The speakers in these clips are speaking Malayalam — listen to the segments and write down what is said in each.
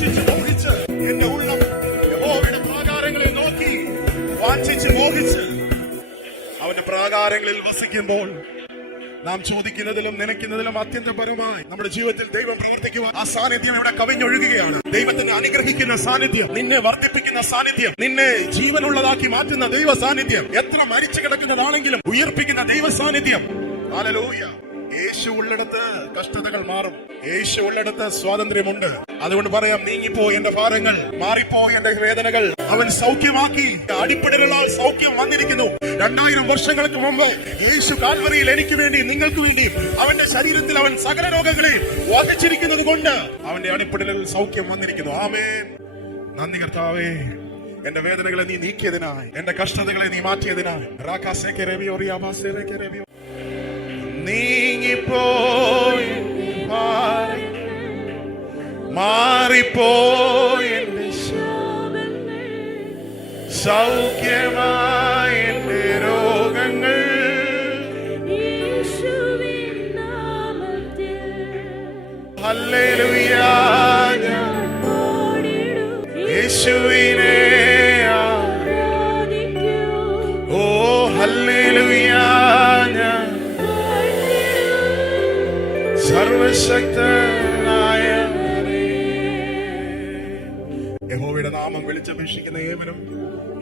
വാഞ്ചിച്ച് മോഹിച്ച് എന്റെ ഉള്ളം യഹോവയുടെ പ്രാകാരങ്ങളിൽ നോക്കി വാഞ്ചിച്ച് മോഹിച്ച് അവന്റെ പ്രാകാരങ്ങളിൽ വസിക്കുമ്പോൾ നാം ചോദിക്കുന്നതിലും നനയ്ക്കുന്നതിലും അത്യന്തപരമായി നമ്മുടെ ജീവിതത്തിൽ ദൈവം പ്രവർത്തിക്കുവാൻ ആ സാന്നിധ്യം ഇവിടെ കവിഞ്ഞൊഴുകുകയാണ്. ദൈവത്തിന് അനുഗ്രഹിക്കുന്ന സാന്നിധ്യം, നിന്നെ വർദ്ധിപ്പിക്കുന്ന സാന്നിധ്യം, നിന്നെ ജീവനുള്ളതാക്കി മാറ്റുന്ന ദൈവ സാന്നിധ്യം, എത്ര മരിച്ചു കിടക്കുന്നതാണെങ്കിലും ഉയർപ്പിക്കുന്ന ദൈവ സാന്നിധ്യം. ഹല്ലേലൂയ. യേശു ഉള്ളിടത്ത് കഷ്ടതകൾ മാറും. യേശു ഉള്ളിടത്ത് സ്വാതന്ത്ര്യമുണ്ട്. അതുകൊണ്ട് പറയാം, നീങ്ങിപ്പോ എന്റെ ഭാരങ്ങൾ, മാറിപ്പോ എന്റെ വേദനകൾ. അവൻ സൗഖ്യമാക്കി. അടിപ്പിടലുകളാൽ സൗഖ്യം വന്നിരിക്കുന്നു. 2000 വർഷങ്ങൾക്ക് മുമ്പ് യേശു കാൽവറിയിൽ എനിക്ക് വേണ്ടി, നിങ്ങൾക്ക് വേണ്ടി അവന്റെ ശരീരത്തിൽ അവൻ സകല രോഗങ്ങളെ വഹിച്ചിരിക്കുന്നത് കൊണ്ട് അവന്റെ അടിപ്പിടലിൽ സൗഖ്യം വന്നിരിക്കുന്നു. ആമേൻ. നന്ദി കർത്താവേ, എന്റെ വേദനകളെ നീ നീക്കിയതിനായി, എന്റെ കഷ്ടതകളെ നീ മാറ്റിയതിനായി. നീങ്ങിപ്പോയി മാറിപ്പോയി എന്റെ സൗഖ്യമായി എന്റെ രോഗങ്ങൾ. ഹല്ലേലൂയ. യേശുവിനെ ഓ ഹല്ലേലൂയ. സർവശക്തനായ യഹോവയുടെ നാമം വിളിച്ചപേക്ഷിക്കുന്ന ഏവരും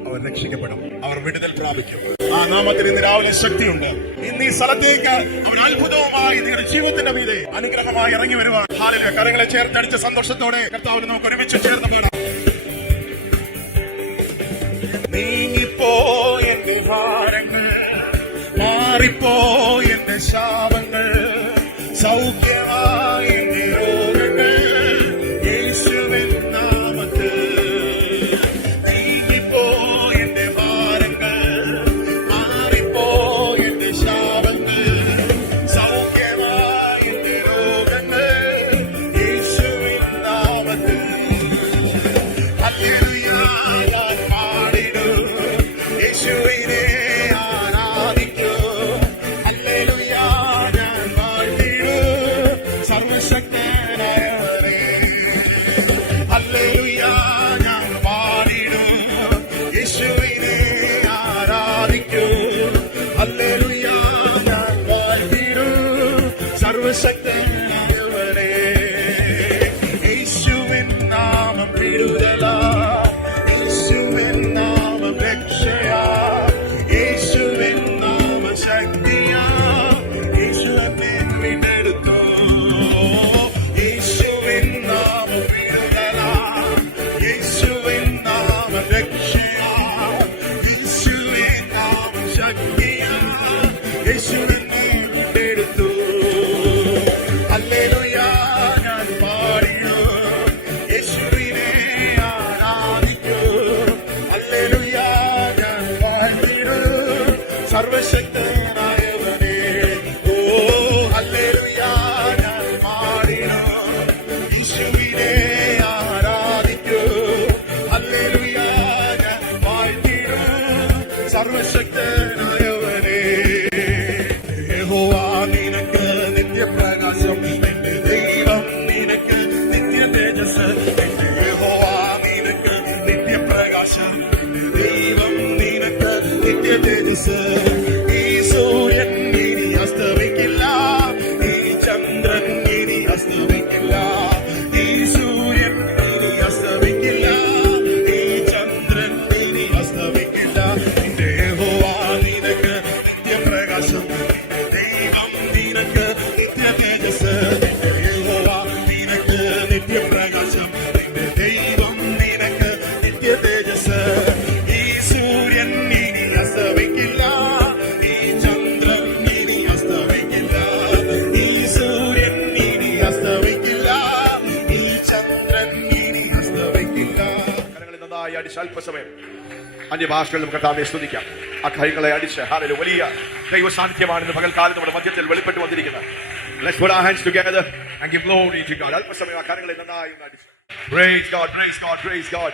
അവർ രക്ഷിക്കപ്പെടും, അവർ വിടുതൽ പ്രാപിക്കും. ആ നാമത്തിന് ഇന്ന് രാവിലെ ശക്തിയുണ്ട്. ഇന്ന് ഈ സ്ഥലത്തേക്ക് അവൻ അത്ഭുതവുമായി നിങ്ങളുടെ ജീവിതത്തിന്റെ മീതെ അനുഗ്രഹമായി ഇറങ്ങി വരുവാൻ. ഹാലലുയ. കരങ്ങളെ ചേർത്തടിച്ച സന്തോഷത്തോടെ കർത്താവിന് നമുക്ക് ഒരുമിച്ച് ചേർന്ന് പോകാം. നീങ്ങിപ്പോയി എന്റെ ഭാരങ്ങൾ, മാറിപ്പോയി എന്റെ ശാപങ്ങൾ, സൗഖ്യമായി എന്റെ രോഗങ്ങൾ. യേശുവിൻ നാമത്തിൽ നീങ്ങിപ്പോയി എന്റെ ഭാരങ്ങൾ, മാറിപ്പോയി എന്റെ ശാപങ്ങൾ, സൗഖ്യമായി എന്റെ രോഗങ്ങൾ. യേശുവിൻ നാമത്തിൽ ഹല്ലേലൂയ. ഞാൻ പാടിടും യേശുവിനെ ആരാധിക്കും. ഹല്ലേലൂയ. സർവശക്തനായവനേ ഹല്ലേലൂയ. ഞാൻ പാടിടും യേശുവിനെ ആരാധിക്കും. ഹല്ലേലൂയ. ഞാൻ പാടിടും സർവശക്തനായവനേ. യേശുവിൻ നാമം വിടുതലാ, യേശുവിൻ നാമം രക്ഷയാ, യേശുവിൻ നാമം ശക്തിയാ. യേശുവിനെ വീണ്ടെടുത്തു. ഹല്ലേലൂയ. ഞാൻ പാടിടും യേശുവിനെ ആരാധിക്കും. ഹല്ലേലൂയ. ഞാൻ പാടിടും സർവശക്തനായവനേ. ഓ ഹല്ലേലൂയ. ഞാൻ പാടിടും യേശുവിനെ ആരാധിക്കും. ഹല്ലേലൂയ. ഞാൻ പാടിടും സർവശക്തനായവനേ. യഹോവ നിനക്ക് നിത്യപ്രകാശം, നിന്റെ ദൈവം നിനക്ക് നിത്യ തേജസ്. യഹോവ നിനക്ക് നിത്യപ്രകാശം, നിന്റെ ദൈവം നിനക്ക് നിത്യ തേജസ്. ഈ സൂര്യൻ ഇനി അസ്തമിക്കില്ല, ഈ ചന്ദ്രൻ ഇനി അസ്തമിക്കില്ല. ഈ സൂര്യൻ ഇനി അസ്തമിക്കില്ല, ഈ ചന്ദ്രൻ ഇനി അസ്തമിക്കില്ല. നിന്റെ യഹോവ നിനക്ക് നിത്യപ്രകാശം, ദൈവം നിനക്ക് നിത്യ തേജസ്. യഹോവ നിനക്ക് നിത്യപ്രകാശം, നിന്റെ ദൈവം നിനക്ക് നിത്യ തേജസ്. ഈ സൂര്യൻ ഇനി അസ്തമിക്കില്ല, ഈ ചന്ദ്രൻ ഇനി അസ്തമിക്കില്ല. ഈ സൂര്യൻ ഇനി അസ്തമിക്കില്ല, ഈ ചന്ദ്രൻ ഇനി അസ്തമിക്കില്ല. കരങ്ങളിൽ നന്നായി അടിച്ച് അല്പസമയം അന്യഭാഷകളിൽ നമുക്ക് കർത്താവിനെ സ്തുതിക്കാം. ആ കൈകളെ അടിച്ച് ഹാലലൂയ. വലിയ ദൈവ സാന്നിധ്യമാണ് പകൽക്കാലം നമ്മുടെ മധ്യത്തിൽ വെളിപ്പെട്ട് വന്നിരിക്കുന്നത്. Let's put our hands together and give glory to God. അല്പസമയം ആ കരങ്ങളെ നന്നായി അടിച്ച്. Praise God, praise God, praise God.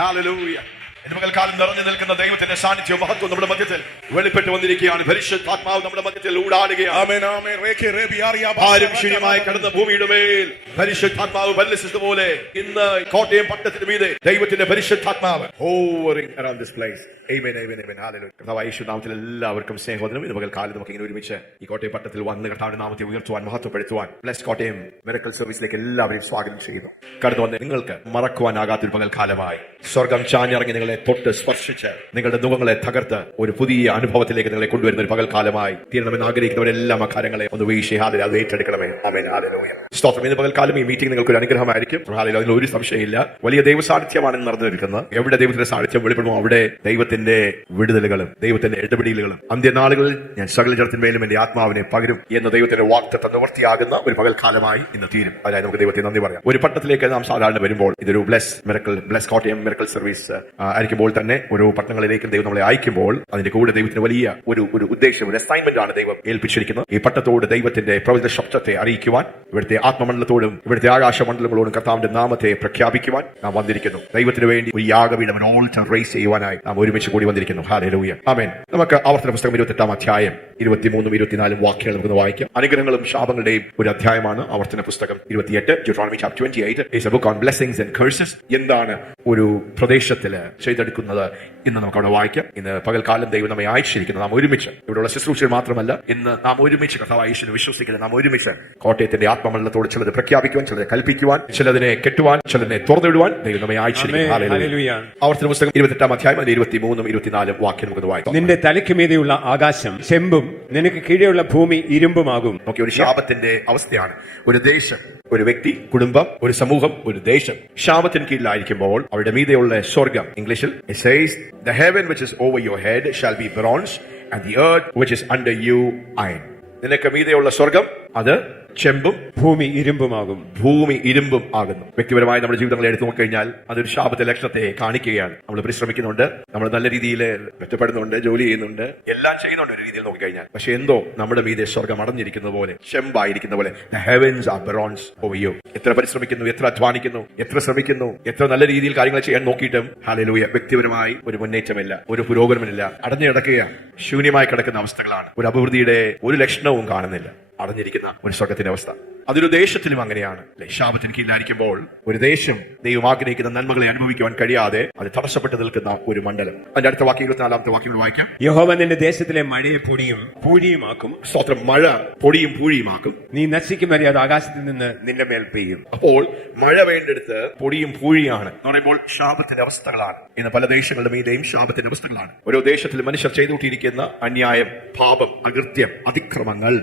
Hallelujah. ഇന്ന് പകൽക്കാലം നിറഞ്ഞു നിൽക്കുന്ന ദൈവത്തിന്റെ സാന്നിധ്യവും മഹത്വം നമ്മുടെ മധ്യത്തിൽ വെളിപ്പെട്ട് വന്നിരിക്കുകയാണ്. പരിശുദ്ധാത്മാവ് നമ്മുടെ മധ്യത്തിൽ ഊടാടുകയാണ്. ആമേൻ ആമേൻ റേഖെ റേബിയാറിയ ഭാരം ശൂന്യമായി കടന്ന ഭൂമിയുടെ മേൽ പരിശുദ്ധാത്മാവ് വല്ലസിച്ചതുപോലെ ഇന്ന് കോട്ടയം പട്ടണത്തിന് മീതെ ദൈവത്തിന്റെ പരിശുദ്ധാത്മാവ് hovering around this place. Amen, amen, amen. Hallelujah. കർത്താവായ യേശു നാമത്തിൽ എല്ലാവർക്കും സ്നേഹവന്ദനം. ഇന്ന് പകൽക്കാലം നമുക്ക് ഇങ്ങനെ ഒരുമിച്ച് ഈ കോട്ടയം പട്ടണത്തിൽ വന്ന് കർത്താവിന്റെ നാമത്തെ ഉയർത്തുവാൻ മഹത്വപ്പെടുത്തുവാൻ ബ്ലെസ് കോട്ടയം മിറക്കിൾ സർവീസിലേക്ക് എല്ലാവരെയും സ്വാഗതം ചെയ്യുന്നു. കടന്നു വന്ന് നിങ്ങൾക്ക് മറക്കുവാനാകാത്തൊരു പകൽക്കാലമായി സ്വർഗം ചാഞ്ഞിറങ്ങി നിങ്ങളെ തൊട്ട് സ്പർശിച്ച് നിങ്ങളുടെ മുഖങ്ങളെ തകർത്ത് ഒരു പുതിയ അനുഭവത്തിലേക്ക് നിങ്ങളെ കൊണ്ടുവരുന്ന ഒരു പകൽക്കാലമായി തീരണമെന്ന് ആഗ്രഹിക്കുന്നവരെല്ലാം ആ കാര്യങ്ങളെ ഒന്ന് വീശി ഹാലൽ അത് ഏറ്റെടുക്കണമേ. ആമേൻ. ഹല്ലേലൂയ. സ്തോത്രം. ഇന്ന് പകൽക്കാലം ഈ മീറ്റിംഗ് നിങ്ങൾക്ക് ഒരു അനുഗ്രഹമായിരിക്കും. ഹല്ലേലൂയ. അതിൽ ഒരു സംശയമില്ല. വലിയ ദൈവ സാന്നിധ്യമാണ് നടന്നിരിക്കുന്നത്. എവിടെ ദൈവത്തിന്റെ സാന്നിധ്യം വെളിപ്പെടുമോ അവിടെ ദൈവത്തിന്റെ വിടുതലുകളും ദൈവത്തിന്റെ ഇടപെടലുകളും അന്ത്യനാളുകളിൽ ഞാൻ സകല ജനത്തിന്മേലും എന്റെ ആത്മാവിനെ പകരും എന്ന ദൈവത്തിന്റെ വാഗ്ദത്തം നിവർത്തിയാകുന്ന ഒരു പകൽക്കാലമായി ഇന്ന് തീരും. അതായത് നമുക്ക് ദൈവത്തെ നന്ദി പറയാം. ഒരു പട്ടണത്തിലേക്ക് നാം സാധാരണ വരുമ്പോൾ ഇതൊരു ബ്ലെസ് കോട്ടയം മിറക്കിൾ സർവീസ് ആയിരിക്കുമ്പോൾ തന്നെ ഓരോ പട്ടണങ്ങളിലേക്കും ദൈവം നമ്മളെ അയക്കുമ്പോൾ അതിന്റെ കൂടെ ദൈവത്തിന് വലിയ ഒരു ഉദ്ദേശം, ഒരു അസൈൻമെന്റ് ആണ് ദൈവം ഏൽപ്പിച്ചിരിക്കുന്നത്. ഈ പട്ടണത്തോട് ദൈവത്തിന്റെ പ്രവചന ശബ്ദത്തെ അറിയിക്കുവാൻ, ഇവിടുത്തെ ആത്മമണ്ഡലത്തോടും ഇവിടുത്തെ ആകാശമണ്ഡലങ്ങളോടും കർത്താവിന്റെ നാമത്തെ പ്രഖ്യാപിക്കുവാൻ നാം വന്നിരിക്കുന്നു. ദൈവത്തിന് വേണ്ടി ഒരു യാഗപീഠം ഓൾട്ടർ റൈസ് ചെയ്യുവാനായി നാം ഒരുമിച്ച് കൂടി വന്നിരിക്കുന്നു. ഹല്ലേലൂയ. ആമേൻ. നമുക്ക് ആവർത്തന പുസ്തകം 28-ാം അധ്യായം 23-24 വാക്യങ്ങൾ നമുക്ക് വായിക്കാം. അനുഗ്രഹങ്ങളും ശാപങ്ങളുടെയും ഒരു അധ്യായമാണ് ആവർത്തന പുസ്തകം 28. Deuteronomy chapter 28 is a book on blessings and curses. എന്താണ് ഒരു പ്രദേശത്തില് ചെയ്തെടുക്കുന്നത് ഇന്ന് നമുക്ക് അവിടെ വായിക്കാം. ഇന്ന് പകൽക്കാലം ദൈവം നമ്മെ അയച്ചിരിക്കുന്നത് നാം ഒരുമിച്ച് ഇവിടെയുള്ള ശുശ്രൂഷകൾ മാത്രമല്ല, ഇന്ന് നാം ഒരുമിച്ച് കർത്താവായ യേശുവിനെ വിശ്വസിക്കുന്നത് നാം ഒരുമിച്ച് കോട്ടയത്തിന്റെ ആത്മമണ്ഡലത്തോട് ചിലത് പ്രഖ്യാപിക്കുവാൻ, ചിലത് കൽപ്പിക്കുവാൻ, ചിലതിനെ കെട്ടുവാൻ, ചിലതിനെ തുറന്നിടുവാൻ ദൈവം നമ്മെ അയച്ചിരിക്കുന്നു. ഹല്ലേലൂയ. ആവർത്തന പുസ്തകം 28-ാം അധ്യായം 23-24 വാക്യം നമുക്ക് വായിക്കാം. നിന്റെ തലയ്ക്ക് മീതെയുള്ള ആകാശം ചെമ്പും നിനക്ക് കീഴെയുള്ള ഭൂമി ഇരുമ്പുമാകും. നോക്കി, ഒരു ശാപത്തിന്റെ അവസ്ഥയാണ്. ഒരു ദേശം, ഒരു വ്യക്തി, കുടുംബം, ഒരു സമൂഹം, ഒരു ദേശം ശാപത്തിന് കീഴിലായിരിക്കുമ്പോൾ അവരുടെ മീതെയുള്ള സ്വർഗം, ഇംഗ്ലീഷിൽ it says the heaven which is over your head shall be bronze and the earth which is under you iron. നിനക്ക് മീതെയുള്ള സ്വർഗം അത് ചെമ്പും ഭൂമി ഇരുമ്പുമാകും. ഭൂമി ഇരുമ്പും ആകുന്നു. വ്യക്തിപരമായി നമ്മുടെ ജീവിതങ്ങളെ എടുത്തു നോക്കിക്കഴിഞ്ഞാൽ അതൊരു ശാപത്തെ ലക്ഷണത്തെ കാണിക്കുകയാണ്. നമ്മൾ പരിശ്രമിക്കുന്നുണ്ട്, നമ്മൾ നല്ല രീതിയിൽ മെച്ചപ്പെടുന്നുണ്ട്, ജോലി ചെയ്യുന്നുണ്ട്, എല്ലാം ചെയ്യുന്നുണ്ട് ഒരു രീതിയിൽ നോക്കിക്കഴിഞ്ഞാൽ. പക്ഷെ എന്തോ നമ്മുടെ മീതെ സ്വർഗം അടഞ്ഞിരിക്കുന്ന പോലെ, ചെമ്പായിരിക്കുന്ന പോലെ the heavens are bronze over you. എത്ര പരിശ്രമിക്കുന്നു, എത്ര അധ്വാനിക്കുന്നു, എത്ര ശ്രമിക്കുന്നു, എത്ര നല്ല രീതിയിൽ കാര്യങ്ങൾ ചെയ്യാൻ നോക്കിയിട്ടും ഹല്ലേലൂയ വ്യക്തിപരമായി ഒരു മുന്നേറ്റമില്ല, ഒരു പുരോഗമനമില്ല, അടഞ്ഞു കിടക്കുകയാണ്, ശൂന്യമായി കിടക്കുന്ന അവസ്ഥകളാണ്. ഒരു അഭിവൃദ്ധിയുടെ ഒരു ലക്ഷണവും കാണുന്നില്ല. അടഞ്ഞിരിക്കുന്ന ഒരു സ്വർഗത്തിന്റെ അവസ്ഥ. അതൊരു ദേശത്തിലും അങ്ങനെയാണ്. ശാപത്തിന് കീഴിലായിരിക്കുമ്പോൾ ഒരു ദേശം ദൈവം ആഗ്രഹിക്കുന്ന നന്മകളെ അനുഭവിക്കുവാൻ കഴിയാതെ അത് തടസ്സപ്പെട്ട് നിൽക്കുന്ന ഒരു മണ്ഡലം. അതിന്റെ അടുത്ത വാക്യം 24-ാമത്തെ വാക്യം വായിക്കാം. യഹോവ നിന്റെ ദേശത്തിലെ മഴയെ പൊടിയും പൂഴിയുമാക്കും. സ്തോത്രം. മഴ പൊടിയും പൂഴിയുമാക്കും. നീ നശിക്കും വരെ അത് ആകാശത്തിൽ നിന്ന് നിന്റെ മേൽ പെയ്യും. അപ്പോൾ മഴ വേണ്ടെടുത്ത് പൊടിയും പൂഴിയാണ് എന്ന് പറയുമ്പോൾ ശാപത്തിന്റെ അവസ്ഥകളാണ്. ഇന്ന് പല ദേശങ്ങളുടെ മീതെയും ശാപത്തിന്റെ അവസ്ഥകളാണ്. ഓരോ ദേശത്തിൽ മനുഷ്യർ ചെയ്തുകൊണ്ടിരിക്കുന്ന അന്യായം, പാപം, അകൃത്യം, അതിക്രമങ്ങൾ,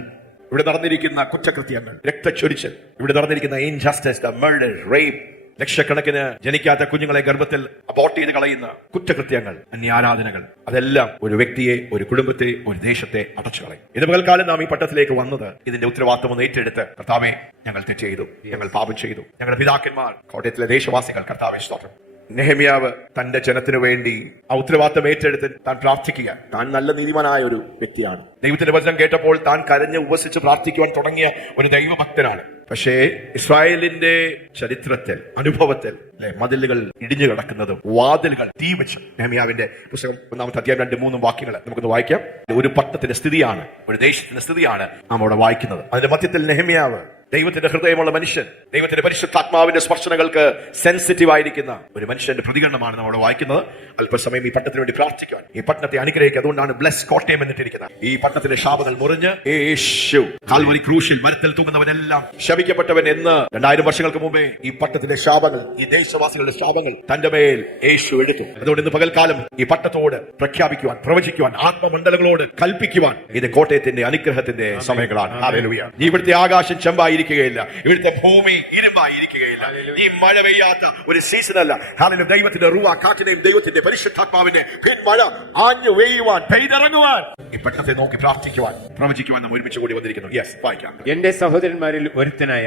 ഇവിടെ നടന്നിരിക്കുന്ന കുറ്റകൃത്യങ്ങൾ, രക്തച്ചൊരിച്ചൽ, ഇവിടെ നടന്നിരിക്കുന്ന ഇൻജസ്റ്റിസ്, മർഡർ, റേപ്പ്, ലക്ഷക്കണക്കിന് ജനിക്കാത്ത കുഞ്ഞുങ്ങളെ ഗർഭത്തിൽ അബോർട്ട് ചെയ്ത് കളയുന്ന കുറ്റകൃത്യങ്ങൾ, അന്യാരാധനകൾ, അതെല്ലാം ഒരു വ്യക്തിയെ, ഒരു കുടുംബത്തെ, ഒരു ദേശത്തെ അടച്ചു കളയും. ഇത് പകൽക്കാലം നാം ഈ പട്ടണത്തിലേക്ക് വന്നത് ഇതിന്റെ ഉത്തരവാദിത്വം ഒന്ന് ഏറ്റെടുത്ത് കർത്താവേ ഞങ്ങൾ തെറ്റ് ചെയ്തു, ഞങ്ങൾ പാപം ചെയ്തു, ഞങ്ങളുടെ പിതാക്കന്മാർ, കോട്ടയത്തിലെ ദേശവാസികൾ, കർത്താവേ സ്തോത്രം. നെഹമ്യാവ് തന്റെ ജനത്തിനു വേണ്ടി ആ ഉത്തരവാദിത്തം ഏറ്റെടുത്ത് താൻ പ്രാർത്ഥിക്കുക. താൻ നല്ല നീതിമാനായ ഒരു വ്യക്തിയാണ്. ദൈവത്തിന്റെ വചനം കേട്ടപ്പോൾ താൻ കരഞ്ഞ് ഉപസിച്ച് പ്രാർത്ഥിക്കുവാൻ തുടങ്ങിയ ഒരു ദൈവഭക്തനാണ്. പക്ഷേ ഇസ്രായേലിന്റെ ചരിത്രത്തിൽ, അനുഭവത്തിൽ മതിലുകൾ ഇടിഞ്ഞു കിടക്കുന്നതും വാതിലുകൾ തീ വെച്ചു. നെഹമ്യാവിന്റെ പുസ്തകം 1-ാമത്തെ അധ്യായം 2-3 വാക്യങ്ങൾ നമുക്കൊന്ന് വായിക്കാം. ഒരു പട്ടണത്തിന്റെ സ്ഥിതിയാണ്, ഒരു ദേശത്തിന്റെ സ്ഥിതിയാണ് നാം അവിടെ വായിക്കുന്നത്. അതിന്റെ മധ്യത്തിൽ നെഹമ്യാവ്, ദൈവത്തിന്റെ ഹൃദയമുള്ള മനുഷ്യൻ, ദൈവത്തിന്റെ പരിശുദ്ധാത്മാവിന്റെ സ്പർശനങ്ങൾക്ക് സെൻസിറ്റീവ് ആയിരിക്കുന്ന ഒരു മനുഷ്യന്റെ പ്രതികരണമാണ് നമ്മൾ വായിക്കുന്നത്. അല്പസമയം ഈ പട്ടണത്തിന് വേണ്ടി പ്രാർത്ഥിക്കാൻ, ഈ പട്ടണത്തെ അനുഗ്രഹിക്കുക. അതുകൊണ്ടാണ് ബ്ലെസ് കോട്ടയം എന്നിട്ടിരിക്കുന്നത്. ഈ പട്ടണത്തിലെ ശാപങ്ങൾ മുറിഞ്ഞ് യേശു കാൽവരി ക്രൂശിൽ മരത്തിൽ തൂങ്ങുന്നവനെല്ലാം ശപിക്കപ്പെട്ടവൻ എന്ന് 2000 വർഷങ്ങൾക്ക് മുമ്പേ ഈ പട്ടണത്തിലെ ശാപങ്ങൾ, ഈ ദേശവാസികളുടെ ശാപങ്ങൾ തന്റെ മേൽ യേശു എടുത്തു. അതുകൊണ്ട് ഇന്ന് പകൽക്കാലം ഈ പട്ടണത്തോട് പ്രഖ്യാപിക്കുവാൻ, പ്രവചിക്കുവാൻ, ആത്മമണ്ഡലങ്ങളോട് കൽപ്പിക്കുവാൻ ഇത് കോട്ടയത്തിന്റെ അനുഗ്രഹത്തിന്റെ സമയങ്ങളാണ്. ഹല്ലേലൂയ. ഇവിടുത്തെ ആകാശം ചെമ്പായിരിക്കുകയില്ല, ഇവിടുത്തെ ഭൂമി ഇരുമ്പായിരിക്കുകയില്ല. ഈ മഴ പെയ്യാത്ത ഒരു സീസൺ അല്ല. ഹല്ലേലൂയ. ദൈവത്തിന്റെ റൂഹ കാറ്റിനെയും ദൈവത്തിന്റെ പരിശുദ്ധാത്മാവിന്റെ മഴ ആഞ്ഞു പെയ്യുവാൻ, പെയ്തിറങ്ങുവാൻ, ഈ പട്ടണത്തെ നോക്കി പ്രാർത്ഥിക്കുവാൻ, പ്രവചിക്കുവാൻ നാം ഒരുമിച്ച് കൂടി വന്നിരിക്കുന്നു. യെസ്, വായിക്കാം. എന്റെ സഹോദരന്മാരിൽ ഒരുത്തനായ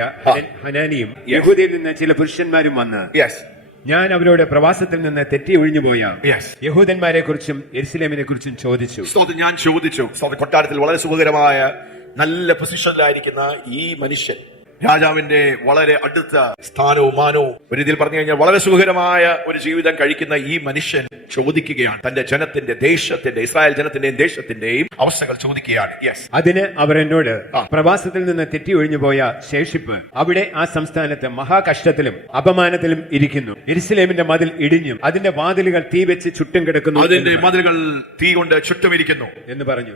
ഹനാനിയും യഹൂദയിൽ നിന്ന് ചില പുരുഷന്മാരും വന്ന് ഞാൻ അവരോട് പ്രവാസത്തിൽ നിന്ന് തെറ്റി ഒഴിഞ്ഞുപോയ യഹൂദന്മാരെ കുറിച്ചും യെരുശലേമിനെ കുറിച്ചും ചോദിച്ചു. ഞാൻ ചോദിച്ചു. കൊട്ടാരത്തിൽ വളരെ സുഖകരമായ നല്ല പൊസിഷനിലായിരിക്കുന്ന ഈ മനുഷ്യൻ രാജാവിന്റെ വളരെ അടുത്ത സ്ഥാനവും മാനവും ഒരു രീതിയിൽ പറഞ്ഞു കഴിഞ്ഞാൽ വളരെ സുഖകരമായ ഒരു ജീവിതം കഴിക്കുന്ന ഈ മനുഷ്യൻ ചോദിക്കുകയാണ് തന്റെ ജനത്തിന്റെ, ദേശത്തിന്റെ, ഇസ്രായേൽ ജനത്തിന്റെയും ദേശത്തിന്റെയും അവസ്ഥകൾ ചോദിക്കുകയാണ്. യെസ്, അതിന് അവർ എന്നോട്, പ്രവാസത്തിൽ നിന്ന് തെറ്റി ഒഴിഞ്ഞുപോയ ശേഷിപ്പ് അവിടെ ആ സംസ്ഥാനത്ത് മഹാകഷ്ടത്തിലും അപമാനത്തിലും ഇരിക്കുന്നു. യെരൂശലേമിന്റെ മതിൽ ഇടിഞ്ഞും അതിന്റെ വാതിലുകൾ തീ വെച്ച് ചുറ്റും കിടക്കുന്നു, അതിന്റെ മതിലുകൾ തീ കൊണ്ട് ചുറ്റുമിരിക്കുന്നു എന്ന് പറഞ്ഞു.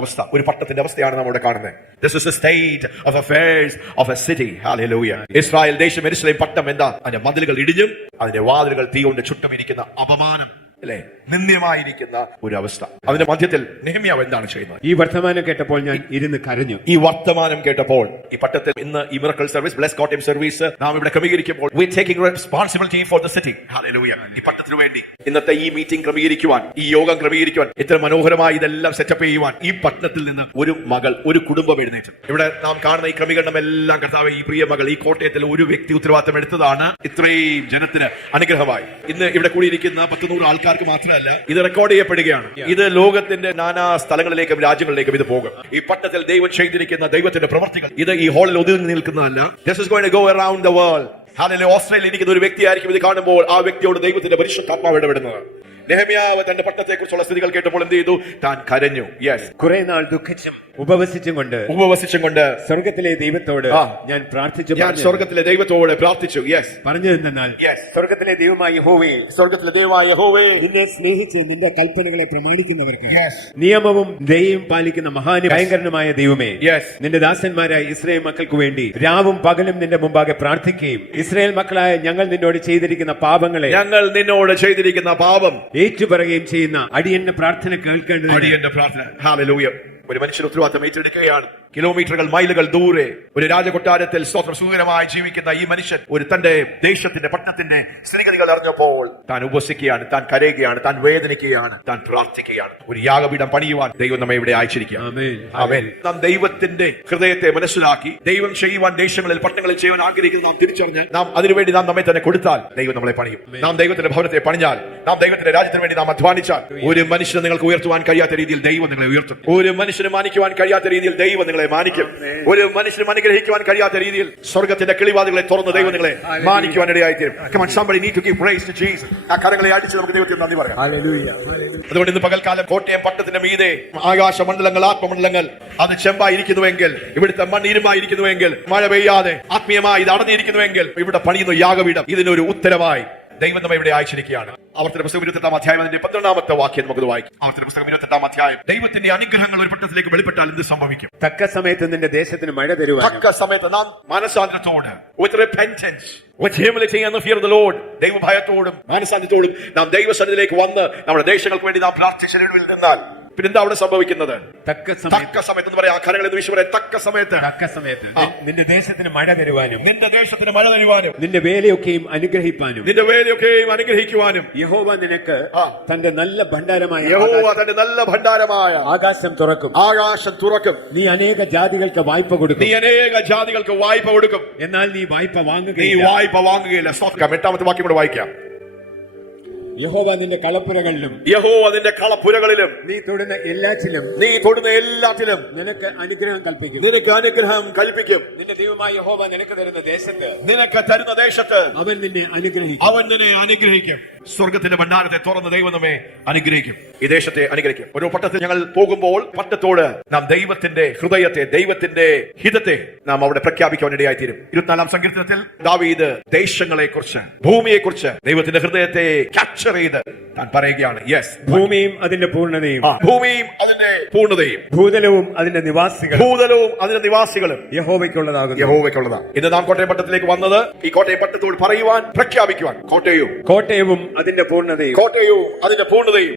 അവസ്ഥ, ഒരു പട്ടണത്തിന്റെ അവസ്ഥയാണ് നമ്മുടെ കാണുന്നത്. This is the state of affairs of a city. Hallelujah. Israel ദേശം, യെരൂശലേം പട്ടണം എന്താ? അതിന്റെ മതിലുകൾ ഇടിഞ്ഞും അതിന്റെ വാതിലുകൾ തീ കൊണ്ട് ചുറ്റുമിരിക്കുന്ന അപമാനം, അല്ലെ, നിന്ദ്യമായിരിക്കുന്ന ഒരു അവസ്ഥ. അതിന്റെ മധ്യത്തിൽ നെഹെമ്യാവ് എന്താണ് ചെയ്യുന്നത്? ഈ വർത്തമാനം കേട്ടപ്പോൾ ഞാൻ ഇരുന്ന് കരഞ്ഞു. ഈ വർത്തമാനം കേട്ടപ്പോൾ ഈ പട്ടണത്തിൽ ഇന്ന് ഈ miracle service, bless Kottayam service നാം ഇവിടെ ക്രമീകരിക്കുമ്പോൾ we taking responsibility for the city. Hallelujah. ഈ പട്ടണത്തിന് വേണ്ടി ഇന്നത്തെ ഈ മീറ്റിംഗ് ക്രമീകരിക്കുവാൻ, ഈ യോഗം ക്രമീകരിക്കുവാൻ, ഇത്ര മനോഹരമായി ഇതെല്ലാം സെറ്റപ്പ് ചെയ്യുവാൻ ഈ പട്ടണത്തിൽ നിന്ന് ഒരു മകൾ, ഒരു കുടുംബം എഴുന്നേറ്റു. ഇവിടെ നാം കാണുന്ന ഈ ക്രമീകരണം എല്ലാം കർത്താവ്, ഈ പ്രിയ മകൾ, ഈ കോട്ടയത്തിൽ ഒരു വ്യക്തി ഉത്തരവാദിത്തം എടുത്തതാണ് ഇത്രയും ജനത്തിന് അനുഗ്രഹമായി. ഇന്ന് ഇവിടെ കൂടിയിരിക്കുന്ന 100 ആൾക്കാർക്ക് മാത്രമല്ല, ഇത് റെക്കോർഡ് ചെയ്യപ്പെടുകയാണ്. ഇത് ലോകത്തിന്റെ നാനാ സ്ഥലങ്ങളിലേക്കും രാജ്യങ്ങളിലേക്കും ഇത് പോകും. ഈ പട്ടണത്തിൽ ദൈവം ചെയ്തിരിക്കുന്ന ദൈവത്തിന്റെ പ്രവർത്തികൾ ഇത് ഈ ഹാളിൽ ഒതുങ്ങി നിൽക്കുന്നതല്ല. This is going to go around the world. Hallelujah. ഓസ്ട്രേലിയയിൽ ഇരിക്കുന്ന ഒരു വ്യക്തിയായിരിക്കും ഇത് കാണുമ്പോൾ ആ വ്യക്തിയോട് ദൈവത്തിന്റെ പരിശുദ്ധാത്മാവ് ഇടപെടുന്നത്. നെഹെമ്യാവ് തന്റെ പട്ടണത്തെ കുറിച്ചുള്ള സ്ഥിതികൾ കേട്ടപ്പോൾ എന്ത് ചെയ്തു? താൻ കരഞ്ഞു. യെസ്, കുറെ നാൾ ദുഃഖിച്ചും ഉപവസിച്ചും കൊണ്ട് സ്വർഗത്തിലെ ദൈവത്തോട് ഞാൻ പ്രാർത്ഥിച്ചു. ഞാൻ സ്വർഗത്തിലെ ദൈവത്തോട് പ്രാർത്ഥിച്ചു. യെസ്, പറഞ്ഞു എന്നാൽ സ്വർഗത്തിലെ ദൈവമായ യഹോവേ, നിന്നെ സ്നേഹിച്ച് നിന്റെ കൽപ്പനകളെ പ്രമാണിക്കുന്നവർക്ക്, നിയമവും ദയയും പാലിക്കുന്ന മഹാനും ഭയങ്കരനുമായ ദൈവമേ, നിന്റെ ദാസന്മാരായ ഇസ്രായേൽ മക്കൾക്ക് വേണ്ടി രാവും പകലും നിന്റെ മുമ്പാകെ പ്രാർത്ഥിക്കുകയും ഇസ്രായേൽ മക്കളായ ഞങ്ങൾ നിന്നോട് ചെയ്തിരിക്കുന്ന പാപങ്ങളെ ഏറ്റുപറയുകയും ചെയ്യുന്ന അടിയന്റെ പ്രാർത്ഥന കേൾക്കേണ്ടത്. അടിയന്റെ പ്രാർത്ഥന. ഹല്ലേലൂയ. ഒരു മനുഷ്യൻ ഉത്തരവാദിത്തം ഏറ്റെടുക്കുകയാണ്. കിലോമീറ്ററുകൾ, മൈലുകൾ ദൂരെ ഒരു രാജകൊട്ടാരത്തിൽ സ്തോത്രം സുഖകരമായി ജീവിക്കുന്ന ഈ മനുഷ്യൻ ഒരു തന്റെ ദേശത്തിന്റെ, പട്ടണത്തിന്റെ സ്ഥിതിഗതികൾ അറിഞ്ഞപ്പോൾ താൻ ഉപസിക്കുകയാണ്, താൻ കരയുകയാണ്, താൻ വേദനിക്കുകയാണ്, താൻ പ്രാർത്ഥിക്കുകയാണ്. ഒരു യാഗപീഠം പണിയുവാൻ ദൈവം നമ്മെ ഇവിടെ അയച്ചിരിക്കുകയാണ്. ആമേൻ. നാം ദൈവത്തിന്റെ ഹൃദയത്തെ മനസ്സിലാക്കി ദൈവം ചെയ്യുവാൻ ദേശങ്ങളിൽ, പട്ടണങ്ങളിൽ ചെയ്യുവാൻ ആഗ്രഹിക്കുന്ന നാം തിരിച്ചറിഞ്ഞ് നാം അതിനുവേണ്ടി നാം നമ്മെ തന്നെ കൊടുത്താൽ ദൈവം നമ്മളെ പണിയും. നാം ദൈവത്തിന്റെ ഭവനത്തെ പണിഞ്ഞാൽ, നാം ദൈവത്തിന്റെ രാജ്യത്തിന് വേണ്ടി നാം അധ്വാനിച്ചാൽ, ഒരു മനുഷ്യനെ നിങ്ങൾക്ക് ഉയർത്തുവാൻ കഴിയാത്ത രീതിയിൽ ദൈവം നിങ്ങളെ ഉയർത്തും. ഒരു മനുഷ്യനെ മാനിക്കുവാൻ കഴിയാത്ത രീതിയിൽ ദൈവം നിങ്ങളെ മാനിക്കും. ഒരു മനുഷ്യനും അനുഗ്രഹിക്കുവാൻ കഴിയാത്ത രീതിയിൽ സ്വർഗത്തിന്റെ കിളിവാതികളെ തുറന്ന് ദൈവം നിങ്ങളെ മാനിക്കുവാൻ ഇടയായിത്തീരും. Come on, somebody need to give praise to Jesus. ആ കരങ്ങളെ അടിച്ച് നമുക്ക് ദൈവത്തിന് നന്ദി പറയാം. അതുകൊണ്ട് ഇന്ന് പകൽക്കാലം കോട്ടയം പട്ടണത്തിന്റെ മീതെ ആകാശമണ്ഡലങ്ങൾ, ആത്മമണ്ഡലങ്ങൾ അത് ചെമ്പായിരിക്കുന്നുവെങ്കിൽ, ഇവിടുത്തെ മണ്ണ് ഇരുമ്പായിരിക്കുന്നുവെങ്കിൽ, മഴ പെയ്യാതെ ആത്മീയമായി ഇത് അടഞ്ഞിരിക്കുന്നുവെങ്കിൽ, ഇവിടെ പണിയുന്ന യാഗപീഠം ഇതിനൊരു ഉത്തരവായി ദൈവം നമ്മെ ഇവിടെ അയച്ചിരിക്കുകയാണ്. ആവർത്തന പുസ്തകം 28-ാം അധ്യായം അതിന്റെ 12-ാമത്തെ വാക്യം നമുക്ക് വായിക്കാം. ആവർത്തന പുസ്തകം 28-ാം അധ്യായം. ദൈവത്തിന്റെ അനുഗ്രഹങ്ങൾ ഒരു പട്ടണത്തിലേക്ക് വെളിപ്പെട്ടാൽ എന്ത് സംഭവിക്കും? തക്ക സമയത്ത് നിന്റെ ദേശത്തിന് മഴ തരുവാൻ, തക്ക സമയത്ത് നാം മനസാന്തരത്തോട്, with repentance, with humility and the fear of the Lord, ദൈവഭയത്തോടും മാനസാന്തരത്തോടും നാം ദൈവസന്നിധിയിലേക്ക് വന്ന് നമ്മുടെ ദേശങ്ങൾക്ക് വേണ്ടി നാം പ്രാർത്ഥിച്ചതിൽ നിന്നാൽ പിന്നെന്താ അവിടെ സംഭവിക്കുന്നത്? തക്ക സമയത്ത് എന്ന് പറയാം. ആ കരങ്ങൾ എന്ന് വിശ്വസിച്ച് തക്ക സമയത്ത് നിന്റെ ദേശത്തിന് മഴ തരുവാനും, നിന്റെ വേലയൊക്കെയും അനുഗ്രഹിക്കുവാനും യഹോവ നിനക്ക് തന്റെ നല്ല ഭണ്ഡാരമായ ആകാശം തുറക്കും. നീ അനേക ജാതികൾക്ക് വായ്പ കൊടുക്കും. എന്നാൽ നീ വായ്പ വാങ്ങുകയില്ല. 8-ാമത്തെ വാക്യം കൂടെ വായിക്കാം. യഹോവ നിന്റെ കളപ്പുരകളിലും നീ തൊടുന്ന എല്ലാറ്റിലും നിനക്ക് അനുഗ്രഹം കൽപ്പിക്കും. നിന്റെ ദൈവമായ യഹോവ നിനക്ക് തരുന്ന ദേശത്ത് അവൻ നിന്നെ അനുഗ്രഹിക്കും. സ്വർഗത്തിന്റെ ഭണ്ഡാരത്തെ തുറന്ന് ദൈവം നമ്മെ അനുഗ്രഹിക്കും. ഈ ദേശത്തെ അനുഗ്രഹിക്കും. ഓരോ പട്ടണത്തിൽ ഞങ്ങൾ പോകുമ്പോൾ പട്ടണത്തോട് നാം ദൈവത്തിന്റെ ഹൃദയത്തെ, ദൈവത്തിന്റെ ഹിതത്തെ നാം അവിടെ പ്രഖ്യാപിക്കാൻ ഇടയായിത്തീരും. 24-ാം സങ്കീർത്തനത്തിൽ ദാവീദ് ദേശങ്ങളെ കുറിച്ച്, ഭൂമിയെ കുറിച്ച് ദൈവത്തിന്റെ ഹൃദയത്തെ ക്യാപ്ചർ ചെയ്ത് താൻ പറയുകയാണ്. യെസ്, ഭൂമിയും അതിന്റെ പൂർണ്ണതയും, ഭൂതലവും അതിന്റെ നിവാസികളും യഹോവയ്ക്കുള്ളതാണ്. ഇന്ന് നാം കോട്ടയം പട്ടണത്തിലേക്ക് വന്നത് ഈ കോട്ടയം പട്ടണത്തോട് പറയുവാൻ, പ്രഖ്യാപിക്കുവാൻ. കോട്ടയവും അതിന്റെ പൂർണ്ണതയും,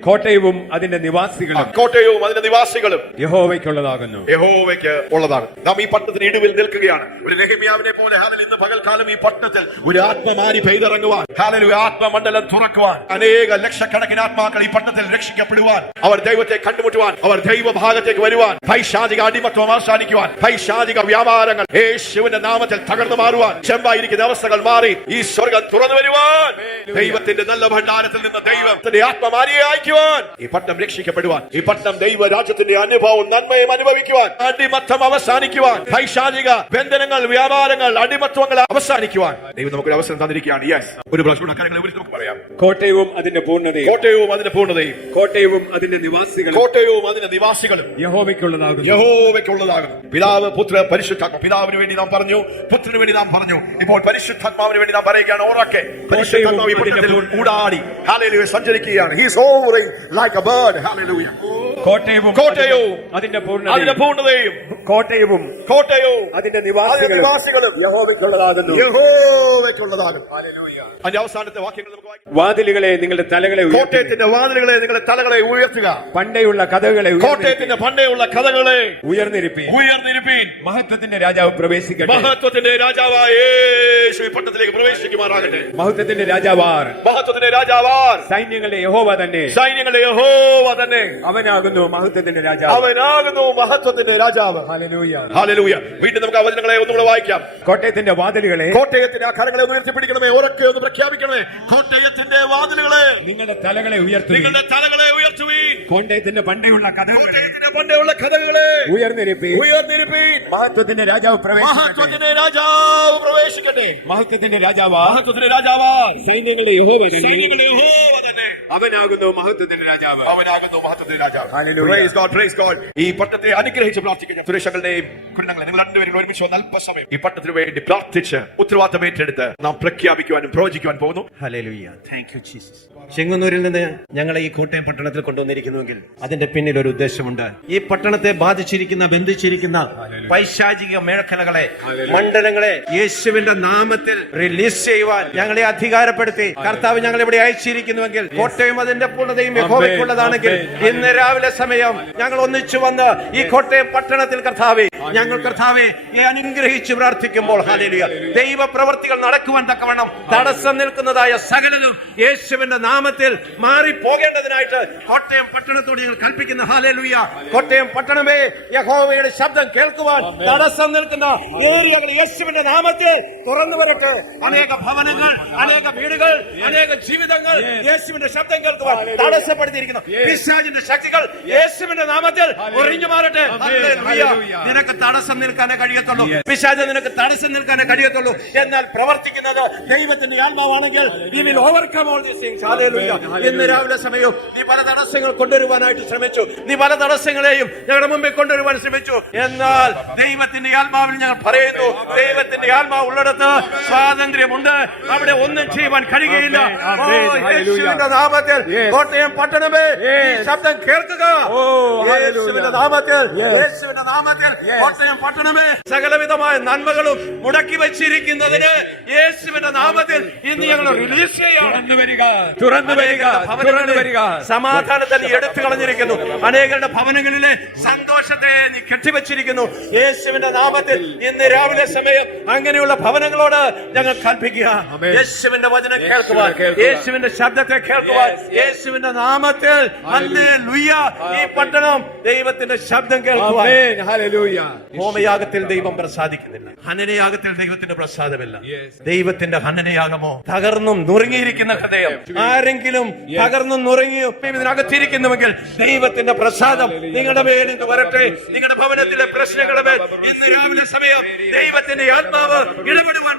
കോട്ടയവും അതിന്റെ നിവാസികളും യഹോവയ്ക്കുള്ളതാകുന്നു. യഹോവയ്ക്ക് ഉള്ളതാണ്. നാം ഈ പട്ടണത്തിന് ഇടിവിൽ നിൽക്കുകയാണ്. ഒരു നെഹെമ്യാവിനെ പോലെ ഇന്ന് പകൽക്കാലം ഈ പട്ടണത്തിൽ ഒരു ആത്മമാരി പെയ്തിറങ്ങുവാൻ, ഹല്ലേലൂയ, ആത്മമണ്ഡലം തുറക്കുവാൻ, അനേക ലക്ഷക്കണക്കിന് ആത്മാക്കൾ ഈ പട്ടണത്തിൽ രക്ഷിക്കപ്പെടുവാൻ, അവർ ദൈവത്തെ കണ്ടുമുട്ടുവാൻ, അവർ ദൈവഭാഗത്തേക്ക് വരുവാൻ, പൈശാചിക അടിമത്വം അവസാനിക്കുവാൻ, പൈശാചിക വ്യാപാരങ്ങൾ യേശുവിന്റെ നാമത്തിൽ തകർന്നു മാറുവാൻ, ചെമ്പായിരിക്കുന്ന അവസ്ഥകൾ മാറി ഈ സ്വർഗം തുറന്നു വരുവാൻ, ദൈവത്തിന്റെ നല്ല ഭണ്ഡാരത്തിൽ നിന്ന് ദൈവത്തിന്റെ ആത്മമാരിയെ അയക്കുവാൻ, ഈ പട്ടണം രക്ഷിക്കപ്പെടുവാൻ, ഈ പട്ടണം ദൈവരാജ്യത്തിന്റെ അനുഭവവും നന്മയും അനുഭവിക്കുവാൻ, അടിമത്തം അവസാനിക്കുവാൻ, പൈശാചിക ബന്ധനങ്ങൾ, വ്യാപാരങ്ങൾ, അടിമത്വങ്ങൾ അവസാനിക്കുവാൻ ദൈവം നമുക്കൊരു അവസരം തന്നിരിക്കുകയാണ്. യെസ്, ഒരു പ്രാവശ്യം കാര്യങ്ങളെ കുറിച്ച് നമുക്ക് പറയാം. കോട്ടയവും അതിന്റെ പൂർണ്ണതയും, കോട്ടയവും അതിന്റെ പൂർണ്ണതയും, കോട്ടയവും അതിന്റെ നിവാസികളും, കോട്ടയവും അതിന്റെ നിവാസികളും യഹോവയ്ക്കുള്ളതാകുന്നു. യഹോവയ്ക്കുള്ളതാകുന്നു. പിതാവ്, പുത്ര, പരിശുദ്ധാത്മ. പിതാവിന് വേണ്ടി നാം പറഞ്ഞു, പുത്രന് വേണ്ടി നാം പറഞ്ഞു, ഇപ്പോൾ പരിശുദ്ധാത്മാവിന് വേണ്ടി നാം പറയുകയാണ്. ഓറക്കെ പരിശുദ്ധാത്മാവ് ഈ പട്ടണത്തിൽ ഊടാടി ഹല്ലേലൂയ സഞ്ചരിക്കുകയാണ്. He is hovering like a bird. Hallelujah. കോട്ടയവും കോട്ടയവും അതിന്റെ അതിന്റെ പൂർണ്ണതയും, കോട്ടയവും കോട്ടയവും അതിന്റെ അതിന്റെ നിവാസികളും നിവാസികളും യഹോവയ്ക്കുള്ളതാകുന്നു. യഹോവയ്ക്കുള്ളതാകും. അതിന്റെ അവസാനത്തെ വാക്യങ്ങൾ നമുക്ക് വായിക്കാം. വാതിലുകളെ നിങ്ങളുടെ തലകളെ ഉയർത്തുക. കോട്ടയത്തിന്റെ വാതിലുകളെ നിങ്ങളുടെ തലകളെ ഉയർത്തുക. പണ്ടയുള്ള കഥകളെ കോട്ടയത്തിന്റെ പണ്ടേയുള്ള കഥകളെ ഉയർന്നിരിപ്പീൻ. ഉയർന്നിരിപ്പീൻ. മഹത്വത്തിന്റെ രാജാവ് പ്രവേശിക്കട്ടെ. മഹത്വത്തിന്റെ രാജാവായ യേശു ഈ പട്ടണത്തിലേക്ക് പ്രവേശിക്കുമാറാകട്ടെ. മഹത്വത്തിന്റെ രാജാവാർ, മഹത്വത്തിന്റെ രാജാവാർ, സൈന്യങ്ങളുടെ യഹോവ തന്നെ, സൈന്യങ്ങളുടെ യഹോവ തന്നെ, അവനാകുന്നു മഹത്വത്തിന്റെ രാജാവ്. അവനാകുന്നു മഹത്വത്തിന്റെ രാജാവ്. ഹല്ലേലൂയ. ഹല്ലേലൂയ. വീണ്ടും നമുക്ക് ആ വചനങ്ങളെ ഒന്നുകൂടെ വായിക്കാം. കോട്ടയത്തിന്റെ വാതിലുകളെ, കോട്ടയത്തിന്റെ ആ കരങ്ങളെ ഒന്ന് ഉയർത്തിപ്പിടിക്കണമേ, ഉറക്കെ ഒന്ന് പ്രഖ്യാപിക്കണമേ. കോട്ടയത്തിന്റെ വാതിലുകളെ നിങ്ങളുടെ തലകളെ ഉയർത്തുക. നിങ്ങളുടെ തലകളെ ഉയർത്തുവീൻ. കോട്ടയത്തിന്റെ പണ്ടയുള്ള കഥകളെ കോട്ടയത്തിന്റെ പണ്ടേയുള്ള കഥകളെ ഉയർന്നിരിപ്പീൻ. ഉയർന്നിരിപ്പീൻ. മഹത്വത്തിന്റെ രാജാവ് പ്രവേശിക്കട്ടെ. മഹത്വത്തിന്റെ രാജാവ് പ്രവേശിക്കട്ടെ. മഹത്വത്തിന്റെ രാജാവാ, മഹത്വത്തിന്റെ രാജാവാർ, സൈന്യങ്ങളുടെ യഹോവ തന്നെ, സൈന്യങ്ങളുടെ യഹോവ തന്നെ, അവനാകുന്നു മഹത്വത്തിന്റെ രാജാവ്. അവനാകുന്നു മഹത്വത്തിന്റെ രാജാവ്. Hallelujah. Praise God, praise God. ഈ പട്ടണത്തെ അനുഗ്രഹിച്ച് പ്രാർത്ഥിക്കുന്നു. സുരേഷങ്ങളുടെയും കുടുംബങ്ങളെ നിങ്ങൾ രണ്ടുപേരും ഒരുമിച്ച് വന്ന് അല്പസമയം ഈ പട്ടണത്തിന് വേണ്ടി പ്രാർത്ഥിച്ച് ഉത്തരവാദിത്തം ഏറ്റെടുത്ത് നാം പ്രഖ്യാപിക്കുവാനും പ്രവചിക്കുവാൻ പോകുന്നു. ഹല്ലേലൂയ. Thank you Jesus. ചെങ്ങന്നൂരിൽ നിന്ന് ഞങ്ങളെ ഈ കോട്ടയം പട്ടണത്തിൽ കൊണ്ടുവന്നിരിക്കുന്നുവെങ്കിൽ അതിന്റെ പിന്നിൽ ഒരു ഉദ്ദേശമുണ്ട്. ഈ പട്ടണത്തെ ബാധിച്ചിരിക്കുന്ന, ബന്ധിച്ചിരിക്കുന്ന പൈശാചിക മേഖലകളെ, മണ്ഡലങ്ങളെ യേശുവിന്റെ നാമത്തിൽ റിലീസ് ചെയ്യുവാൻ ഞങ്ങളെ അധികാരപ്പെടുത്തി കർത്താവ് ഞങ്ങളെ ഇവിടെ അയച്ചിരിക്കുന്നുവെങ്കിൽ, കോട്ടയം അതിന്റെ പൂർണ്ണതയും യഹോവയ്ക്കുള്ളതാണെങ്കിൽ, ഇന്ന് രാവിലെ സമയം ഞങ്ങൾ ഒന്നിച്ചു വന്ന് ഈ കോട്ടയം പട്ടണത്തിൽ കർത്താവേ, ഞങ്ങൾ കർത്താവെ അനുഗ്രഹിച്ച് പ്രാർത്ഥിക്കുമ്പോൾ ഹല്ലേലൂയ, ദൈവ പ്രവൃത്തികൾ നടക്കുവാൻ തക്കവണ്ണം തടസ്സം നിൽക്കുന്നതായ സകലതും യേശുവിന്റെ നാമത്തിൽ മാറി പോകേണ്ടതിനായിട്ട് കോട്ടയം പട്ടണത്തോട് ഞങ്ങൾ കൽപ്പിക്കുന്ന ഹല്ലേലൂയ. കോട്ടയം പട്ടണമേ, യഹോവയുടെ ശബ്ദം കേൾക്കുവാൻ തടസ്സം നിൽക്കുന്ന ഏരിയകൾ യേശുവിന്റെ നാമത്തിൽ തുറന്നു വരട്ടെ. അനേക ഭവനങ്ങൾ, അനേക വീടുകൾ, അനേക ജീവിതങ്ങൾ യേശുവിന്റെ ശബ്ദം കേൾക്കുവാൻ തടസ്സപ്പെടുത്തിയിരിക്കുന്നു പിശാചിന്റെ ശക്തികൾ യേശുവിന്റെ നാമത്തിൽ ഒഴിഞ്ഞു മാറട്ടെ. ഹല്ലേലൂയ. നിനക്ക് തടസ്സം നിൽക്കാനേ കഴിയത്തുള്ളൂ, പിശാച് നിനക്ക് തടസ്സം നിൽക്കാനേ കഴിയത്തുള്ളൂ. എന്നാൽ പ്രവർത്തിക്കുന്നത് ദൈവത്തിന്റെ ആത്മാവാണെങ്കിൽ you will overcome all these things. Hallelujah. ഇന്ന് രാവിലെ സമയവും നീ പല തടസ്സങ്ങൾ കൊണ്ടുവരുവാനായിട്ട് ശ്രമിച്ചു, നീ പല തടസ്സങ്ങളെയും ഞങ്ങളുടെ മുമ്പിൽ കൊണ്ടുവരുവാൻ ശ്രമിച്ചു. എന്നാൽ ദൈവത്തിന്റെ ആത്മാവിൽ ഞങ്ങൾ പറയുന്നു, ദൈവത്തിന്റെ ആത്മാവ് ഉള്ളിടത്ത് സ്വാതന്ത്ര്യമുണ്ട്, അവിടെ ഒന്നും ചെയ്യുവാൻ കഴിയുകയില്ല. യേശുവിന്റെ നാമത്തിൽ കോട്ടയം പട്ടണമേ, ഈ ശബ്ദം കേൾക്കുക. യേശുവിന്റെ നാമത്തിൽ, യേശുവിന്റെ നാമത്തിൽ കോട്ടയം പട്ടണമേ, സകലവിധമായ നന്മകളും മുടക്കി വെച്ചിരിക്കുന്നതിന് യേശുവിന്റെ നാമത്തിൽ ഇന്ന് ഞങ്ങൾ റിലീസ് ചെയ്യണം. തുറന്നു വരിക. സമാധാനത്തെ നീ എടുത്തു കളഞ്ഞിരിക്കുന്നു. അനേകരുടെ ഭവനങ്ങളിലെ സന്തോഷത്തെ നീ കെട്ടിവെച്ചിരിക്കുന്നു. യേശുവിന്റെ നാമത്തിൽ ഇന്ന് രാവിലെ സമയം അങ്ങനെയുള്ള ഭവനങ്ങളോട് ഞങ്ങൾ കൽപ്പിക്കുക. യേശുവിന്റെ വചനം കേൾക്കുവാൻ, യേശുവിന്റെ ശബ്ദത്തെ കേൾക്കുവാൻ, യേശുവിന്റെ നാമത്തിൽ ഹല്ലേലൂയ. ഈ പട്ടണം ദൈവത്തിന്റെ ശബ്ദം കേൾക്കുവാൻ. ഹോമയാഗത്തിൽ ദൈവം പ്രസാദിക്കുന്നില്ല, ഹനനയാഗത്തിൽ ദൈവത്തിന്റെ പ്രസാദമില്ല. ദൈവത്തിന്റെ ഹനനയാഗമോ തകർന്നും നുറുങ്ങിയിരിക്കുന്ന ഹൃദയം, ആരെങ്കിലും തകർന്നും നുറുങ്ങിയും ഇതിനകത്തിരിക്കുന്നുവെങ്കിൽ ദൈവത്തിന്റെ പ്രസാദം നിങ്ങളുടെ മേൽ നിന്ന് വരട്ടെ. നിങ്ങളുടെ ഭവനത്തിലെ പ്രശ്നങ്ങളുടെ മേൽ ഇന്ന് രാവിലെ സമയം ദൈവത്തിന്റെ ആത്മാവ് ഇടപെടുവാൻ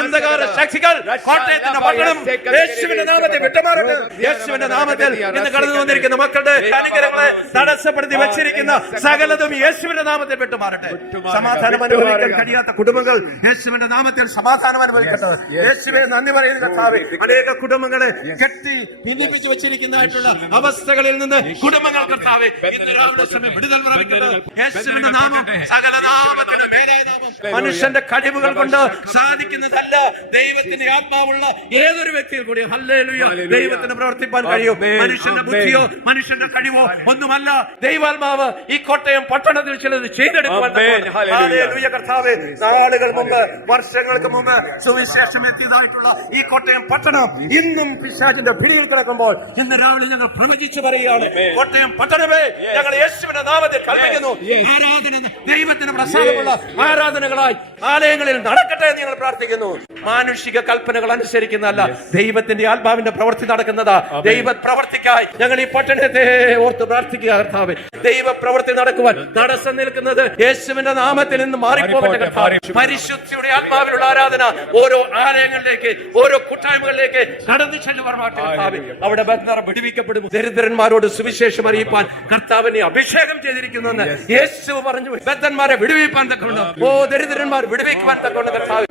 അന്ധകാര ശക്തികൾ കോട്ടയത്തിന്റെ പട്ടണം യേശുവിന്റെ നാമത്തിൽ വിട്ടുമാറട്ടെ. യേശുവിന്റെ നാമത്തിൽ ഇന്ന് കടന്നു വന്നിരിക്കുന്ന മക്കളുടെ അനുഗ്രഹങ്ങളെ തടസ്സപ്പെടുത്തി വെച്ചിരിക്കുന്ന സകലതും യേശുവിന്റെ നാമത്തിൽ വിട്ടുമാറട്ടെ. സമാധാനം അനുഭവിക്കാൻ കഴിയാത്ത കുടുംബങ്ങൾ യേശുവിന്റെ നാമത്തിൽ സമാധാനം അനുഭവിക്കട്ടെ. യേശുവെ നന്ദി പറയുന്ന കർത്താവേ, അനേക കുടുംബങ്ങളെ കെട്ടി ഭിന്നിപ്പിച്ചു വെച്ചിരിക്കുന്നതായിട്ടുള്ള അവസ്ഥകളിൽ നിന്ന് കുടുംബങ്ങൾ കർത്താവേ ഇന്ന് രാവിലെ സമയം വിടുതൽ പ്രാപിക്കട്ടെ. യേശുവിന്റെ നാമം സകല നാമത്തിന് മേലായ നാമം. മനുഷ്യന്റെ കഴിവുകൾ കൊണ്ട് സാധിക്കുന്നതല്ല, ദൈവത്തിന്റെ ആത്മാവുള്ള ഏതൊരു വ്യക്തിയിൽ കൂടി ഹല്ലേലൂയ ദൈവത്തിന് പ്രവർത്തിപ്പാൻ കഴിയും. മനുഷ്യന്റെ ബുദ്ധിയോ മനുഷ്യന്റെ കഴിവോ ഒന്നുമല്ല. ദൈവാത്മാവ് ഈ കോട്ടയം പട്ടണത്തിൽ ചിലത് ചെയ്തു വീണ്ടെടുക്കുവാൻ തക്കവണ്ണം. ഹല്ലേലൂയ കർത്താവേ, നാളുകൾ മുമ്പ്, വർഷങ്ങൾക്ക് മുമ്പ് സുവിശേഷം എത്തിയതായിട്ടുള്ള ഈ കോട്ടയം പട്ടണം ഇന്നും പിശാചിന്റെ പിടിയിൽ കിടക്കുമ്പോൾ ഇന്ന് രാവിലെ ഞങ്ങൾ പ്രവചിച്ചു പറയുകയാണ്, കോട്ടയം പട്ടണമേ, ഞങ്ങൾ യേശുവിന്റെ നാമത്തിൽ കൽപ്പിക്കുന്നു, ആരാധന ദൈവത്തിന് പ്രസാദമുള്ള ആരാധനകളായി ആലയങ്ങളിൽ നടക്കട്ടെ എന്ന് ഞങ്ങൾ പ്രാർത്ഥിക്കുന്നു. മാനുഷിക കൽപ്പനകൾ അനുസരിക്കുന്നതല്ല, ദൈവത്തിന്റെ ആത്മാവിന്റെ പ്രവൃത്തി നടക്കുന്നതാ. ദൈവ പ്രവർത്തിക്കായി ഞങ്ങൾ ഈ പട്ടണത്തെ ഓർത്ത് പ്രാർത്ഥിക്കുക കർത്താവേ. ദൈവ പ്രവൃത്തി നടക്കുവാൻ തടസ്സം നിൽക്കുന്നത് യേശുവിന്റെ നാമത്തിൽ നിന്ന് മാറിപ്പോകട്ടെ കർത്താവേ. പരിശുദ്ധിയുടെ ആത്മാവിലുള്ള ആരാധന ഓരോ ആലയങ്ങളിലേക്ക്, ഓരോ കൂട്ടായ്മകളിലേക്ക് കടന്നു ചെല്ലുവാനാകട്ടെ കർത്താവേ. അവിടെ ബന്ധർ വിടുവിക്കപ്പെടും. ദരിദ്രന്മാരോട് സുവിശേഷം അറിയിപ്പാൻ കർത്താവിനെ അഭിഷേകം ചെയ്തിരിക്കുന്നുവെന്ന് യേശു പറഞ്ഞു. ബദ്ധന്മാരെ വിടുവിപ്പാൻ തക്കവണ്ണം, ഓ ദരിദ്രന്മാർ വിടുവിക്കുവാൻ തക്കവണ്ണം കർത്താവേ.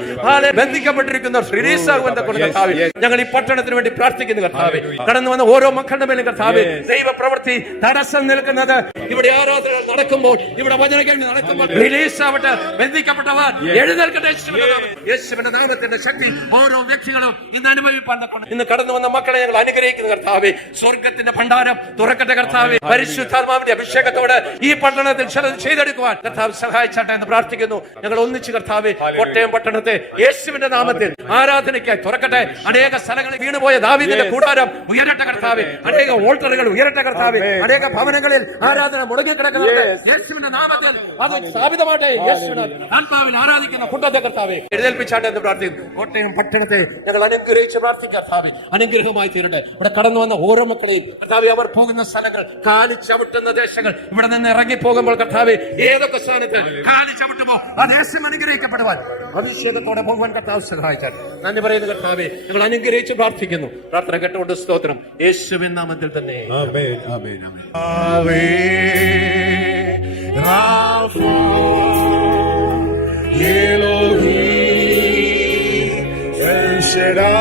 ബന്ധിക്കപ്പെട്ടിരിക്കുന്നവർ റിലീസ് ആകുവാൻ തക്കവണ്ണം കർത്താവേ. ഞങ്ങൾ ഈ പട്ടണത്തിന് വേണ്ടി പ്രാർത്ഥിക്കുന്നു കർത്താവേ. കടന്നു വന്ന ഓരോ മക്കളുടെ മേലും കർത്താവേ ദൈവ പ്രവൃത്തി തടസ്സം നിൽക്കുന്നത്, ഇവിടെ ആരാധന നടക്കുമ്പോൾ, ഇവിടെ വചന കേൾവി നടക്കുമ്പോൾ റിലീസ് ആവട്ടെ. ബന്ധിക്കപ്പെട്ടവർ എഴുന്നേൽക്കട്ടെ. യേശുവിന്റെ നാമത്തിന്റെ ശക്തി ഓരോ വ്യക്തികളും ഇന്ന് അനുഭവിപ്പാൻ തക്കവണ്ണം ഇന്ന് കടന്നു വന്ന മക്കളെ ഞങ്ങൾ അനുഗ്രഹിക്കുന്നു കർത്താവേ. സ്വർഗത്തിന്റെ ഭണ്ഡാരം തുറക്കട്ടെ കർത്താവേ. പരിശുദ്ധാത്മാവിന്റെ അഭിഷേകത്തോടെ ഈ പട്ടണത്തിൽ ചിലത് ചെയ്തെടുക്കുവാൻ കർത്താവ് സഹായിച്ചട്ടെ എന്ന് പ്രാർത്ഥിക്കുന്നു. ഞങ്ങൾ ഒന്നിച്ച് കർത്താവേ കോട്ടയം പട്ടണത്തെ യേശുവിന്റെ നാമത്തിൽ ആരാധനയ്ക്കായി തുറക്കട്ടെ. അനേക സ്ഥലങ്ങളിൽ വീണുപോയ ദാവീദിന്റെ കൂടാരം ഉയരട്ടെ കർത്താവേ. അനേക ഓൾട്ടറുകൾ ഉയരട്ടെ കർത്താവേ. അനേക ഭവനങ്ങളിൽ ആരാധന മുടങ്ങിക്കിടക്കുന്നത് യേശുവിന്റെ നാമത്തിൽ അത് സ്ഥാപിതമാട്ടെ. യേശുവിനെ ആത്മാവിൽ ആരാധിക്കുന്ന കൂട്ടത്തെ കർത്താവേ എഴുന്നേൽപ്പിച്ചാട്ടെ എന്ന് പ്രാർത്ഥിക്കുന്നു. കോട്ടയം പട്ടണത്തെ ഞങ്ങൾ അനുഗ്രഹിച്ച് പ്രാർത്ഥിക്കുക കർത്താവേ. അനുഗ്രഹമായി തീരട്ടെ. ഇവിടെ കടന്നു വന്ന ഓരോ മക്കളെയും കർത്താവേ, അവർ പോകുന്ന സ്ഥലങ്ങൾ, കാലി ചവിട്ടുന്ന ദേശങ്ങൾ, ഇവിടെ നിന്ന് ഇറങ്ങി പോകുമ്പോൾ കർത്താവേ ഏതൊക്കെ സ്ഥാനത്ത് കാലി ചവിട്ടുമോ ആ ദേശം അനുഗ്രഹിക്കപ്പെടുവാൻ അഭിഷേകത്തോടെ പോകുവാൻ കർത്താവ് സഹായിച്ചാൽ നന്ദി പറയുന്ന കർത്താവേ ഞങ്ങൾ അനുഗ്രഹിച്ച് പ്രാർത്ഥിക്കുന്നു. പ്രാർത്ഥന കേട്ടുകൊണ്ട് സ്തോത്രം യേശുവിൻ നാമത്തിൽ തന്നെ. ആമേൻ, ആമേൻ, ആമേൻ. Rafa, Elohim, El Shaddai,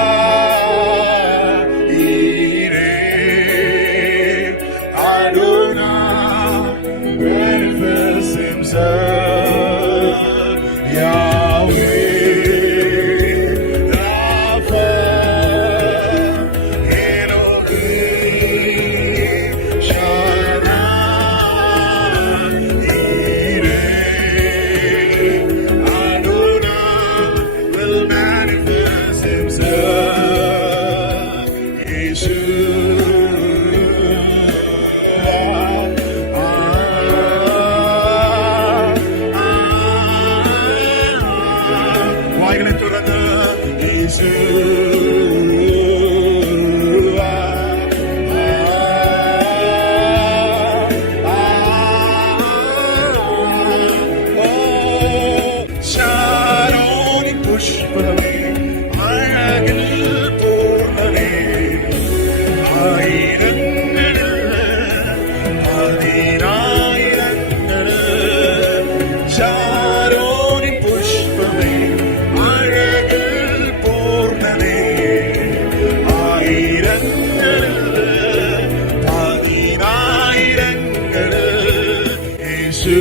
Yireh, Adonai, manifest Himself, Yahweh, Rafa, Elohim, Shaddai. വായികളെ തുറന്ന് ശാരോണി പുഷ്പമേ അഴകിൽ പൂർണ്ണമേ ആയിരങ്ങൾ പതിനായിരങ്ങൾ ശാരോണി പുഷ്പമേ അഴകിൽ പൂർണ്ണമേ ആയിരങ്ങൾ പതിനായിരങ്ങൾ യേശു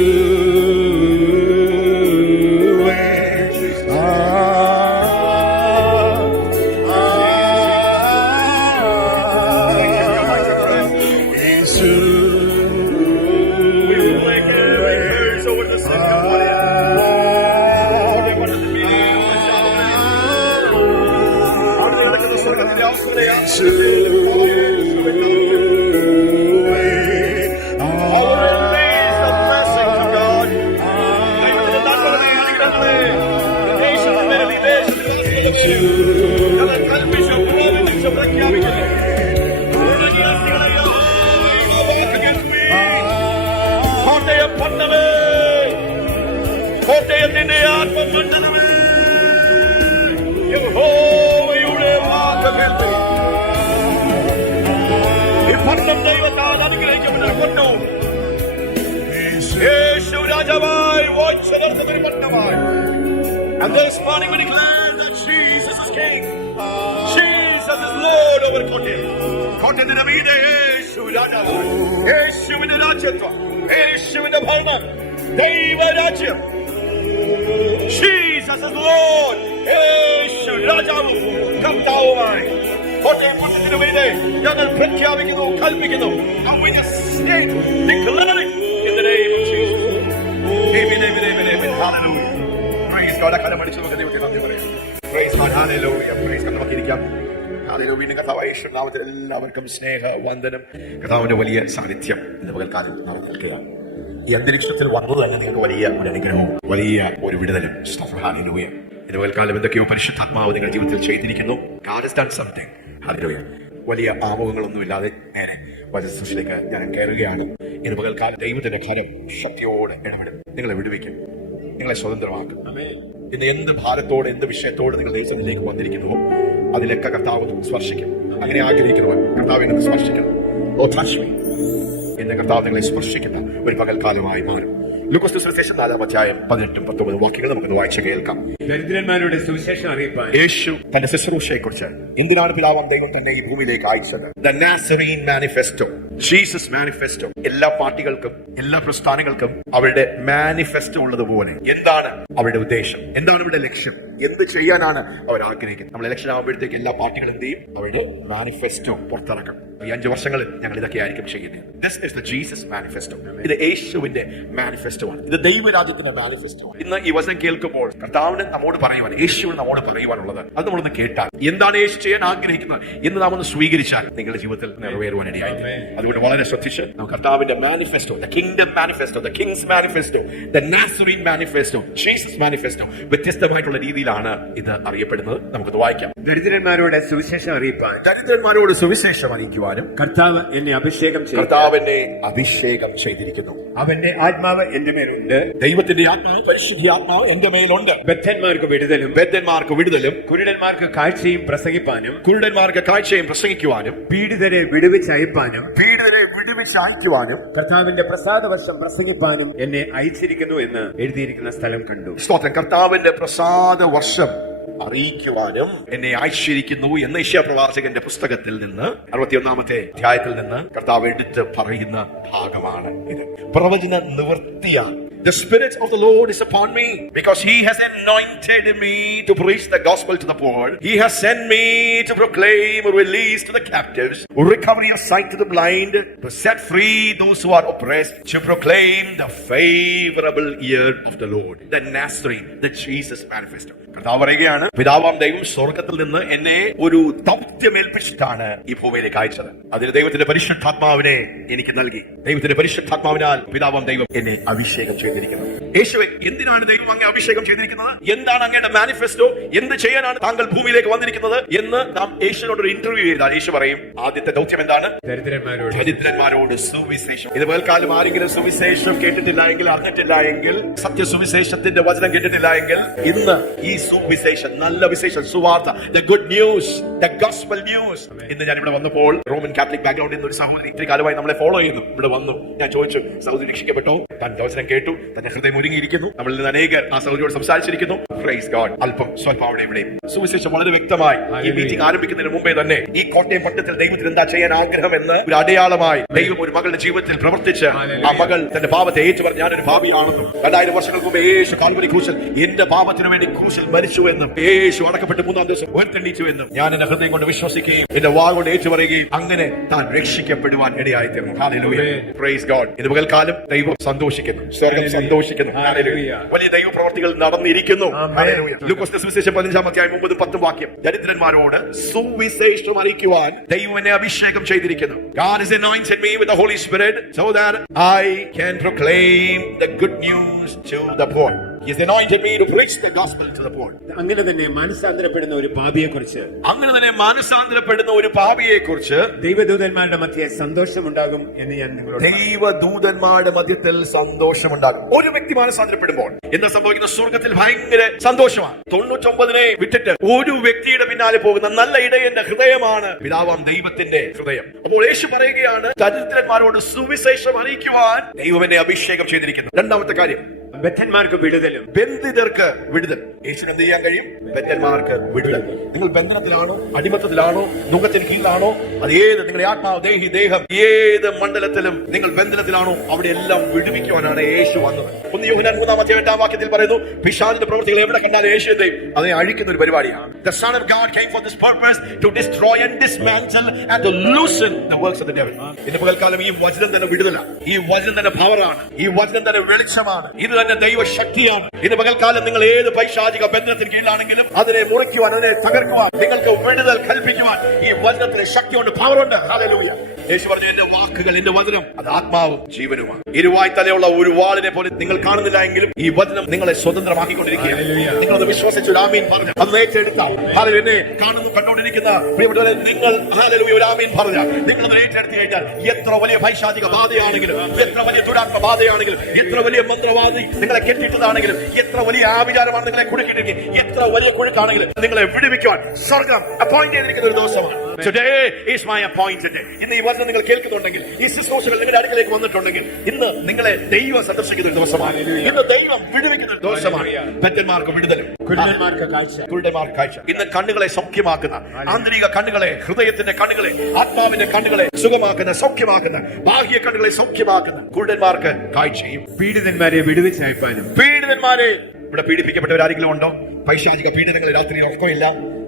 കോട്ടയത്തിന്റെ ആത്മമണ്ഡലമേ യഹോവയുടെ വാഗ്ദത്തം ഈ പട്ടണം ദൈവത്താൽ അനുഗ്രഹിക്കപ്പെട്ടു. യേശു രാജാവായി വാഴ്ച നടത്തുന്ന ഒരു പട്ടണമായി. And this morning we declare that Jesus is King. Jesus is Lord over Kottayam. കോട്ടയത്തിന്റെ മീതെ യേശു രാജാവ്. യേശുവിന്റെ രാജ്യത്വം, യേശുവിന്റെ ഭരണം, ദൈവരാജ്യം. Jesus is Lord. യേശു രാജാവും കർത്താവുമായി. കോട്ടയം പട്ടണത്തിന്റെ മീതെ ഞങ്ങൾ പ്രഖ്യാപിക്കുന്നു, കൽപ്പിക്കുന്നു. And we just declare it in the name of Jesus. Amen. Hallelujah. Praise God. കരം അടിച്ചു നമുക്ക് ദൈവത്തെ നന്ദി പറയാം. Praise God. Hallelujah. Praise God. നമുക്ക് ഇരിക്കാം. Hallelujah. വീണ്ടും കർത്താവായ യേശുവിന്റെ നാമത്തിൽ എല്ലാവർക്കും സ്നേഹ വന്ദനം. കർത്താവിന്റെ വലിയ സാന്നിധ്യം ഇന്ന് പകൽക്കാലം നാം കേൾക്കുക. ഈ അന്തരീക്ഷത്തിൽ വന്നത് തന്നെ നിങ്ങൾക്ക് വലിയ ഒരു അനുഗ്രഹവും വലിയ ഒരു വിടുതലും. Hallelujah. ഇന്ന് പകൽക്കാലം എന്തൊക്കെയോ പരിശുദ്ധാത്മാവ് നിങ്ങളുടെ ജീവിതത്തിൽ ചെയ്തിരിക്കുന്നു. God has done something. Hallelujah. വലിയ ആമുഖങ്ങളൊന്നുമില്ലാതെ നേരെ വചനത്തിലേക്ക് ഞാൻ കയറുകയാണ്. ഇന്ന് പകൽക്കാലം ദൈവത്തിന്റെ കരം ശക്തിയോടെ ഇടപെടും. നിങ്ങളെ വിടുവിക്കും, നിങ്ങളെ സ്വതന്ത്രമാക്കും. ഇന്ന് എന്ത് ഭാരത്തോടെ എന്ത് വിഷയത്തോടെ നിങ്ങൾ ദേശത്തിലേക്ക് വന്നിരിക്കുന്നുവോ അതിലൊക്കെ കർത്താവ് സ്പർശിക്കും. അങ്ങനെ ആഗ്രഹിക്കുന്നവർ കർത്താവിനെ സ്പർശിക്കണം. ഓ touch me. എന്ന കർത്താവ് നിങ്ങളെ സ്പർശിക്കുന്ന ഒരു പകൽക്കാലമായി മാറും. ലൂക്കോസ് സുവിശേഷം 4-ാം അധ്യായം 18-19 വാക്യങ്ങൾ നമുക്ക് വായിച്ച് കേൾക്കാം. ദരിദ്രന്മാരുടെ സുവിശേഷം അറിയിപ്പാൻ യേശു തന്റെ ശുശ്രൂഷയെ കുറിച്ച് എന്തിനാണ് പിതാവാം ദൈവം തന്നെ ഈ ഭൂമിയിലേക്ക് അയച്ചത്? The Nazarene manifesto, Jesus manifesto. എല്ലാ പാർട്ടികൾക്കും എല്ലാ പ്രസ്ഥാനങ്ങൾക്കും അവരുടെ മാനിഫെസ്റ്റോ ഉള്ളതുപോലെ എന്താണ് അവരുടെ ഉദ്ദേശം, എന്താണ് അവരുടെ ലക്ഷ്യം, എന്ത് ചെയ്യാനാണ് അവർ ആഗ്രഹിക്കുന്നത്? നമ്മൾ ഇലക്ഷൻ ആകുമ്പോഴത്തേക്ക് എല്ലാ പാർട്ടികളും എന്ത് ചെയ്യും? അവരുടെ മാനിഫെസ്റ്റോ പുറത്തിറക്കും. ഈ 5 വർഷങ്ങളിൽ ഞങ്ങൾ ഇതൊക്കെ ആയിരിക്കും ചെയ്യുന്നത്. This is the Jesus manifesto. ഇത് യേശുവിന്റെ മാനിഫെസ്റ്റോ ആണ്. ഇത് ദൈവരാജ്യത്തിന്റെ മാനിഫെസ്റ്റോ ആണ്. ഇന്ന് ഈ വചനം കേൾക്കുമ്പോൾ കർത്താവിന് നമ്മോട് പറയുവാൻ, യേശുവിന് നമ്മോട് പറയുവാനുള്ളത് അത് നമ്മളൊന്ന് കേട്ടാൽ, എന്താണ് യേശു ചെയ്യാൻ ആഗ്രഹിക്കുന്നത് എന്ന് നാം ഒന്ന് സ്വീകരിച്ചാൽ നിങ്ങളുടെ ജീവിതത്തിൽ നിറവേറുവാനിടയായി. അതുകൊണ്ട് വളരെ ശ്രദ്ധിച്ച് നമുക്ക് കർത്താവിന്റെ manifesto, the kingdom manifesto, the king's manifesto, the Nazarene manifesto, Jesus manifesto, വ്യത്യസ്തമായിട്ടുള്ള രീതിയിലാണ് ഇത് അറിയപ്പെടുന്നത്. നമുക്കത് വായിക്കാം. ദരിദ്രന്മാരോട് സുവിശേഷം അറിയിപ്പാൻ, ദരിദ്രന്മാരോട് സുവിശേഷം അറിയിക്കുവാനും കർത്താവ് എന്നെ അഭിഷേകം ചെയ്തു. കർത്താവ് എന്നെ അഭിഷേകം ചെയ്തിരിക്കുന്നു. അവന്റെ ആത്മാവ് എന്റെ മേലുണ്ട്. ദൈവത്തിന്റെ ആത്മാവ്, പരിശുദ്ധ ആത്മാവ് എന്റെ മേലുണ്ട്. ബദ്ധന്മാർക്ക് വിടുതലും, ബദ്ധന്മാർക്ക് വിടുതലും, കുരുടന്മാർക്ക് കാഴ്ചയും പ്രസംഗിപ്പാനും, കുരുടന്മാർക്ക് കാഴ്ചയും പ്രസംഗിക്കുവാനും, പീഡിതരെ വിടുവിച്ചയപ്പാനും, പീഡിതരെ വിടുവിച്ച് അയക്കുവാനും, കർത്താവിന്റെ പ്രസാദവർഷം പ്രസംഗിപ്പാനും എന്നെ അയച്ചിരിക്കുന്നു എന്ന് എഴുതിയിരിക്കുന്ന സ്ഥലം കണ്ടു. സ്തോത്രം. കർത്താവിന്റെ പ്രസാദ വർഷം അറിയിക്കുവാനും എന്നെ അയച്ചിരിക്കുന്നു എന്ന് യെശയ്യാപ്രവാചകന്റെ പുസ്തകത്തിൽ നിന്ന് 61-ാമത്തെ അധ്യായത്തിൽ നിന്ന് കർത്താവ് എടുത്ത് പറയുന്ന ഭാഗമാണ് ഇത്. പ്രവചന നിവൃത്തിയാണ്. The Spirit of the Lord is upon me because He has anointed me to preach the gospel to the poor. He has sent me to proclaim release to the captives, recovery of sight to the blind, to set free those who are oppressed, to proclaim the favorable year of the Lord. The Nazarene, the Jesus manifesto. കർത്താവ് പറയുകയാണ്, പിതാവാം ദൈവം സ്വർഗത്തിൽ നിന്ന് എന്നെ ഒരു ദൗത്യം ഏൽപ്പിച്ചിട്ടാണ് ഈ ഭൂമിയിലേക്ക് അയച്ചത്. അതിന് ദൈവത്തിന്റെ പരിശുദ്ധാത്മാവിനെ എനിക്ക് നൽകി. ദൈവത്തിന്റെ പരിശുദ്ധാത്മാവിനാൽ പിതാവാം ദൈവം എന്നെ അഭിഷേകം ചെയ്തിരിക്കുന്നു. യേശുവേ, എന്തിനാണ് ദൈവം അങ്ങേ അഭിഷേകം ചെയ്തിരിക്കുന്നത്? എന്താണ് അങ്ങയുടെ മാനിഫെസ്റ്റോ? എന്ത് ചെയ്യാനാണ് താങ്കൾ ഭൂമിയിലേക്ക് വന്നിരിക്കുന്നത് എന്ന് നാം യേശുവിനോട് ഒരു ഇന്റർവ്യൂ ചെയ്താൽ യേശു പറയും, ആദ്യത്തെ ദൗത്യം എന്താണ്? ദരിദ്രന്മാരോട് സുവിശേഷം. ഇത് വേൽക്കാലം ആരെങ്കിലും സുവിശേഷം കേട്ടിട്ടില്ല എങ്കിൽ, അറിഞ്ഞിട്ടില്ല എങ്കിൽ, സത്യസുവിശേഷത്തിന്റെ വചനം കേട്ടിട്ടില്ല എങ്കിൽ, ഇന്ന് ഈ സുവിശേഷം, നല്ല വിശേഷം, സുവാർത്ത, the good news, the gospel news. ഇന്ന് ഞാൻ ഇവിടെ വന്നപ്പോൾ റോമൻ കാത്തലിക് ബാക്ക്ഗ്രൗണ്ടിൽ നിന്ന് ഒരു സഹോദരി ഇത്തിരി കാലമായി നമ്മളെ ഫോളോ ചെയ്യുന്നു. ഇവിടെ വന്നു, ഞാൻ ചോദിച്ചു, സഹോദരി രക്ഷിക്കപ്പെട്ടോ? തന്റെ വചനം കേട്ടു, തന്റെ ഹൃദയം ഒരുങ്ങിയിരിക്കുന്നു. നമ്മളിൽ നിന്ന് അനേകർ ആ സഹോദരിയോട് സംസാരിച്ചിരിക്കുന്നു. Praise God. അല്പം സ്വല്പം അവിടെ ഇവിടെ സുവിശേഷം വളരെ വ്യക്തമായി ഈ മീറ്റിംഗ് ആരംഭിക്കുന്നതിന് മുമ്പേ തന്നെ ഈ കോട്ടയം പട്ടണത്തിൽ ദൈവത്തിന് എന്താ ചെയ്യാൻ ആഗ്രഹം എന്ന് ഒരു അടയാളമായി ദൈവം ഒരു മകളുടെ ജീവിതത്തിൽ പ്രവർത്തിച്ച് ആ മകൾ തന്റെ പാപത്തെ ഏറ്റു പറഞ്ഞ് ഞാനൊരു ഭാവിയാണെന്നും 2000 വർഷങ്ങൾക്ക് മുമ്പ് യേശു കാൽവരി ക്രൂശിൽ എന്റെ പാപത്തിനു വേണ്ടി ക്രൂശിൽ മരിച്ചു എന്നും യേശു അടക്കപ്പെട്ട് 3-ാം ദിവസം ഉയർത്തെണീച്ചു എന്നും ഞാൻ എന്റെ ഹൃദയം കൊണ്ട് വിശ്വസിക്കുകയും എന്റെ വാഗോട് ഏറ്റു പറയുകയും അങ്ങനെ താൻ രക്ഷിക്കപ്പെടുവാൻ ഇടയായി തീർന്നു. ഹല്ലേലൂയ. Praise God. ഇന്ന് പകൽക്കാലം ദൈവം സന്തോഷിക്കുന്നു, സ്വർഗ്ഗം സന്തോഷിക്കുന്നു. ഹല്ലേലൂയ. വലിയ ദൈവ പ്രവർത്തികൾ നടന്നിരിക്കുന്നു. ഹല്ലേലൂയ. ലൂക്കോസ് സുവിശേഷം 15-ാം അധ്യായം 9-10 വാക്യം. ദരിദ്രന്മാരോട് സുവിശേഷം അറിയിക്കുവാൻ ദൈവം എന്നെ അഭിഷേകം ചെയ്തിരിക്കുന്നു. God has anointed me with the Holy Spirit so that I can proclaim the good news to the poor. He has anointed me to preach the gospel to the poor. അങ്ങനെ തന്നെ മാനസാന്തരപ്പെടുന്ന ഒരു പാപിയെ കുറിച്ച്, ദൈവദൂതന്മാരുടെ മധ്യേ സന്തോഷമുണ്ടാകും എന്ന് ഞാൻ നിങ്ങളോട്. ദൈവദൂതന്മാരുടെ മധ്യത്തിൽ സന്തോഷമുണ്ടാകും. ഒരു വ്യക്തി മാനസാന്തരപ്പെടുമ്പോൾ എന്താ സംഭവിക്കുന്ന? സ്വർഗത്തിൽ ഭയങ്കര സന്തോഷമാണ്. 99-നെ വിട്ടിട്ട് ഒരു വ്യക്തിയുടെ പിന്നാലെ പോകുന്ന നല്ല ഇടയന്റെ ഹൃദയമാണ് പിതാവാം ദൈവത്തിന്റെ ഹൃദയം. അപ്പോൾ യേശു പറയുകയാണ്, ദരിദ്രന്മാരോട് സുവിശേഷം അറിയിക്കുവാൻ ദൈവം എന്നെ അഭിഷേകം ചെയ്തിരിക്കുന്നു. രണ്ടാമത്തെ കാര്യം, ബദ്ധന്മാർക്ക് വിടുതലും. ബന്ധിതർക്ക് വിടുതൽ. യേശുവിന് എന്ത് ചെയ്യാൻ കഴിയും? ബന്ധന്മാർക്ക് വിടുതൽ. നിങ്ങൾ ബന്ധനത്തിലാണോ, അടിമത്തത്തിലാണോ, നുഖത്തിന് കീഴിലാണോ, അത് ഏത് നിങ്ങളുടെ ആത്മാവ്, ദേഹി, ദേഹം ഏത് മണ്ഡലത്തിലും നിങ്ങൾ ബന്ധനത്തിലാണോ അവിടെ എല്ലാം വിടുവിക്കുവാനാണ് യേശു വന്നത്. 1 യോഹന്നാൻ 3-ാം അധ്യായം 8-ാം വാക്യത്തിൽ പറയുന്നു, പിശാചിന്റെ പ്രവൃത്തികൾ എവിടെ കണ്ടാലും യേശു അതിനെ അഴിക്കുന്ന ഒരു പരിപാടിയാണ്. The Son of God came for this purpose, to destroy and dismantle and to loosen the works of the devil. ഇന്ന് പകൽക്കാലം ഈ വചനം തന്നെ വിടുതലാണ്, ഈ വചനം തന്നെ പവറാണ്, ഈ വചനം തന്നെ വെളിച്ചമാണ്. ഇത് തന്നെ ദൈവശക്തിയാണ്. ഇന്ന് പകൽക്കാലം നിങ്ങൾ ഏത് പൈശാചിക ബന്ധത്തിന് കീഴിലാണെങ്കിലും അതിനെ മുറിക്കുവാൻ, അതിനെ തകർക്കുവാൻ, നിങ്ങൾക്ക് വിടുതൽ കൽപ്പിക്കുവാൻ ഈ വചനത്തിന് ശക്തിയുണ്ട്, പവറുണ്ട്. ഹല്ലേലൂയ. യേശു പറഞ്ഞു, എന്റെ വാക്കുകൾ, എന്റെ വചനം അത് ആത്മാവും ജീവനുമാണ്. ഇരുവായ് തലയുള്ള ഒരു വാളിനെ പോലെ നിങ്ങൾ കാണുന്നില്ല എങ്കിലും ഈ വചനം നിങ്ങളെ സ്വതന്ത്രമാക്കിക്കൊണ്ടിരിക്കുകയാണ്. നിങ്ങളത് വിശ്വസിച്ചു ആമീൻ പറഞ്ഞു, അത് ഏറ്റെടുത്താൽ എന്നെ കാണുന്നു കണ്ടുകൊണ്ടിരിക്കുന്ന പ്രിയപ്പെട്ടവരെ, നിങ്ങൾ ഹല്ലേലൂയ ഒരു ആമീൻ പറഞ്ഞാൽ, നിങ്ങൾ അത് ഏറ്റെടുത്തു കഴിഞ്ഞാൽ എത്ര വലിയ പൈശാചിക ബാധയാണെങ്കിലും, എത്ര വലിയ ദുരാത്മ ബാധയാണെങ്കിലും, എത്ര വലിയ മന്ത്രവാദി നിങ്ങളെ കെട്ടിട്ടതാണെങ്കിലും, എത്ര വലിയ ആഭിചാരമാണ് നിങ്ങളെ കുടുക്കിയിട്ടിരിക്കുക, എത്ര വലിയ കുഴുക്കാണെങ്കിലും നിങ്ങളെ വിടുവിക്കുവാൻ സ്വർഗം അപ്പോയിന്റ് ചെയ്തിരിക്കുന്ന ഒരു ദിവസമാണ്. Today is my appointed day. ഇന്ന് ഈ വചനം നിങ്ങൾ കേൾക്കുന്നുണ്ടെങ്കിൽ, ഈ ശുശ്രൂഷകൾ നിങ്ങളുടെ അടുക്കലേക്ക് വന്നിട്ടുണ്ടെങ്കിൽ, ഇന്ന് നിങ്ങളെ ദൈവം സന്ദർശിക്കുന്ന ഒരു ദിവസമാണ്. ഇന്ന് ദൈവം വിടുവിക്കുന്ന ഒരു ദിവസമാണ്. ഭക്തന്മാർക്ക് വിടുതലും കുരുടന്മാർക്ക് കാഴ്ച. ഇന്ന് കണ്ണുകളെ സൗഖ്യമാക്കുന്ന, ആന്തരിക കണ്ണുകളെ, ഹൃദയത്തിന്റെ കണ്ണുകളെ, ആത്മാവിന്റെ കണ്ണുകളെ സുഖമാക്കുന്ന, സൗഖ്യമാക്കുന്ന, ബാഹ്യ കണ്ണുകളെ സൗഖ്യമാക്കുന്ന കുരുടന്മാർക്ക് കാഴ്ചയും, പീഡിതന്മാരെ വിടുവിച്ചയപ്പാനും. പീഡിതന്മാരെ, ഇവിടെ പീഡിപ്പിക്കപ്പെട്ടവരാരെങ്കിലും ഉണ്ടോ? പൈശാചിക പീഡനങ്ങൾ രാത്രി ഉറക്കമില്ല,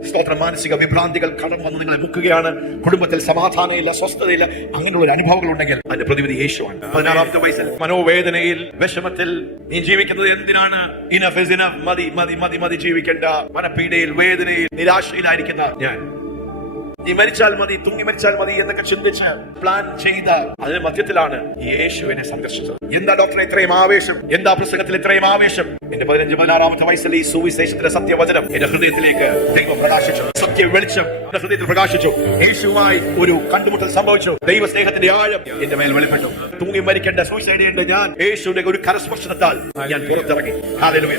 സ്തോത്രം, മാനസിക വിഭ്രാന്തികൾ കടം വന്ന് നിങ്ങളെ മുക്കുകയാണ്, കുടുംബത്തിൽ സമാധാനമില്ല, സ്വസ്ഥതയില്ല, അങ്ങനെയുള്ള ഒരു അനുഭവങ്ങൾ ഉണ്ടെങ്കിൽ അതിന്റെ പ്രതിവിധി യേശുവാണ്. 16-ാമത്തെ വയസ്സിൽ മനോവേദനയിൽ, വിഷമത്തിൽ നീ ജീവിക്കുന്നത് എന്തിനാണ്? ഇനഫ് ഇസ് ഇനഫ്, മതി മതി മതി മതി ജീവിക്കേണ്ട, മനപ്പീഡയിൽ, വേദനയിൽ, നിരാശയിലായിരിക്കുന്ന ഞാൻ, നീ മരിച്ചാൽ മതി, തൂങ്ങി മരിച്ചാൽ മതി എന്നൊക്കെ ചിന്തിച്ച് പ്ലാൻ ചെയ്ത അതിന് മധ്യത്തിലാണ് യേശുവിനെ സന്ദർശിച്ചത്. എന്താ ഡോക്ടറെ ഇത്രയും ആവേശം? എന്താ പ്രസംഗത്തിൽ ഇത്രയും ആവേശം? എന്റെ 15-16-ാമത്തെ വയസ്സിൽ ഈ സുവിശേഷത്തിന്റെ സത്യവചനം എന്റെ ഹൃദയത്തിലേക്ക് ദൈവം പ്രകാശിച്ചു. സത്യ വെളിച്ചം എന്റെ ഹൃദയത്തിൽ പ്രകാശിച്ചു. യേശുവുമായി ഒരു കണ്ടുമുട്ടൽ സംഭവിച്ചു. ദൈവ സ്നേഹത്തിന്റെ ആഴം എന്റെ മേൽ വെളിപ്പെട്ടു. തൂങ്ങി മരിക്കേണ്ട, സൂയിസൈഡ് ചെയ്യേണ്ട ഞാൻ യേശുവിന്റെ ഒരു കരസ്പർശനത്താൽ ഞാൻ പുറത്തിറങ്ങി. ഹല്ലേലൂയ.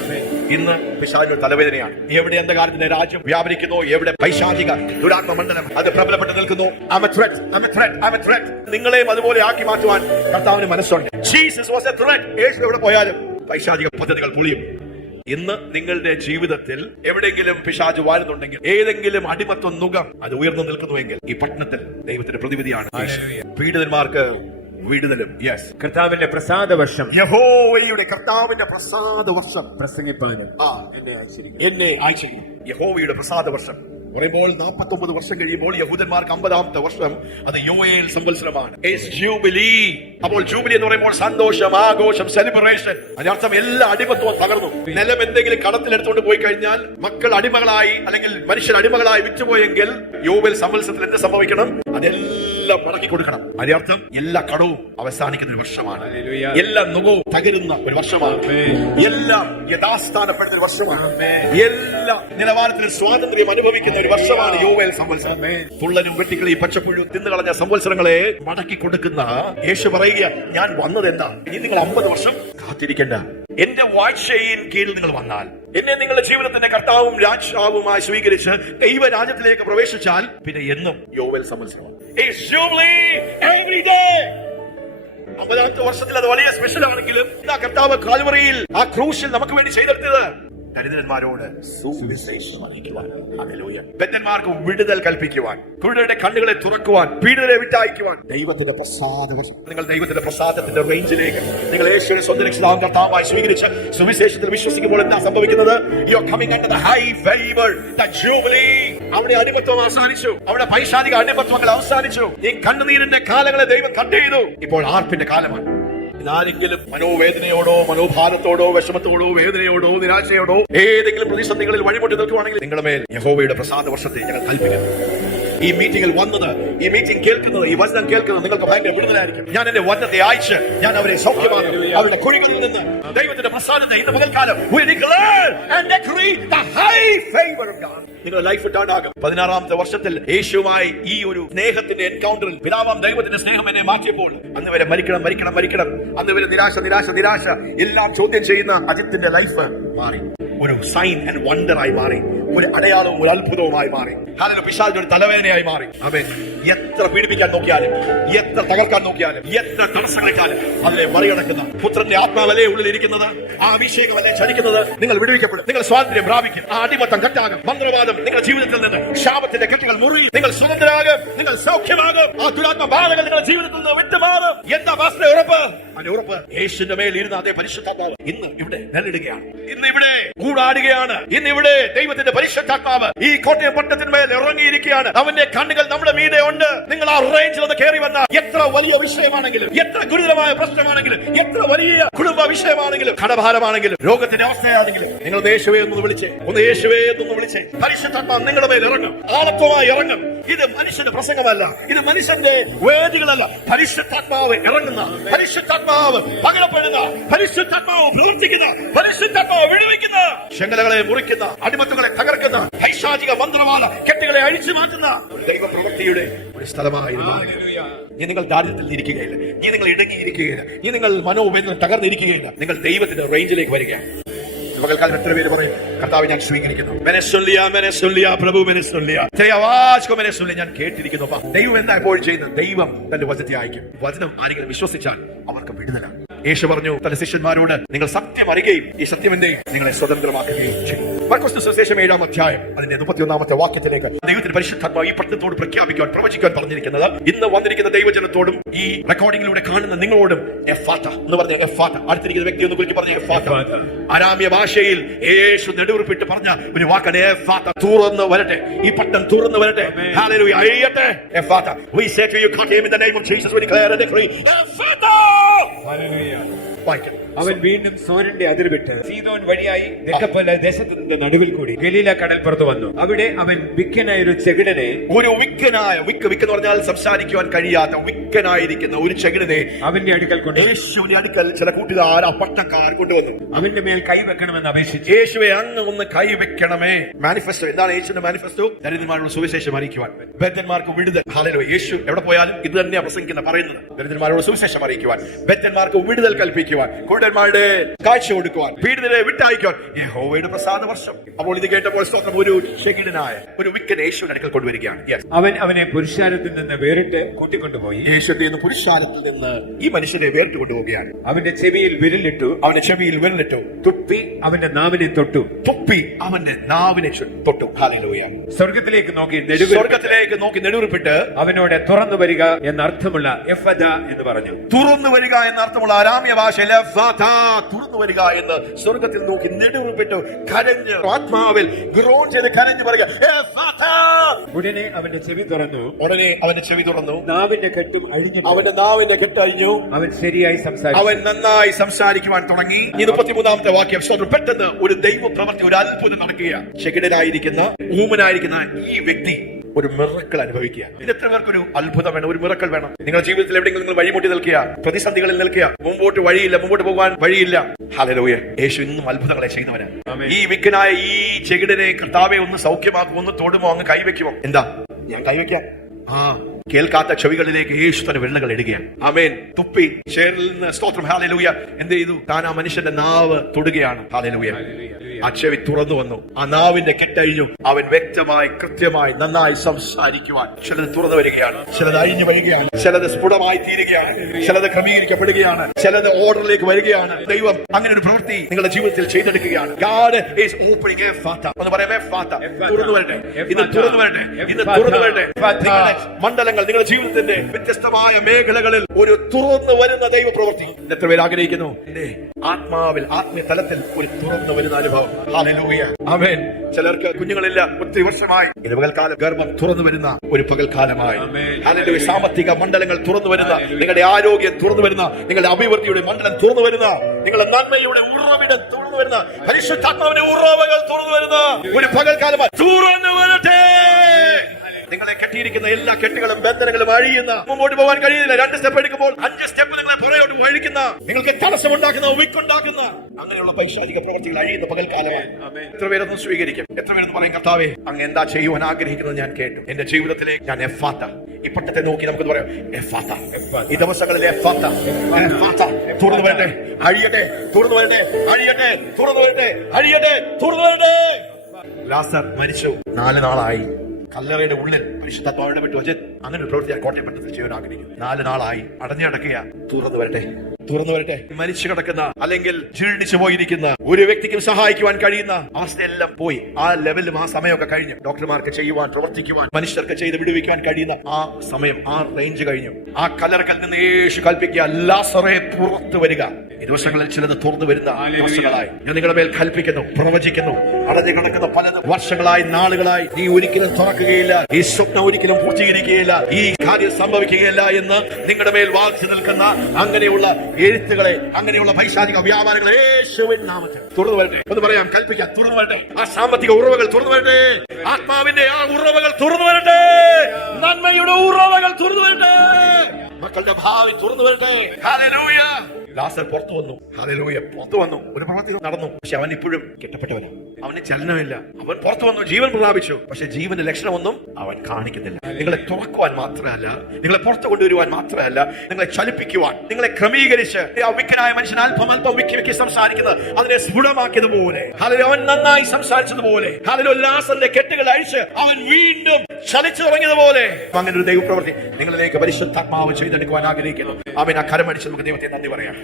ഇന്ന് പിശാചിന്റെ തലവേദനയാണ്. എവിടെ അന്ധകാരത്തിന്റെ രാജ്യം വ്യാപരിക്കുന്നു, എവിടെ പൈശാചിക ദുരാത്മ മണ്ഡലം അത് പ്രബലപ്പെട്ട് നിൽക്കുന്നു. I'm a threat, I'm a threat, I'm a threat. നിങ്ങളെയും അതുപോലെ ആക്കി മാറ്റുവാൻ കർത്താവിന് മനസ്സുണ്ട്. Jesus was a threat. യേശു എവിടെ പോയാലും പൈശാചിക പദ്ധതികൾ പൊളിയും. ഇന്ന് നിങ്ങളുടെ ജീവിതത്തിൽ എവിടെയെങ്കിലും പിശാച് വാഴുന്നുണ്ടെങ്കിൽ, ഏതെങ്കിലും അടിമത്വ നുകം അത് ഉയർന്നു നിൽക്കുന്നുവെങ്കിൽ, ഈ പട്ടണത്തിൽ ദൈവത്തിന്റെ പ്രതിവിധിയാണ് പീഡിതന്മാർക്ക് വിടുതലും. യെസ്, കർത്താവിന്റെ പ്രസാദ വർഷം, യഹോവയുടെ കർത്താവിന്റെ പ്രസാദ വർഷം പ്രസംഗിപ്പാനും എന്നെ അയച്ചിരിക്കും. യഹോവയുടെ പ്രസാദ വർഷം പറയുമ്പോൾ 49 വർഷം കഴിയുമ്പോൾ യഹൂദന്മാർക്ക് 50-ാമത്തെ വർഷം അത് യോയേൽ സംവത്സരമാണ്. ജൂബിലി. അപ്പോൾ ജൂബിലി എന്ന് പറയുമ്പോൾ സന്തോഷം, ആഘോഷം, സെലിബ്രേഷൻ. അതിനർത്ഥം എല്ലാ അടിമത്വവും തകർന്നു. നിലം എന്തെങ്കിലും കടത്തിലെടുത്തുകൊണ്ട് പോയി കഴിഞ്ഞാൽ, മക്കൾ അടിമകളായി അല്ലെങ്കിൽ മനുഷ്യർ അടിമകളായി വിറ്റുപോയെങ്കിൽ യോബേൽ സംവത്സരത്തിൽ എന്ത് സംഭവിക്കണം? അതെല്ലാം മടക്കി കൊടുക്കണം. അതിനർത്ഥം എല്ലാ കടവും അവസാനിക്കുന്ന ഒരു വർഷമാണ്. എല്ലാ നുകവും തകരുന്ന ഒരു വർഷമാണ്. എല്ലാം യഥാസ്ഥാനപ്പെടുന്ന ഒരു വർഷമാണ്. എല്ലാ നിലവാരത്തിൽ സ്വാതന്ത്ര്യം അനുഭവിക്കുന്ന ഒരു വർഷമാണ് യോവേൽ സംവത്സരം. തുള്ളനും വെട്ടിക്കളി പച്ചപ്പുഴു തിന്നുകളഞ്ഞ സംവത്സരങ്ങളെ മടക്കി കൊടുക്കുന്ന യേശു പറയുക, ഞാൻ വന്നത് എന്താ? ഇനി നിങ്ങൾ 50 വർഷം കാത്തിരിക്കേണ്ട. എന്റെ വാഴ്ചയിൻ കീഴിൽ നിങ്ങൾ വന്നാൽ, എന്നെ നിങ്ങളുടെ ജീവിതത്തിന്റെ കർത്താവും രാജാവുമായി സ്വീകരിച്ച് ദൈവരാജ്യത്തിലേക്ക് പ്രവേശിച്ചാൽ, പിന്നെ എന്നും യോവേൽ സംവത്സരം. 50-ാമത്തെ വർഷത്തിൽ അത് വലിയ സ്പെഷ്യൽ ആണെങ്കിലും, കർത്താവ് കാൽവറിയിൽ ആ ക്രൂശിൽ നമുക്ക് വേണ്ടി ചെയ്തെടുത്തത് ദരിദ്രന്മാരോട് സുവിശേഷം അറിയിക്കുവാൻ, ബദ്ധന്മാർക്ക് വിടുതൽ കൽപ്പിക്കുവാൻ, കുരുടരുടെ കണ്ണുകളെ തുറക്കുവാൻ, പീഡിതരെ വിട്ടയക്കുവാൻ ദൈവത്തിന്റെ പ്രസാദം. നിങ്ങൾ ദൈവത്തിന്റെ പ്രസാദത്തിന്റെ റേഞ്ചിലേക്ക് നിങ്ങൾ യേശുവിനെ സ്വന്തം രക്ഷിതാവും കർത്താവുമായി സ്വീകരിച്ച് സുവിശേഷത്തിൽ വിശ്വസിക്കുമ്പോൾ എന്താ സംഭവിക്കുന്നത്? You are coming under the high favor, the jubilee. അവിടെ അടിമത്വം അവസാനിച്ചു. അവിടെ പൈശാചിക അടിമത്വങ്ങൾ അവസാനിച്ചു. ഈ കണ്ണുനീരിന്റെ കാലങ്ങളെ ദൈവം കട്ട് ചെയ്തു. ഇപ്പോൾ ആർപ്പിന്റെ കാലമാണ്. ഇതാരെങ്കിലും മനോവേദനയോടോ, മനോഭാരത്തോടോ, വിഷമത്തോടോ, വേദനയോടോ, നിരാശയോടോ ഏതെങ്കിലും പ്രതിസന്ധികളിൽ വഴിമുട്ടി നിൽക്കുവാണെങ്കിൽ, നിങ്ങളുടെ മേൽ യഹോവയുടെ പ്രസാദ വർഷത്തെ ഞങ്ങൾ കൽപ്പിക്കുന്നു. ഈ മീറ്റിംഗിൽ വന്നത്, ഈ മീറ്റിംഗ് കേൾക്കുന്നത്, ഈ വചനം കേൾക്കുന്നത് നിങ്ങൾക്ക് ഭയങ്കര വിടുതലായിരിക്കും. ഞാൻ എന്റെ വചനത്തെ അയച്ച് ഞാൻ അവരെ സൗഖ്യമാക്കും. അവരുടെ കുഴികളിൽ നിന്ന് ദൈവത്തിന്റെ പ്രസാദത്തെ ഇന്ന് പകൽക്കാലം നിങ്ങളുടെ ലൈഫ് ടേൺ ആകും. 16-ാമത്തെ വർഷത്തിൽ യേശുവുമായി ഈ ഒരു സ്നേഹത്തിന്റെ എൻകൗണ്ടറിൽ പിതാവാം ദൈവത്തിന്റെ സ്നേഹം എന്നെ മാറ്റിയപ്പോൾ, അന്ന് വരെ മരിക്കണം മരിക്കണം മരിക്കണം, അന്ന് വരെ നിരാശ നിരാശ നിരാശ എല്ലാം ചോദ്യം ചെയ്യുന്ന അജിത്തിന്റെ ലൈഫ് മാറി. ഒരു സൈൻ ആൻഡ് വണ്ടർ ആയി മാറി. ഒരു അടയാളവും ഒരു അത്ഭുതവുമായി മാറി. അതിന് പിശാചിന്റെ ഒരു തലവേദനയായി മാറി. അവൻ എത്ര പീഡിപ്പിക്കാൻ നോക്കിയാലും, എത്ര തകർക്കാൻ നോക്കിയാലും, എത്ര തടസ്സങ്ങളെക്കാളും അതിനെ മറികടക്കുന്ന പുത്രന്റെ ആത്മാവല്ലേ ഉള്ളിലിരിക്കുന്നത്, ആ അഭിഷേകമല്ലേ ചലിക്കുന്നത്. നിങ്ങൾ വിടുവിക്കപ്പെടും. നിങ്ങൾ സ്വാതന്ത്ര്യം പ്രാപിക്കും. ആ അടിമത്തം കട്ടാകും. മന്ത്രവാദം നിങ്ങളുടെ ജീവിതത്തിൽ നിന്ന്, ശാപത്തിന്റെ കെട്ടുകൾ മുറിയും. നിങ്ങൾ സ്വതന്ത്രരാകും. നിങ്ങൾ സൗഖ്യമാകും. ആ ദുരാത്മ ബാധകൾ നിങ്ങളുടെ ജീവിതത്തിൽ നിന്ന് വിട്ടുമാറും. എന്താ പാസ്റ്ററെ ഉറപ്പ്? അതിന്റെ ഉറപ്പ് യേശുവിന്റെ മേൽ ഇരുന്ന അതേ പരിശുദ്ധാത്മാവ് ഇന്ന് ഇവിടെ നിലയിടുകയാണ്, ഇന്ന് ഇവിടെ കൂടാടുകയാണ്, ഇന്ന് ഇവിടെ ദൈവത്തിന്റെ പരിശുദ്ധാത്മാവ് ഈ കോട്ടയം പട്ടണത്തിന്മേൽ ഇറങ്ങിയിരിക്കുകയാണ്. അവന്റെ കണ്ണുകൾ നമ്മുടെ മീതെ ഉണ്ട്. നിങ്ങൾ ആ റേഞ്ചിൽ ഒന്ന് കയറി വന്ന എത്ര വലിയ വിഷയമാണെങ്കിലും, എത്ര ഗുരുതരമായ പ്രശ്നമാണെങ്കിലും, എത്ര വലിയ കുടുംബ വിഷയമാണെങ്കിലും, കടഭാരമാണെങ്കിലും, രോഗത്തിന്റെ അവസ്ഥയാണെങ്കിലും, നിങ്ങൾ യേശുവേ എന്ന് വിളിച്ചേ, ഒന്ന് യേശുവേ എന്ന് വിളിച്ചേ. പരിശുദ്ധാത്മാവ് നിങ്ങളുടെ മേൽ ഇറങ്ങും, ആളത്വമായി ഇറങ്ങും. ഇത് മനുഷ്യന്റെ പ്രസംഗമല്ല, ഇത് മനുഷ്യന്റെ വേദികളല്ല. പരിശുദ്ധാത്മാവ് ഇറങ്ങുന്ന, പരിശുദ്ധാത്മാവ് പകരപ്പെടുന്ന, പരിശുദ്ധാത്മാവ് പ്രവർത്തിക്കുന്ന, പരിശുദ്ധാത്മാവ് വിടുവിക്കുന്ന, ശൃംഖലകളെ മുറിക്കുന്ന, അടിമത്തങ്ങളെ തകർക്കുന്ന, പൈശാചിക മന്ത്രവാദ കെട്ടുകളെ അഴിച്ചു മാറ്റുന്ന ദൈവപ്രവൃത്തിയുടെ ഒരു സ്ഥലമായിരുന്നു. ഇനി നിങ്ങൾ ദാരിദ്ര്യത്തിൽ ഇരിക്കുകയില്ല, ഇനി നിങ്ങൾ ഇടങ്ങിയിരിക്കുകയില്ല, ഇനി നിങ്ങൾ മനോവേദന തകർന്നിരിക്കുകയില്ല. നിങ്ങൾ ദൈവത്തിന്റെ റേഞ്ചിലേക്ക് വരികയാണ്. പകൽക്കാലം എത്ര പേര് പറയും, കർത്താവ് ഞാൻ സ്വീകരിക്കുന്നു, പ്രഭു ഞാൻ കേട്ടിരിക്കുന്നു. ദൈവം എന്താ എപ്പോഴും ചെയ്യുന്നത്? ദൈവം തന്റെ വചനത്തെ അയക്കും. വചനം ആരെങ്കിലും വിശ്വസിച്ചാൽ അവർക്ക് വിടുതലാണ്. യേശു പറഞ്ഞു തന്റെ ശിഷ്യന്മാരോട്, നിങ്ങൾ സത്യം അറിയുകയും ഈ സത്യം എന്തേ നിങ്ങളെ സ്വതന്ത്രമാക്കുകയും ചെയ്യും. മർക്കോസ് സുവിശേഷം 7-ാം അധ്യായം അതിന്റെ 31-ാമത്തെ വാക്യത്തിലേക്ക് ദൈവത്തിന്റെ പരിശുദ്ധാത്മാവ് ഈ പട്ടണത്തോട് പ്രഖ്യാപിക്കാൻ, പ്രവചിക്കാൻ പറഞ്ഞിരിക്കുന്നത്, ഇന്ന് വന്നിരിക്കുന്ന ദൈവജനത്തോടും ഈ റെക്കോർഡിംഗിലൂടെ കാണുന്ന നിങ്ങളോടും എഫാത്ത എന്ന് പറഞ്ഞ എഫാത്ത, അടുത്തിരിക്കുന്ന വ്യക്തി ഒന്ന് കുറിച്ച് പറഞ്ഞ എഫാത്ത. അരാമ്യ ഭാഷയിൽ യേശു നെടുവുറിപ്പിട്ട് പറഞ്ഞ ഒരു വാക്കാണ് എഫാത്ത. തുറന്നു വരട്ടെ, ഈ പട്ടണം തുറന്നു വരട്ടെ. ഹല്ലേലൂയ, അയ്യട്ടെ എഫാത്ത. We say to you, come in the name of Jesus, we declare and decree Ephphatha. അവൻ വീണ്ടും സോരന്റെ അതിർ വിട്ട് സീദോൻ വഴിയായി ദെക്കപ്പല ദേശത്തിന്റെ നടുവിൽ കൂടി ഗലീല കടൽപ്പുറത്ത് വന്നു. അവിടെ അവൻ വിക്കനായ ഒരു ചെകിടനെ, ഒരു വിക്കനായ വിക്ക് എന്ന് പറഞ്ഞാൽ സംസാരിക്കുവാൻ കഴിയാത്ത വിക്കനായിരിക്കുന്ന ഒരു ചെകിടനെ അവന്റെ അടുക്കൽ കൊണ്ട് യേശുവിന്റെ അടുക്കൽ ചില കൂട്ടുകാർ പട്ടക്കാർ കൊണ്ടുവന്നു. അവന്റെ മേൽ കൈവെക്കണമെന്ന് അപേക്ഷിച്ചു. യേശുവെ അങ്ങ് ഒന്ന് കൈവെക്കണമേ. മാനിഫെസ്റ്റോ എന്താണ് യേശുവിന്റെ മാനിഫെസ്റ്റോ? ദരിദ്രന്മാരുടെ സുവിശേഷം അറിയിക്കുവാൻ, ബദ്ധന്മാർക്ക് വിടുതൽ. ഹല്ലേലൂയ. യേശു എവിടെ പോയാലും ഇത് തന്നെയാണ് പ്രസംഗിക്കുന്ന, പറയുന്നത്. ദരിദ്രന്മാരോട് സുവിശേഷം അറിയിക്കുവാൻ, ബദ്ധന്മാർക്ക് വിടുതൽ കൽപ്പിക്കുവാൻ, കുരുടന്മാരുടെ കാഴ്ച കൊടുക്കുവാൻ, പീഡിതരെ വിട്ടയക്കുവാൻ. യഹോവയുടെ പ്രസാദ വർഷം. അപ്പോൾ ഇത് കേട്ടപ്പോൾ സ്തോത്രം, ഒരു ചെകിടനായ ഒരു വിക്കൻ യേശുവിന്റെ അടുക്കൽ കൊണ്ടുവരികയാണ്. അവൻ അവനെ പുരുഷാരത്തിൽ നിന്ന് വേറിട്ട് കൂട്ടിക്കൊണ്ടുപോയി. യേശുവിന്റെ പുരുഷാരത്തിൽ നിന്ന് ഈ മനുഷ്യനെ വേറിട്ട് കൊണ്ടുപോവുകയാണ്. അവന്റെ ചെവിയിൽ വിരലിട്ടു, അവന്റെ ചെവിയിൽ വിരലിട്ടു, തുപ്പി അവന്റെ നാവിനെ തൊട്ടു, തുപ്പി അവന്റെ നാവിനെ തൊട്ടു. ഹല്ലേലൂയ. സ്വർഗത്തിലേക്ക് നോക്കി നെടുവിപ്പിട്ട് അവനോട് തുറന്നു വരിക എന്നർത്ഥമുള്ള എഫദ എന്ന് പറഞ്ഞു. തുറന്നു വരിക എന്നർത്ഥമുള്ള അരാമ്യ ഭാഷയിൽ തുറന്നു വരിക എന്ന് സ്വർഗത്തിൽ നോക്കി നെടുവിപ്പിട്ട് കരഞ്ഞ്, ആത്മാവിൽ ഗ്രോൺ ചെയ്ത് കരഞ്ഞു പറയുക. ഉടനെ അവന്റെ ചെവി തുറന്നു, നാവിന്റെ കെട്ടും അഴിഞ്ഞു, അവന്റെ നാവിന്റെ കെട്ട് അഴിഞ്ഞു, അവൻ ശരിയായി സംസാരിച്ചു, അവൻ നന്നായി സംസാരിക്കുവാൻ തുടങ്ങി. 33-ാമത്തെ വാക്യം. പെട്ടെന്ന് ഒരു ദൈവ പ്രവൃത്തി, ഒരു അത്ഭുതം നടക്കുകയാണ്. ചെകിടനായിരിക്കുന്ന, ഊമനായിരിക്കുന്ന ഈ വ്യക്തി ഒരു മിറക്കിൾ അനുഭവിക്കുക. ഇത് എത്ര പേർക്കൊരു അത്ഭുതം വേണം, ഒരു മിറക്കിൾ വേണം? നിങ്ങളുടെ ജീവിതത്തിൽ എവിടെയെങ്കിലും നിങ്ങൾ വഴിമുട്ടി നിൽക്കുക, പ്രതിസന്ധികളിൽ നിൽക്കുക, മുമ്പോട്ട് വഴിയില്ല, മുമ്പോട്ട് പോകാൻ വഴിയില്ല. ഹല്ലേലൂയ. യേശു ഇന്നും അത്ഭുതങ്ങളെ ചെയ്യുന്നവരാണ്. ഈ വിക്കനായ ഈ ചെകിടനെ കർത്താവെ ഒന്ന് സൗഖ്യമാക്കുമോ, ഒന്ന് തൊടുമോ, അങ്ങ് കൈവയ്ക്കുമോ? എന്താ ഞാൻ കൈവയ്ക്കാം? കേൾക്കാത്ത ചെവികളിലേക്ക് യേശു തന്നെ വെള്ളകൾ ഇടുകയാണ്. ആമേൻ. തുപ്പി ചേറിൽ നിന്ന് സ്തോത്രം. ഹല്ലേലൂയ. എന്ത് ചെയ്തു? താൻ ആ മനുഷ്യന്റെ നാവ് തൊടുകയാണ്. ഹല്ലേലൂയ. ആ ചെവി തുറന്നു വന്നു, ആ നാവിന്റെ കെട്ടഴിഞ്ഞു. അവൻ വ്യക്തമായി, കൃത്യമായി, നന്നായി സംസാരിക്കുവാൻ. ചിലത് തുറന്നു വരികയാണ്, ചിലത് അഴിഞ്ഞു വരികയാണ്, ചിലത് സ്ഫുടമായി തീരുകയാണ്, ചിലത് ക്രമീകരിക്കപ്പെടുകയാണ്, ചിലത് ഓർഡറിലേക്ക് വരികയാണ്. ദൈവം അങ്ങനെ ഒരു പ്രവൃത്തി നിങ്ങളുടെ ജീവിതത്തിൽ ചെയ്തെടുക്കുകയാണ്. God is opening a fata. ഒന്ന് പറയാമേ, ഫാത്ത. തുറന്നു വരട്ടെ, ഇത് തുറന്നു വരട്ടെ, ഇത് തുറന്നു വരട്ടെ. മണ്ഡലങ്ങൾ, നിങ്ങളുടെ ജീവിതത്തിന്റെ വ്യത്യസ്തമായ മേഖലകളിൽ ഒരു തുറന്നു വരുന്ന ദൈവ പ്രവൃത്തി എത്ര പേര് ആഗ്രഹിക്കുന്നു? ആത്മാവിൽ, ആത്മീയ തലത്തിൽ ഒരു തുറന്നു വരുന്ന അനുഭവം. ഹല്ലേലൂയ. ആമേൻ. ചിലർക്ക് കുഞ്ഞുങ്ങളില്ല, ഒത്തിരി വർഷമായി. ഇത് പകൽക്കാലം ഗർഭം തുറന്നു വരുന്ന ഒരു പകൽക്കാലമായി. ഹല്ലേലൂയ. സാമ്പത്തിക മണ്ഡലങ്ങൾ തുറന്നു വരുന്ന, നിങ്ങളുടെ ആരോഗ്യം തുറന്നു വരുന്ന, നിങ്ങളുടെ അഭിവൃദ്ധിയുടെ മണ്ഡലം തുറന്നു വരുന്ന, നിങ്ങളുടെ നന്മയുടെ ഉറവിടം തുറന്നു വരുന്ന, പരിശുദ്ധാത്മാവിന്റെ ഉറവകൾ തുറന്നു വരുന്ന ഒരു പകൽക്കാലമായി. തുറന്നു വരട്ടെ. നിങ്ങളെ കെട്ടിയിരിക്കുന്ന എല്ലാ കെട്ടുകളും ബന്ധനങ്ങളും അഴിയുന്ന, മുമ്പോട്ട് പോകാൻ കഴിയുന്നില്ല. 2 സ്റ്റെപ്പ് എടുക്കുമ്പോൾ 5 സ്റ്റെപ്പ് നിങ്ങളെ പുറകോട്ട് വഴിക്കുന്ന, നിങ്ങൾക്ക് തടസ്സമുണ്ടാക്കുന്ന, വിക്കുണ്ടാക്കുന്ന അങ്ങനെയുള്ള പൈശാചിക പ്രവൃത്തികൾ അഴിയുന്ന പകൽക്കാലമാണ്. എത്ര പേരൊന്നും സ്വീകരിക്കും? എത്ര പേരൊന്നും പറയും, കർത്താവേ അങ്ങ് എന്താ ചെയ്യുവാൻ ആഗ്രഹിക്കുന്നത് ഞാൻ കേട്ടു, എന്റെ ജീവിതത്തിലേക്ക് ഞാൻ എഫാത്ത. ഈ പട്ടത്തെ നോക്കി നമുക്ക് പറയാം, എഫാത്ത. ഈ ദിവസങ്ങളിൽ എഫാത്ത, എഫാത്ത. തുറന്നു വരട്ടെ, അഴിയട്ടെ, തുറന്നു വരട്ടെ, അഴിയട്ടെ, തുറന്നു വരട്ടെ, അഴിയട്ടെ, തുറന്നു വരട്ടെ. ലാസർ മരിച്ചു, 4 നാളായി. കല്ലറയുടെ ഉള്ളിൽ പരിശുദ്ധാത്മാവിനെ വിട്ടു വെച്ച് അങ്ങനെ ഒരു പ്രവൃത്തി കോട്ടയം പട്ടണത്തിൽ ചെയ്യാൻ ആഗ്രഹിക്കുന്നു. 4 നാളായി അടഞ്ഞടക്കുക. തുറന്നു വരട്ടെ, തുറന്നു വരട്ടെ. മരിച്ചു കിടക്കുന്ന അല്ലെങ്കിൽ ജീർണിച്ചു പോയിരിക്കുന്ന ഒരു വ്യക്തിക്കും സഹായിക്കുവാൻ കഴിയുന്ന അവസ്ഥയെല്ലാം പോയി. ആ ലെവലും ആ സമയമൊക്കെ കഴിഞ്ഞു. ഡോക്ടർമാർക്ക് ചെയ്യുവാൻ, പ്രവർത്തിക്കുവാൻ, മനുഷ്യർക്ക് ചെയ്ത് വിടുവിക്കാൻ കഴിയുന്ന ആ സമയം, ആ റേഞ്ച് കഴിഞ്ഞു. ആ കല്ലറക്കൽ നിന്ന് യേശു കൽപ്പിക്കുക, ലാസറേ പുറത്തു വരിക. ഈ ദിവസങ്ങളിൽ ചിലത് തുറന്നു വരുന്ന വർഷങ്ങളായി ഞാൻ നിങ്ങളുടെ മേൽ കൽപ്പിക്കുന്നു, പ്രവചിക്കുന്നു. അടഞ്ഞു കിടക്കുന്ന പലത് വർഷങ്ങളായി, നാളുകളായി നീ ഒരിക്കലും തുറക്കുകയില്ല, ഈ സ്വപ്നം ഒരിക്കലും പൂർത്തീകരിക്കുകയില്ല, ഈ കാര്യം സംഭവിക്കുകയില്ല എന്ന് നിങ്ങളുടെ മേൽ വാദിച്ചു നിൽക്കുന്ന അങ്ങനെയുള്ള എഴുത്തുകളെ, അങ്ങനെയുള്ള പൈശാചിക വ്യാപാരങ്ങളെ യേശുവിൻ നാമത്തിൽ തുറന്നു വരട്ടെ. ഒന്ന് പറയാം, കൽപ്പിക്കാം, തുറന്നു വരട്ടെ. ആ സാമ്പത്തിക ഉറവകൾ തുറന്നു വരട്ടെ. ആത്മാവിന്റെ ആ ഉറവകൾ തുറന്നു വരട്ടെ. നന്മയുടെ ഉറവകൾ തുറന്നു വരട്ടെ. മക്കളുടെ ഭാവി തുറന്നു വരട്ടെ. ഹല്ലേലൂയ. ലാസർ പുറത്തു വന്നു. ഹല്ലേലൂയ. പുറത്തു വന്നു, ഒരു പ്രവൃത്തി നടന്നു. പക്ഷെ അവൻ ഇപ്പോഴും കെട്ടപ്പെട്ടവനാണ്. അവന് ചലനമില്ല. അവൻ പുറത്തു വന്നു, ജീവൻ പ്രാപിച്ചു. പക്ഷെ ജീവന്റെ ലക്ഷണമൊന്നും അവൻ കാണിക്കുന്നില്ല. നിങ്ങളെ തുറക്കുവാൻ മാത്രമല്ല, നിങ്ങളെ പുറത്തു കൊണ്ടുവരുവാൻ മാത്രമല്ല, നിങ്ങളെ ചലിപ്പിക്കുവാൻ, നിങ്ങളെ ക്രമീകരിച്ച് ആ വിക്കനായ മനുഷ്യൻ അല്പം അല്പം വിക്കി സംസാരിക്കുന്നത് അതിനെ സ്ഫുടമാക്കിയതുപോലെ, അവൻ നന്നായി സംസാരിച്ചതുപോലെ, ലാസറിന്റെ കെട്ടുകൾ അഴിച്ച് അവൻ വീണ്ടും ചലിച്ചു തുടങ്ങിയതുപോലെ അങ്ങനെ ഒരു ദൈവപ്രവൃത്തി നിങ്ങളിലേക്ക് പരിശുദ്ധാത്മാവ് ചെയ്തെടുക്കുവാൻ ആഗ്രഹിക്കുന്നു. അവൻ ആ കരമടിച്ച് നമുക്ക് ദൈവത്തെ നന്ദി പറയാം.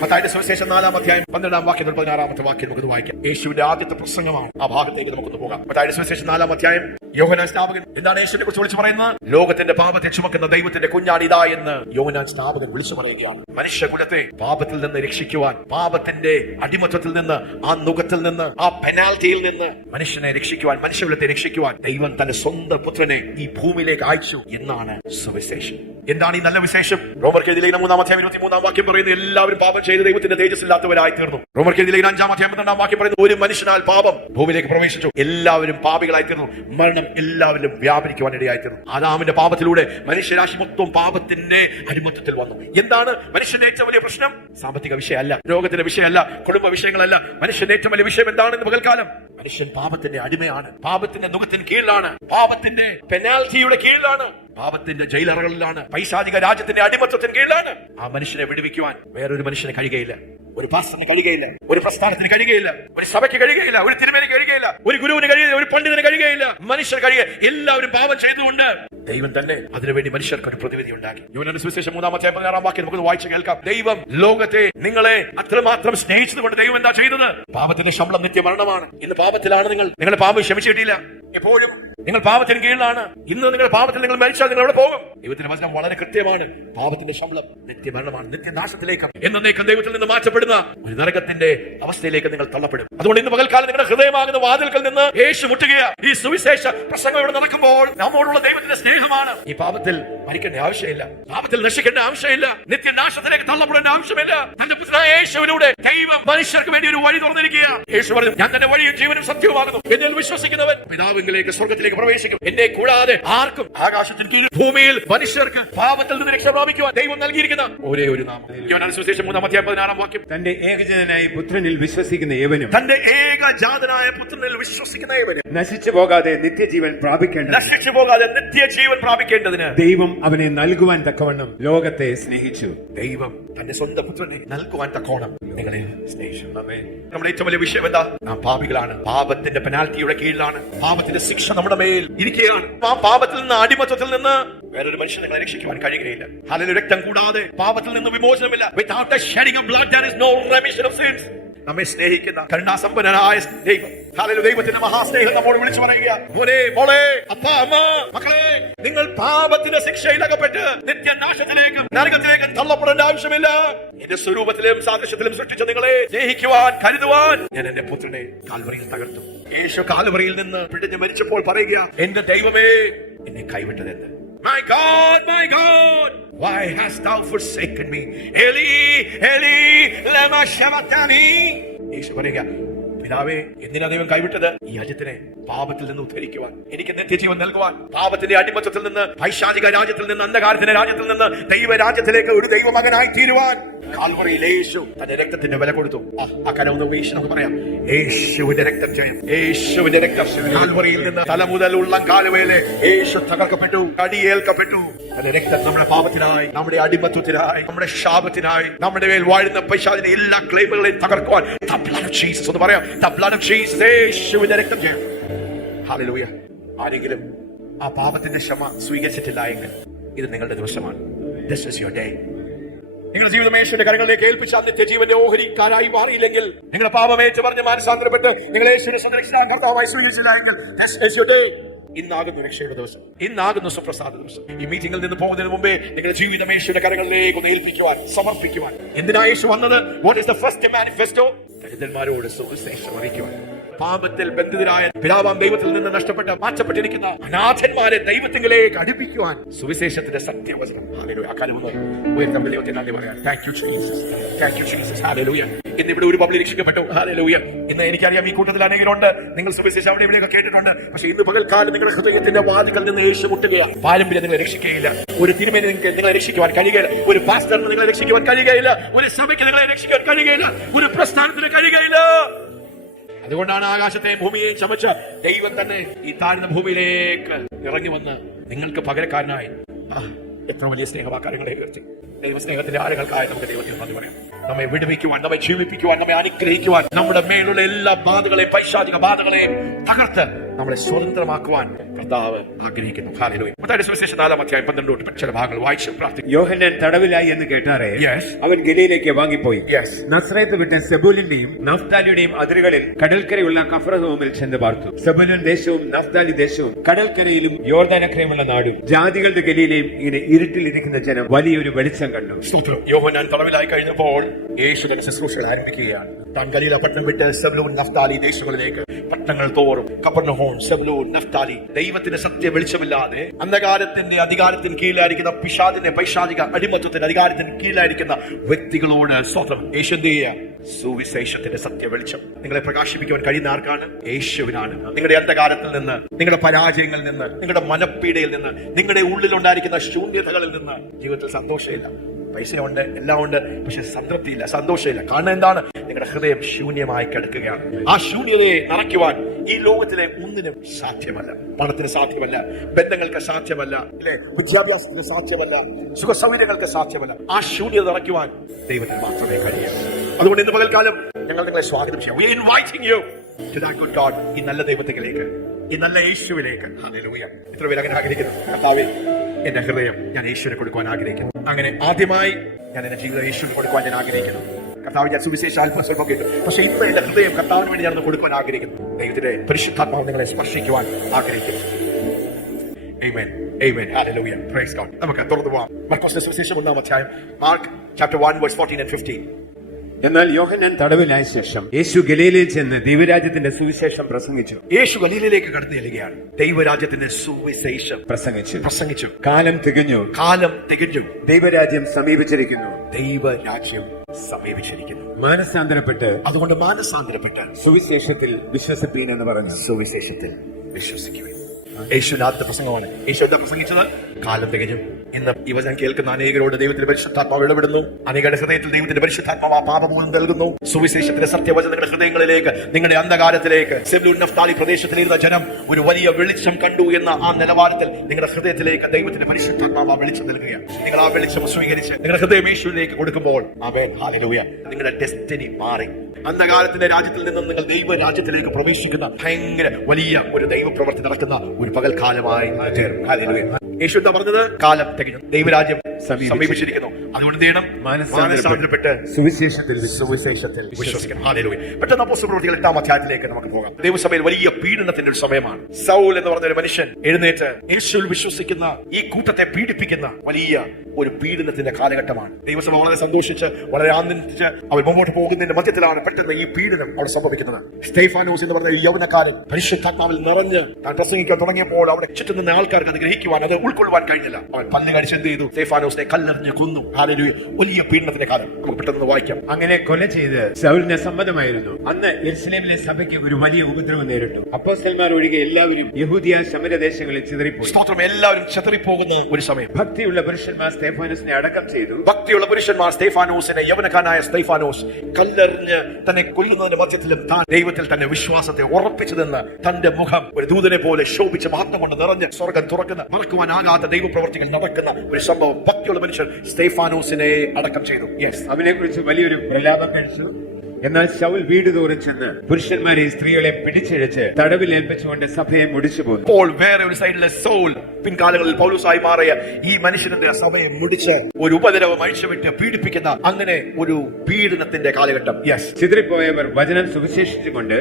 മത്തായിയുടെ സുവിശേഷം 4-ാം അധ്യായം 12-ാം വാക്യം 16-ാമത്തെ വാക്യം നമുക്ക് വായിക്കാം. യേശുവിന്റെ ആദ്യത്തെ പ്രസംഗമാണ്. ആ ഭാഗത്തേക്ക് നമുക്കൊന്ന് പോകാം. മത്തായിയുടെ സുവിശേഷം 4-ാം അധ്യായം. യോഹന്നാൻ സ്നാപകൻ എന്താണ് യേശുവിനെ കുറിച്ച് വിളിച്ചു പറയുന്നത്? ലോകത്തിന്റെ പാപത്തെ ചുമക്കുന്ന ദൈവത്തിന്റെ കുഞ്ഞാണിതാ എന്ന് യോഹന്നാൻ സ്നാപകൻ വിളിച്ചു പറയുകയാണ്. മനുഷ്യകുലത്തെ പാപത്തിൽ നിന്ന് രക്ഷിക്കുവാൻ, പാപത്തിന്റെ അടിമത്വത്തിൽ നിന്ന്, ആ നുഖത്തിൽ നിന്ന്, ആ പെനാൽറ്റിയിൽ നിന്ന് മനുഷ്യനെ രക്ഷിക്കുവാൻ, മനുഷ്യകുലത്തെ രക്ഷിക്കുവാൻ ദൈവം തന്റെ സ്വന്തം പുത്രനെ ഈ ഭൂമിയിലേക്ക് അയച്ചു എന്നാണ് സുവിശേഷം. എന്താണ് ഈ നല്ല വിശേഷം? റോമർക്കെതിരെ 3-ാം അധ്യായം 23-ാം വാക്യം പറയുന്നത് എല്ലാവരും പാപം ചെയ്ത് ദൈവത്തിന്റെ തേജസ്സില്ലാത്തവരായി തീർന്നു. റോമർക്കെതിരെ 5-ാം അധ്യായം 12-ാം വാക്യം പറയുന്നത് ഒരു മനുഷ്യനാൽ പാപം ഭൂമിയിലേക്ക് പ്രവേശിച്ചു, എല്ലാവരും പാപികളായി തീർന്നു, മരണം എല്ലാവരിലും വ്യാപരിക്കുവാൻ ഇടയായി തീർന്നു. ആദാമിന്റെ പാപത്തിലൂടെ മനുഷ്യരാശി മൊത്തം പാപത്തിന്റെ അടിമത്തത്തിൽ വന്നു. എന്താണ് മനുഷ്യന്റെ ഏറ്റവും വലിയ പ്രശ്നം? സാമ്പത്തിക വിഷയമല്ല, രോഗത്തിന്റെ വിഷയമല്ല, കുടുംബ വിഷയങ്ങളല്ല. മനുഷ്യന്റെ ഏറ്റവും വലിയ വിഷയം എന്താണെന്ന് പകൽക്കാലം? മനുഷ്യൻ പാപത്തിന്റെ അടിമയാണ്, പാപത്തിന്റെ നുഖത്തിന് കീഴിലാണ്, പാപത്തിന്റെ പെനാൽറ്റിയുടെ കീഴിലാണ്, പാപത്തിന്റെ ജയിലറകളിലാണ്, പൈശാചിക രാജ്യത്തിന്റെ അടിമത്വത്തിന് കീഴിലാണ്. ആ മനുഷ്യനെ വിടുവിക്കുവാൻ വേറൊരു മനുഷ്യനെ കഴിയുകയില്ല. ഒരു പാസ്റ്ററിന് കഴിയുകയില്ല, ഒരു പ്രസ്ഥാനത്തിന് കഴിയുകയില്ല, ഒരു സഭയ്ക്ക് കഴിയുകയില്ല, ഒരു തിരുമേനിക്ക് കഴിയുകയില്ല, ഒരു ഗുരുവിന് കഴിയുകയില്ല, ഒരു പണ്ഡിതന് കഴിയുകയില്ല. മനുഷ്യർ കഴിയുക, എല്ലാവരും പാപം ചെയ്തുകൊണ്ട് ദൈവം തന്നെ അതിനുവേണ്ടി മനുഷ്യർക്ക് ഒരു പ്രതിവിധി ഉണ്ടാക്കി. യോഹന്നാന്റെ സുവിശേഷം 3-ാം അധ്യായം 16-ാം വാക്യം നമുക്ക് വായിച്ച് കേൾക്കാം. ദൈവം ലോകത്തെ നിങ്ങളെ അത്രമാത്രം സ്നേഹിച്ചതുകൊണ്ട് ദൈവം എന്താ ചെയ്തത്? പാപത്തിന്റെ ശമ്പളം നിത്യമരണമാണ്. ഇന്ന് പാപത്തിലാണ് നിങ്ങൾ. നിങ്ങളുടെ പാപം ക്ഷമിച്ചിട്ടില്ല. എപ്പോഴും നിങ്ങൾ പാപത്തിന് കീഴിലാണ്. ഇന്ന് നിങ്ങൾ പാപത്തിൽ നിങ്ങൾ മരിച്ചാൽ നിങ്ങൾ എവിടെ പോകും? ദൈവത്തിന്റെ വചനം വളരെ കൃത്യമാണ്. പാപത്തിന്റെ ശമ്പളം നിത്യമരണമാണ്, നിത്യനാശത്തിലേക്ക്, എന്നേക്കും ദൈവത്തിൽ നിന്ന് മാറ്റപ്പെടുന്ന ഒരു നരകത്തിന്റെ അവസ്ഥയിലേക്ക് നിങ്ങൾ തള്ളപ്പെടും. അതുകൊണ്ട് ഇന്ന് പകൽക്കാലം നിങ്ങളുടെ ഹൃദയമാകുന്ന വാതിൽക്കൽ നിന്ന് യേശു മുട്ടുകയാ. ഈ സുവിശേഷ പ്രസംഗം ഇവിടെ നടക്കുമ്പോൾ നമ്മോടുള്ള ദൈവത്തിന്റെ സ്നേഹമാണ്. ഈ പാപത്തിൽ മരിക്കേണ്ട ആവശ്യമില്ല, പാപത്തിൽ നശിക്കേണ്ട ആവശ്യമില്ല, നിത്യനാശത്തിലേക്ക് തള്ളപ്പെടേണ്ട ആവശ്യമില്ല. തന്റെ പുത്രനായ യേശുവിലൂടെ ദൈവം മനുഷ്യർക്ക് വേണ്ടി ഒരു വഴി തുറന്നിരിക്കുക. യേശു പറഞ്ഞു, ഞാൻ തന്നെ വഴിയും ജീവനും സത്യവുമാകുന്നു. എന്നിൽ വിശ്വസിക്കുന്നവൻ പിതാവിലേക്ക് സ്വർഗ്ഗത്തിലേക്ക് പ്രവേശിക്കും. എന്നെ കൂടാതെ ആർക്കും ആകാശത്തിന് കീഴിൽ ഭൂമിയിൽ മനുഷ്യർക്ക് പാപത്തിൽ നിന്ന് രക്ഷ പ്രാപിക്കുവാൻ ദൈവം നൽകിയിരിക്കുന്ന ഒരേ ഒരു നാമം. യോഹന്നാൻ സുവിശേഷം 3-ാം അധ്യായം 16-ാം വാക്യം. തന്റെ ഏകജാതനായ പുത്രനിൽ വിശ്വസിക്കുന്ന ഏവനും, തന്റെ ഏകജാതനായ പുത്രനിൽ വിശ്വസിക്കുന്ന ഏവനും നശിച്ചു പോകാതെ നിത്യജീവൻ പ്രാപിക്കേണ്ടതിന്, നശിച്ചു പോകാതെ നിത്യജീവൻ പ്രാപിക്കേണ്ടതിന് ദൈവം അവനെ നൽകുവാൻ തക്കവണ്ണം ലോകത്തെ സ്നേഹിച്ചു. ദൈവം തന്റെ സ്വന്തം പുത്രനെ നൽകുവാൻ തക്കോണം നിങ്ങളെ സ്നേഹിച്ചു. നമ്മുടെ ഏറ്റവും വലിയ വിഷയം എന്താ? നാം പാപികളാണ്, പാപത്തിന്റെ പെനാൽറ്റിയുടെ കീഴിലാണ്, പാപത്തിന്റെ ശിക്ഷ നമ്മുടെ മേൽ ഇരിക്കുകയാണ്. ആ പാപത്തിൽ നിന്ന്, അടിമത്വത്തിൽ നിന്ന് വേറൊരു മനുഷ്യൻ നിങ്ങളെ രക്ഷിക്കുവാൻ കഴിയുകയില്ല. ഹല്ലേലൂയ. രക്തം കൂടാതെ പാപത്തിൽ നിന്ന് വിമോചനമില്ല. Without the shedding of blood there is no remission of sins. നമ്മെ സ്നേഹിക്കുന്ന കരുണാസമ്പന്നനായ ദൈവം, ഹല്ലേലൂയ, ദൈവത്തിന്റെ മഹാസ്നേഹം നമ്മോട് വിളിച്ചു പറയുക, മോനെ, മോളെ, അപ്പാ, അമ്മ, മക്കളെ, നിങ്ങൾ പാപത്തിന്റെ ശിക്ഷയിൽ അകപ്പെട്ട് നിത്യനാശത്തിലേക്കും നരകത്തിലേക്കും തള്ളപ്പെടേണ്ട ആവശ്യമില്ല. എന്റെ സ്വരൂപത്തിലും സാദൃശ്യത്തിലും സൃഷ്ടിച്ച നിങ്ങളെ സ്നേഹിക്കുവാൻ, കരുതുവാൻ ഞാൻ എന്റെ പുത്രനെ കാൽവറിയിൽ തകർത്തു. യേശു കാൽവറിയിൽ നിന്ന് പിടിഞ്ഞ് മരിച്ചപ്പോൾ പറയുക, എന്റെ ദൈവമേ എന്നെ കൈവിട്ടതെന്ന്. My God, why hast thou forsaken me? Eli, Eli, lema sabachthani. യേശു പറയുക, പിതാവേ, എന്തിനാ ദൈവം കൈവിട്ടത്? ഈ രാജ്യത്തിനെ പാപത്തിൽ നിന്ന് ഉദ്ധരിക്കുവാൻ, എനിക്ക് നിത്യജീവൻ നൽകുവാൻ, പാപത്തിന്റെ അടിമത്തത്തിൽ നിന്ന്, പൈശാചിക രാജ്യത്തിൽ നിന്ന്, അന്ധകാരത്തിന്റെ രാജ്യത്തിൽ നിന്ന് ദൈവരാജ്യത്തിലേക്ക് ഒരു ദൈവമകനായി തീരുവാൻ കാൽവറിയിൽ യേശു തന്റെ രക്തത്തിന്റെ വില കൊടുത്തു. ആ കരമൊന്ന് വീശി നമുക്ക് പറയാം, യേശുവിന്റെ രക്തം ജയം. യേശുവിന്റെ രക്തം കാൽവറിയിൽ നിന്ന് തല മുതൽ ഉള്ളം കാലുവരെ യേശു തകർക്കപ്പെട്ടു, അടിയേൽക്കപ്പെട്ടു. തന്റെ രക്തം നമ്മുടെ പാപത്തിനായി, നമ്മുടെ അടിമത്വത്തിനായി, നമ്മുടെ ശാപത്തിനായി, നമ്മുടെ മേൽ വാഴുന്ന പൈശാചിന്റെ എല്ലാ ക്ലെയിമുകളെയും തകർക്കുവാൻ the blood of Jesus. ഒന്ന് പറയാം, the blood of Jesus. യേശുവിന്റെ രക്തം ജയം. ഹല്ലേലൂയ. ആരെങ്കിലും ആ പാപത്തിന്റെ ക്ഷമ സ്വീകരിച്ചിട്ടില്ല എങ്കിൽ ഇത് നിങ്ങളുടെ ദിവസമാണ്. This is your day. നിങ്ങളുടെ ജീവിതം യേശുവിന്റെ കരങ്ങളിലേക്ക് ഏൽപ്പിച്ച നിത്യജീവന്റെ ഓഹരിക്കാരായി മാറിയില്ലെങ്കിൽ, നിങ്ങളുടെ പാപമേറ്റ് പറഞ്ഞ് മാനസാന്തരപ്പെട്ട് നിങ്ങൾ യേശുവിനെ സ്വന്തം രക്ഷിതാവും കർത്താവുമായി സ്വീകരിച്ചില്ല എങ്കിൽ, this is your day. ഇന്നാകുന്നു രക്ഷയുടെ ദിവസം, ഇന്നാകുന്നു സുപ്രസാദ ദിവസം. ഈ മീറ്റിംഗിൽ നിന്ന് പോകുന്നതിന് മുമ്പേ നിങ്ങളുടെ ജീവിതം യേശുവിന്റെ കരങ്ങളിലേക്ക് ഒന്ന് ഏൽപ്പിക്കുവാൻ, സമർപ്പിക്കുവാൻ. എന്തിനാ യേശു വന്നത്? What is the first manifesto? ദരിദ്രന്മാരോട് സുവിശേഷം അറിയിക്കുവാൻ. പാപത്തിൽ ബന്ധിതരായ പിതാവാം ദൈവത്തിൽ നിന്ന് നഷ്ടപ്പെട്ട മാറ്റപ്പെട്ടിരിക്കുന്ന അനാഥന്മാരെ ദൈവത്തിലേക്ക് അടുപ്പിക്കുവാൻ സുവിശേഷത്തിന്റെ സത്യവചനം. ഹല്ലേലൂയ. ആ കാര്യം ഒന്ന് ഉയർത്താൻ ദൈവത്തിന് നന്ദി പറയാം. Thank you Jesus, thank you Jesus. Hallelujah. ഇന്ന് ഇവിടെ ഒരു പബ്ലിക് രക്ഷിക്കപ്പെട്ടു. ഹല്ലേലൂയ. ഇന്ന് എനിക്കറിയാം ഈ കൂട്ടത്തിൽ അനേകരുണ്ട്, നിങ്ങൾ സുവിശേഷം അവിടെ ഇവിടെയൊക്കെ കേട്ടിട്ടുണ്ട്. പക്ഷെ ഇന്ന് പകൽക്കാലം നിങ്ങളുടെ ഹൃദയത്തിന്റെ വാതിൽക്കൽ നിന്ന് യേശു മുട്ടുകയാണ്. പാരമ്പര്യം നിങ്ങളെ രക്ഷിക്കുകയില്ല, ഒരു തിരുമേനി നിങ്ങളെ രക്ഷിക്കുവാൻ കഴിയുകയില്ല, ഒരു പാസ്റ്ററിന് നിങ്ങളെ രക്ഷിക്കുവാൻ കഴിയുകയില്ല, ഒരു സഭയ്ക്ക് നിങ്ങളെ രക്ഷിക്കാൻ കഴിയുകയില്ല, ഒരു പ്രസ്ഥാനത്തിന് കഴിയുകയില്ല. അതുകൊണ്ടാണ് ആകാശത്തെയും ഭൂമിയെയും ചമച്ച ദൈവം തന്നെ ഈ താഴ്ന്ന ഭൂമിയിലേക്ക് ഇറങ്ങി വന്ന് നിങ്ങൾക്ക് പകരക്കാരനായി. എത്ര വലിയ സ്നേഹവാക്കാരങ്ങളെ ഉയർത്തി. ദൈവസ്നേഹത്തിന്റെ ആഴങ്ങൾക്കായി നമുക്ക് ദൈവത്തിന് നന്ദി പറയാം. നമ്മെ വിടുവിക്കുവാൻ, നമ്മെ ജീവിപ്പിക്കുവാൻ, നമ്മെ അനുഗ്രഹിക്കുവാൻ, നമ്മുടെ മേലുള്ള എല്ലാ ബാധകളെയും, പൈശാചിക ബാധകളെയും തകർത്ത് നമ്മളെ സ്വതന്ത്രമാക്കുവാൻ കർത്താവ് ആഗ്രഹിക്കുന്നു. ഹല്ലേലൂയ. മത്തായിയുടെ സുവിശേഷം 4-ാം അധ്യായം 12 ചില ഭാഗങ്ങൾ വായിച്ച് പ്രാർത്ഥിക്കും. യോഹന്നാൻ തടവിലായി എന്ന് കേട്ടാറേ അവൻ ഗലീലയിലേക്ക് വാങ്ങിപ്പോയി. നസ്രയത്ത് വിട്ട് സെബൂലിന്റെയും നഫ്താലിയുടെയും അതിരുകളിൽ കടൽക്കരയുള്ള കഫർനഹൂമിൽ ചെന്ന് പാർത്തു. സെബൂലൂൻ ദേശവും നഫ്താലി ദേശവും കടൽക്കരയിലും യോർദാനക്കരയുമുള്ള നാടും ജാതികളുടെ ഗലീലയും ഇങ്ങനെ ഇരുട്ടിലിരിക്കുന്ന ജനം വലിയൊരു വെളിച്ചം കണ്ടു. യോഹന്നാൻ തടവിലായി കഴിഞ്ഞപ്പോൾ യേശു തന്റെ ശുശ്രൂഷകൾ ആരംഭിക്കുകയാണ്. താൻ ഗലീല പട്ടണം വിട്ട് സെബൂലൂൻ നഫ്താലി ദേശങ്ങളിലേക്ക് പട്ടണങ്ങൾ തോറും കഫർനഹൂം, സെബൂലൂൻ, നഫ്താലി ദൈവത്തിന്റെ സത്യ വെളിച്ചമില്ലാതെ അന്ധകാരത്തിന്റെ അധികാരത്തിന് കീഴിലായിരിക്കുന്ന പിശാചിന്റെ പൈശാചിക അടിമത്വത്തിന്റെ അധികാരത്തിന് കീഴിലായിരിക്കുന്ന വ്യക്തികളോട് സ്വതന്ത്രം യേശു എന്ത് ചെയ്യുക? സുവിശേഷത്തിന്റെ സത്യ വെളിച്ചം നിങ്ങളെ പ്രകാശിപ്പിക്കുവാൻ കഴിയുന്ന ആർക്കാണ്? യേശുവിനാണ്. നിങ്ങളുടെ അന്ധകാരത്തിൽ നിന്ന്, നിങ്ങളുടെ പരാജയങ്ങളിൽ നിന്ന്, നിങ്ങളുടെ മനപ്പീടയിൽ നിന്ന്, നിങ്ങളുടെ ഉള്ളിലുണ്ടായിരിക്കുന്ന ശൂന്യതകളിൽ നിന്ന് ജീവിതത്തിൽ സന്തോഷമില്ല, പൈസയുണ്ട്, എല്ലാം ഉണ്ട്, പക്ഷെ സംതൃപ്തിയില്ല, സന്തോഷമില്ല. കാരണം എന്താണ്? നിങ്ങളുടെ ഹൃദയം ശൂന്യമായി കിടക്കുകയാണ്. ആ ശൂന്യതയെ നിറയ്ക്കുവാൻ ഈ ലോകത്തിലെ ഒന്നിനും സാധ്യമല്ല. പണത്തിന് സാധ്യമല്ല, ബന്ധങ്ങൾക്ക് സാധ്യമല്ല, അല്ലെ, വിദ്യാഭ്യാസത്തിന് സാധ്യമല്ല, സുഖ സൗകര്യങ്ങൾക്ക് സാധ്യമല്ല. ആ ശൂന്യത നിറയ്ക്കുവാൻ ദൈവത്തിന് മാത്രമേ കഴിയൂ. അതുകൊണ്ട് ഇന്ന് പകൽക്കാലം ഞങ്ങൾ നിങ്ങളെ സ്വാഗതം ചെയ്യാം. We are inviting you to that good God. ഈ നല്ല ദൈവത്തിലേക്ക്, ഈ നല്ല യേശുവിലേക്ക്. ഹല്ലേലൂയ. എത്ര പേര് അങ്ങനെ ആഗ്രഹിക്കുന്നു? കർത്താവേ, എന്റെ ഹൃദയം ഞാൻ യേശുവിനെ കൊടുക്കുവാൻ ആഗ്രഹിക്കുന്നു. അങ്ങനെ ആദ്യമായി ഞാൻ എന്റെ ജീവിതം യേശുവിന് കൊടുക്കുവാൻ ഞാൻ ആഗ്രഹിക്കുന്നു. കർത്താവ്, ഞാൻ സുവിശേഷ അല്പം സ്വല്പം കേട്ടു, പക്ഷെ ഇപ്പൊ എന്റെ ഹൃദയം കർത്താവിന് വേണ്ടി ഞാൻ കൊടുക്കുവാൻ ആഗ്രഹിക്കുന്നു. ദൈവത്തിന്റെ പരിശുദ്ധാത്മാവ് നിങ്ങളെ സ്പർശിക്കുവാൻ ആഗ്രഹിക്കുന്നു. Amen. Amen. Hallelujah. Praise God. നമുക്ക് തുറന്നു പോവാം. മർക്കോസിന്റെ സുവിശേഷം 1-ാം അധ്യായം, Mark chapter 1 verse 14 and 15. എന്നാൽ യോഹന്നാൻ തടവിലായ ശേഷം യേശു ഗലീലയിൽ ചെന്ന് ദൈവരാജ്യത്തിന്റെ സുവിശേഷം പ്രസംഗിച്ചു. യേശു ഗലീലയിലേക്ക് കടന്നു ചെല്ലുകയാണ്. ദൈവരാജ്യത്തിന്റെ സുവിശേഷം പ്രസംഗിച്ചു. കാലം തികഞ്ഞു, ദൈവരാജ്യം സമീപിച്ചിരിക്കുന്നു, മാനസാന്തരപ്പെട്ട്, അതുകൊണ്ട് മാനസാന്തരപ്പെട്ട് സുവിശേഷത്തിൽ വിശ്വസിപ്പീൻ എന്ന് പറഞ്ഞു. സുവിശേഷത്തിൽ വിശ്വസിക്കുവിൻ. യേശുവിന്റെ ആദ്യത്തെ പ്രസംഗമാണ്. യേശു എന്താ പ്രസംഗിച്ചത്? കാലം തികഞ്ഞു. ഇന്ന് ഈ വചനം കേൾക്കുന്ന അനേകരോട് ദൈവത്തിന്റെ പരിശുദ്ധാത്മാവ് ഇടപെടുന്നു. അനേകരുടെ ഹൃദയത്തിൽ ദൈവത്തിന്റെ പരിശുദ്ധാത്മാവ് ആ പാപമൂലം നൽകുന്നു. സുവിശേഷത്തിന്റെ സത്യവചനം നിങ്ങളുടെ ഹൃദയങ്ങളിലേക്ക്, നിങ്ങളുടെ അന്ധകാരത്തിലേക്ക്, സെബൂലൂൻ നഫ്താലി പ്രദേശത്തിലിരുന്ന ജനം ഒരു വലിയ വെളിച്ചം കണ്ടു എന്ന ആ നിലവാരത്തിൽ നിങ്ങളുടെ ഹൃദയത്തിലേക്ക് ദൈവത്തിന്റെ പരിശുദ്ധാത്മാവ് ആ വെളിച്ചം നൽകുകയാണ്. നിങ്ങൾ ആ വെളിച്ചം സ്വീകരിച്ച് നിങ്ങളുടെ ഹൃദയം യേശുവിലേക്ക് കൊടുക്കുമ്പോൾ, ആമേൻ, ഹല്ലേലൂയ, നിങ്ങളുടെ ഡെസ്റ്റിനി മാറി. അന്ധകാരത്തിന്റെ രാജ്യത്തിൽ നിന്നും നിങ്ങൾ ദൈവ രാജ്യത്തിലേക്ക് പ്രവേശിക്കുന്ന ഭയങ്കര വലിയ ഒരു ദൈവപ്രവൃത്തി നടക്കുന്ന ഒരു പകൽക്കാലമായി ചേരും. ഹല്ലേലൂയ. യേശു എന്താ പറഞ്ഞത്? കാലം തികഞ്ഞു, ദൈവരാജ്യം സമീപിച്ചിരിക്കുന്നു. അതുകൊണ്ട് എന്ത് ചെയ്യണം? മാനസാന്തരപ്പെട്ട് സുവിശേഷത്തിൽ വിശ്വസിക്കണം. ഹല്ലേലൂയ. പെട്ടെന്ന് അപ്പോസ്തല പ്രവൃത്തികൾ 8-ാം അധ്യായത്തിലേക്ക് നമുക്ക് പോകാം. ദൈവസഭയിൽ വലിയ പീഡനത്തിന്റെ ഒരു സമയമാണ്. സൗൽ എന്ന് പറഞ്ഞ ഒരു മനുഷ്യൻ എഴുന്നേറ്റ് യേശുവിൽ വിശ്വസിക്കുന്ന ഈ കൂട്ടത്തെ പീഡിപ്പിക്കുന്ന വലിയ ഒരു പീഡനത്തിന്റെ കാലഘട്ടമാണ്. ദൈവസഭ വളരെ സന്തോഷിച്ച്, വളരെ ആനന്ദിച്ച് അവർ മുമ്പോട്ട് പോകുന്നതിന്റെ മധ്യത്തിലാണ് പെട്ടെന്ന് ഈ പീഡനം അവിടെ സംഭവിക്കുന്നത്. സ്തേഫാനോസ് എന്ന് പറഞ്ഞ യൗവനക്കാരൻ പരിശുദ്ധാത്മാവിൽ നിറഞ്ഞ് താൻ പ്രസംഗിക്കാൻ തുടങ്ങിയപ്പോൾ അവിടെ ചുറ്റും നിന്ന ആൾക്കാർക്ക് അത് ഗ്രഹിക്കുവാൻ, അത് ഉൾക്കൊള്ളുവാൻ കഴിഞ്ഞില്ല. അവൻ പല്ല് കടിച്ച് എന്ത് ചെയ്തു? സ്തേഫാനോസിനെ കല്ലെറിഞ്ഞ് കൊന്നു. ഹല്ലേലൂയ. വലിയ പീഡനത്തിന്റെ കാലം നമുക്ക് പെട്ടെന്ന് വായിക്കാം. അങ്ങനെ കൊല ചെയ്ത് സൗലിന് സമ്മതമായിരുന്നു. അന്ന് യെരുശലേമിലെ സഭയ്ക്ക് ഒരു വലിയ ഉപദ്രവം നേരിട്ടു. അപ്പോസ്തലന്മാർ ഒഴികെ എല്ലാവരും യഹൂദിയ സമരദേശങ്ങളിൽ ചിതറിപ്പോയി. സ്തോത്രം. എല്ലാവരും ചിതറിപ്പോകുന്ന ഒരു സമയം. ഭക്തിയുള്ള പുരുഷന്മാർ സ്തേഫാനോസിനെ അടക്കം ചെയ്തു. ഭക്തിയുള്ള പുരുഷന്മാർ സ്തേഫാനോസിനെ, യൗവനക്കാരനായ സ്തേഫാനോസ് കല്ലെറിഞ്ഞ് തന്നെ കൊല്ലുന്നതിന്റെ മധ്യത്തിലും താൻ ദൈവത്തിൽ തന്നെ വിശ്വാസത്തെ ഉറപ്പിച്ചതെന്ന് തന്റെ മുഖം ഒരു ദൂതനെ പോലെ ശോഭിച്ച് മഹത്വം കൊണ്ട് നിറഞ്ഞ് സ്വർഗം തുറക്കുന്ന, മറക്കുവാനാകാത്ത ദൈവപ്രവർത്തികൾ നടക്കുന്ന ഒരു സംഭവം. ഭക്തിയുള്ള മനുഷ്യർ സ്തേഫാനോസിനെ അടക്കം ചെയ്തു. അവനെ കുറിച്ച് വലിയൊരു പ്രലാപം കഴിച്ചു. എന്നാൽ ശൗൽ വീടുതോറും ചെന്ന് പുരുഷന്മാരെ സ്ത്രീകളെ പിടിച്ചിഴച്ച് തടവിൽ ഏൽപ്പിച്ചുകൊണ്ട് സഭയെ മുടിച്ചു പോന്നു. അപ്പോൾ വേറെ ഒരു സൈഡിലെ സൗൽ പിൻകാലങ്ങളിൽ പൗലോസായി മാറിയ ഈ മനുഷ്യന്റെ സഭയെ മുടിച്ച് ഒരു ഉപദ്രവം അഴിച്ചുവിട്ട് പീഡിപ്പിക്കുന്ന അങ്ങനെ ഒരു പീഡനത്തിന്റെ കാലഘട്ടം. ചിതറിപ്പോയവർ വചനം സുവിശേഷിച്ചുകൊണ്ട്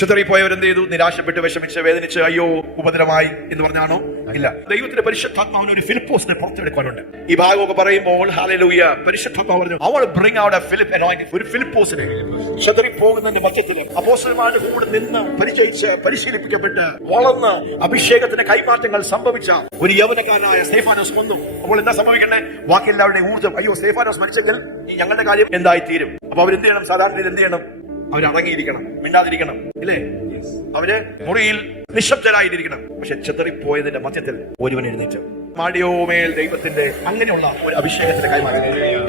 ചിതറിപ്പോയവർ എന്ത് ചെയ്തു? നിരാശപ്പെട്ട് വിഷമിച്ച് വേദനിച്ച് അയ്യോ ഉപദ്രവമായി എന്ന് പറഞ്ഞാണോ? ഇല്ല. ദൈവത്തിന്റെ പരിശുദ്ധാത്മാവിന് ഒരു ഫിലിപ്പോസിനെ പുറത്തെടുക്കാനുണ്ട്. ഈ ഭാഗമൊക്കെ പറയുമ്പോൾ ഹല്ലേലൂയ പരിശുദ്ധാത്മാവ് പറഞ്ഞു I want to bring out a Philip anointing. ഒരു ഫിലിപ്പോസിനെ ചിതറിപ്പോകുന്നതിന്റെ മധ്യത്തിൽ അപ്പോസ്തലന്മാരുടെ കൂടെ നിന്ന് പരിചയിച്ച് പരിശീലിപ്പിക്കപ്പെട്ട് വളർന്ന് അഭിഷേകത്തിന്റെ കൈമാറ്റങ്ങൾ സംഭവിച്ച ഒരു യൗവനക്കാരനായ സ്തെഫാനോസ് വന്നു. അപ്പോൾ എന്താ സംഭവിക്കണ്ടേ? ബാക്കി എല്ലാവരുടെയും ഊർജ്ജം അയ്യോ സ്തെഫാനോസ് മരിച്ചെങ്കിൽ ഞങ്ങളുടെ കാര്യം എന്തായി തീരും? അപ്പൊ അവരെന്ത് ചെയ്യണം? സാധാരണ എന്ത് ചെയ്യണം? അവരടങ്ങിയിരിക്കണം, മിണ്ടാതിരിക്കണം, ഇല്ലേ? അവര് മുറിയിൽ നിശബ്ദരായിരിക്കണം. പക്ഷെ ചിതറിപ്പോയതിന്റെ മധ്യത്തിൽ ഒരുവൻ എഴുന്നേറ്റ് മാടിയോമേൽ ദൈവത്തിന്റെ അങ്ങനെയുള്ള ഒരു അഭിഷേകത്തിന്റെ കൈമാറി.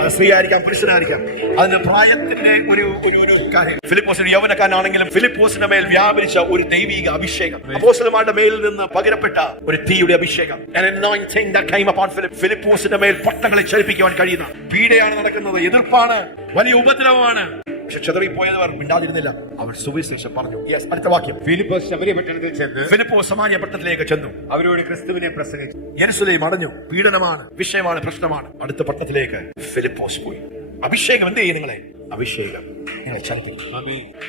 അത് സ്ത്രീ ആയിരിക്കാം, പുരുഷനായിരിക്കാം. അതിന്റെ പ്രായത്തിന്റെ ഒരു കാര്യം. ഫിലിപ്പോസ് ഒരു യൗവനക്കാരനാണെങ്കിലും ഫിലിപ്പോസിന്റെ മേൽ വ്യാപരിച്ച ഒരു ദൈവിക അഭിഷേകം, അപ്പോസ്തലന്മാരുടെ മേൽ നിന്ന് പകരപ്പെട്ട ഒരു തീയുടെ അഭിഷേകം. ഫിലിപ്പോസിന്റെ മേൽ പട്ടങ്ങളെ ചലിപ്പിക്കുവാൻ കഴിയുന്ന പീഡയാണ് നടക്കുന്നത്, എതിർപ്പാണ്, വലിയ ഉപദ്രവമാണ്. പക്ഷെ ചിതറിപ്പോയവർ മിണ്ടാതിരുന്നില്ല, അവർ സുവിശേഷം പറഞ്ഞു. അടുത്ത വാക്യം. ഫിലിപ്പോസ് ശമര്യ പട്ടണത്തിൽ ചെന്ന് ഫിലിപ്പോസ് സമാര്യ പട്ടണത്തിലേക്ക് ചെന്നു, അവരോട് ക്രിസ്തുവിനെ പ്രസംഗിച്ചു. യെരുശലേം അടഞ്ഞു, പീഡനമാണ്, വിഷയമാണ്, പ്രശ്നമാണ്. അടുത്ത പട്ടണത്തിലേക്ക് ഫിലിപ്പോസ് പോയി. അഭിഷേകം എന്ത് ചെയ്യും നിങ്ങളെ? അഭിഷേകം നിങ്ങളെ ചലിപ്പിക്കും.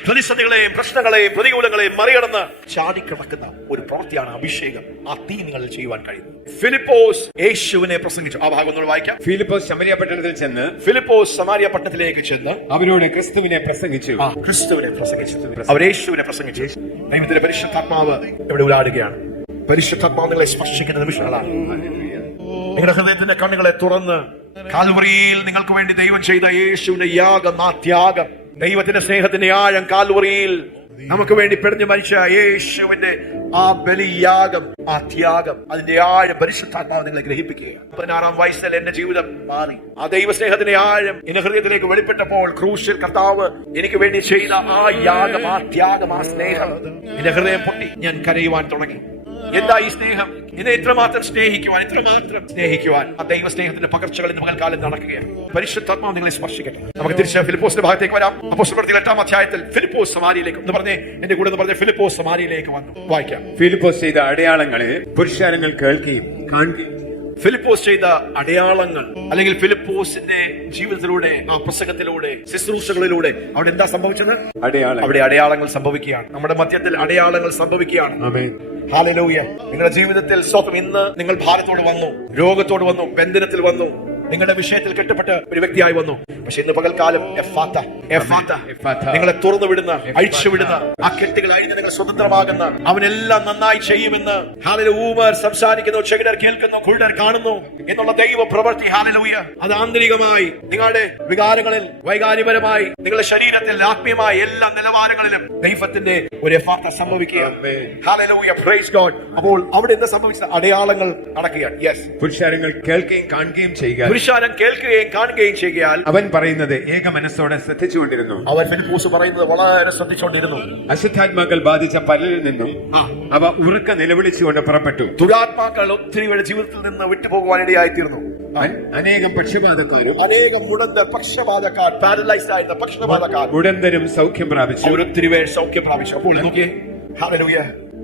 പ്രതിസന്ധികളെയും പ്രശ്നങ്ങളെയും പ്രതികൂലങ്ങളെയും മറികടന്ന് ചാടിക്കിടക്കുന്ന ഒരു പ്രവൃത്തിയാണ് അഭിഷേകം. ആ തീ നിങ്ങളിൽ ചെയ്യുവാൻ കഴിയും. ഫിലിപ്പോസ് യേശുവിനെ പ്രസംഗിച്ചു. ആ ഭാഗം ഒന്ന് വായിക്കാം. ഫിലിപ്പോസ് ശമര്യ പട്ടണത്തിൽ ചെന്ന് ഫിലിപ്പോസ് സമാര്യ പട്ടണത്തിലേക്ക് ചെന്ന് അവരോട് ക്രിസ്തുവിനെ പ്രസംഗിച്ചു. ക്രിസ്തുവിനെ പ്രസംഗിച്ചു. അവർ യേശുവിനെ പ്രസംഗിച്ചു. ദൈവത്തിന്റെ പരിശുദ്ധാത്മാവ് ഇവിടെ ഉലാടുകയാണ്. പരിശുദ്ധാത്മാവ് നിങ്ങളെ സ്പർശിക്കുന്ന നിമിഷങ്ങളാണ്. നിങ്ങളുടെ ഹൃദയത്തിന്റെ കണ്ണുകളെ തുറന്ന് കാൽവറിയിൽ നിങ്ങൾക്ക് വേണ്ടി ദൈവം ചെയ്ത യേശുവിന്റെ യാഗം, ആ ത്യാഗം, ദൈവത്തിന്റെ സ്നേഹത്തിന്റെ ആഴം, കാൽവറിയിൽ നമുക്ക് വേണ്ടി പിടഞ്ഞു മരിച്ച യേശുവിന്റെ ആ ബലിയാഗം, ആ ത്യാഗം, അതിന്റെ ആഴം പരിശുദ്ധാത്മാവ് നിങ്ങളെ ഗ്രഹിപ്പിക്കുക. 16 വയസ്സിൽ എന്റെ ജീവിതം മാറി. ആ ദൈവസ്നേഹത്തിന്റെ ആഴം എന്റെ ഹൃദയത്തിലേക്ക് വെളിപ്പെട്ടപ്പോൾ ക്രൂശിൽ കർത്താവ് എനിക്ക് വേണ്ടി ചെയ്ത ആ യാഗം, ആ ത്യാഗം, ആ സ്നേഹം എന്റെ ഹൃദയം പൊട്ടി. ഞാൻ കരയുവാൻ തുടങ്ങി. എന്താ ഈ സ്നേഹം? ഇതിനെ ഇത്രമാത്രം സ്നേഹിക്കുവാൻ ആ ദൈവ സ്നേഹത്തിന്റെ പകർച്ചകൾ ഇന്ന് പകൽക്കാലം നടക്കുകയാണ്. പരിശുദ്ധാത്മാവ് നിങ്ങളെ സ്പർശിക്കട്ടെ. നമുക്ക് തിരിച്ച് ഫിലിപ്പോസിന്റെ ഭാഗത്തേക്ക് വരാം. അപ്പോസ്തലപ്രവൃത്തികൾ 8-ാം അധ്യായത്തിൽ ഫിലിപ്പോസ് സമാരിയിലേക്ക് എന്ന് പറഞ്ഞേ, എന്റെ കൂടെ എന്ന് പറഞ്ഞ ഫിലിപ്പോസ് സമാരിയിലേക്ക് വന്നു. വായിക്കാം. ഫിലിപ്പോസ് ചെയ്ത അടയാളങ്ങളെ പുരുഷാരങ്ങൾ കേൾക്കുകയും കാണുകയും. ഫിലിപ്പോസ് ചെയ്ത അടയാളങ്ങൾ അല്ലെങ്കിൽ ഫിലിപ്പോസിന്റെ ജീവിതത്തിലൂടെ, ആ പ്രസംഗത്തിലൂടെ, ശുശ്രൂഷകളിലൂടെ അവിടെ എന്താ സംഭവിച്ചത്? അവിടെ അടയാളങ്ങൾ സംഭവിക്കുകയാണ്. നമ്മുടെ മധ്യത്തിൽ അടയാളങ്ങൾ സംഭവിക്കുകയാണ്. ഹല്ലേലൂയ. നിങ്ങളുടെ ജീവിതത്തിൽ സ്വന്തം ഇന്ന് നിങ്ങൾ ഭാരത്തോട് വന്നു, രോഗത്തോട് വന്നു, ബന്ധനത്തിൽ വന്നു, നിങ്ങളുടെ വിഷയത്തിൽ കെട്ടപ്പെട്ട ഒരു വ്യക്തിയായി വന്നു. പക്ഷെ ഇന്ന് പകൽക്കാലം നിങ്ങളെ തുറന്നു വിടുന്ന, അഴിച്ചുവിടുന്ന, ആ കെട്ടുകളായി നിങ്ങൾ സ്വതന്ത്രമാകുന്ന, അവനെല്ലാം നന്നായി ചെയ്യുമെന്ന് ഹല്ലേലൂയ സംസാരിക്കുന്നു, ചെകിടർ കേൾക്കുന്നു, കുരുടർ കാണുന്നു എന്നുള്ള ദൈവ പ്രവൃത്തി. ഹല്ലേലൂയ. അത് ആന്തരികമായി നിങ്ങളുടെ വികാരങ്ങളിൽ, വൈകാരികപരമായി, നിങ്ങളുടെ ശരീരത്തിൽ, ആത്മീയമായി എല്ലാ നിലവാരങ്ങളിലും ദൈവത്തിന്റെ ഒരു എഫാർത്ത സംഭവിക്കുക. ഹല്ലേലൂയ. Praise God. അപ്പോൾ അവിടെ എന്താ സംഭവിച്ചത്? അടയാളങ്ങൾ നടക്കുകയാണ്. പുരുഷാരങ്ങൾ കേൾക്കുകയും കാണുകയും ചെയ്യുക. പുരുഷാരം കേൾക്കുകയും കാണുകയും ചെയ്യാൻ അവൻ പറയുന്നത് ഏക മനസ്സോടെ ശ്രദ്ധിച്ചുകൊണ്ടിരുന്നു. അവൻ ഫിലിപ്പോസ് പറയുന്നത് വളരെ ശ്രദ്ധിച്ചുകൊണ്ടിരുന്നു. അശുദ്ധാത്മാക്കൾ ബാധിച്ച പലരിൽ നിന്നും അവ ഉറക്ക നിലവിളിച്ചുകൊണ്ട് പുറപ്പെട്ടു. ദുരാത്മാക്കൾ ഒത്തിരിയുടെ ജീവിതത്തിൽ നിന്ന് വിട്ടുപോകുവാനിടയായിത്തീർന്നു. അനേകം പക്ഷപാതക്കാരും, അനേകം മുടന്തർ, പക്ഷപാതക്കാർ, പാരലൈസ്ഡ് ആയിരുന്ന പക്ഷപാതക്കാർ, മുടന്തരും സൗഖ്യം പ്രാപിച്ചു. ഒത്തിരി പേർ സൗഖ്യം പ്രാപിച്ചു. അപ്പോൾ നോക്കിയേ, ഹല്ലേലൂയ,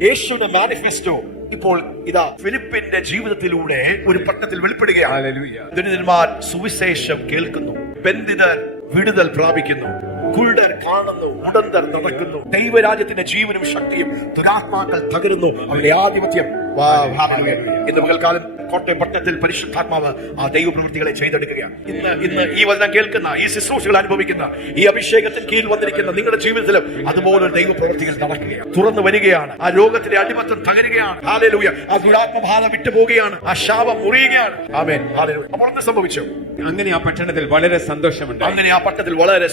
യേശുവിന്റെ മാനിഫെസ്റ്റോ ഇപ്പോൾ ഇതാ ഫിലിപ്പിന്റെ ജീവിതത്തിലൂടെ ഒരു പട്ടണത്തിൽ വെളിപ്പെടുകയാണ്. ദരിദ്രന്മാർ സുവിശേഷം കേൾക്കുന്നു, ബന്ധിതർ വിടുതൽ പ്രാപിക്കുന്നു, കുരുടർ കാണുന്നു, മുടന്തർ നടക്കുന്നു, ദൈവരാജ്യത്തിന്റെ ജീവനും ശക്തിയും, ദുരാത്മാക്കൾ തകരുന്നു, അവരുടെ ആധിപത്യം. ഇന്ന് പകൽക്കാലം കോട്ടയം പട്ടണത്തിൽ പരിശുദ്ധാത്മാവ് ആ ദൈവപ്രവൃത്തികളെ ചെയ്തെടുക്കുകയാണ്. ഇന്ന് ഈ വചനം കേൾക്കുന്ന, ഈ ശുശ്രൂഷകൾ അനുഭവിക്കുന്ന, ഈ അഭിഷേകത്തിൽ കീഴിൽ വന്നിരിക്കുന്ന നിങ്ങളുടെ ജീവിതത്തിലും അതുപോലെ ദൈവപ്രവൃത്തികൾ നടക്കുകയാണ്, തുറന്നു വരികയാണ്. ആ രോഗത്തിന്റെ അടിമത്തം തകരുകയാണ്. ഹല്ലേലൂയ. ആ ദുരാത്മബാധ വിട്ടുപോവുകയാണ്, ആ ശാപം മുറിയുകയാണ്. ആമേൻ. ഹല്ലേലൂയ. അപ്പോൾ എന്ത് സംഭവിച്ചു? അങ്ങനെ ആ പട്ടണത്തിൽ വളരെ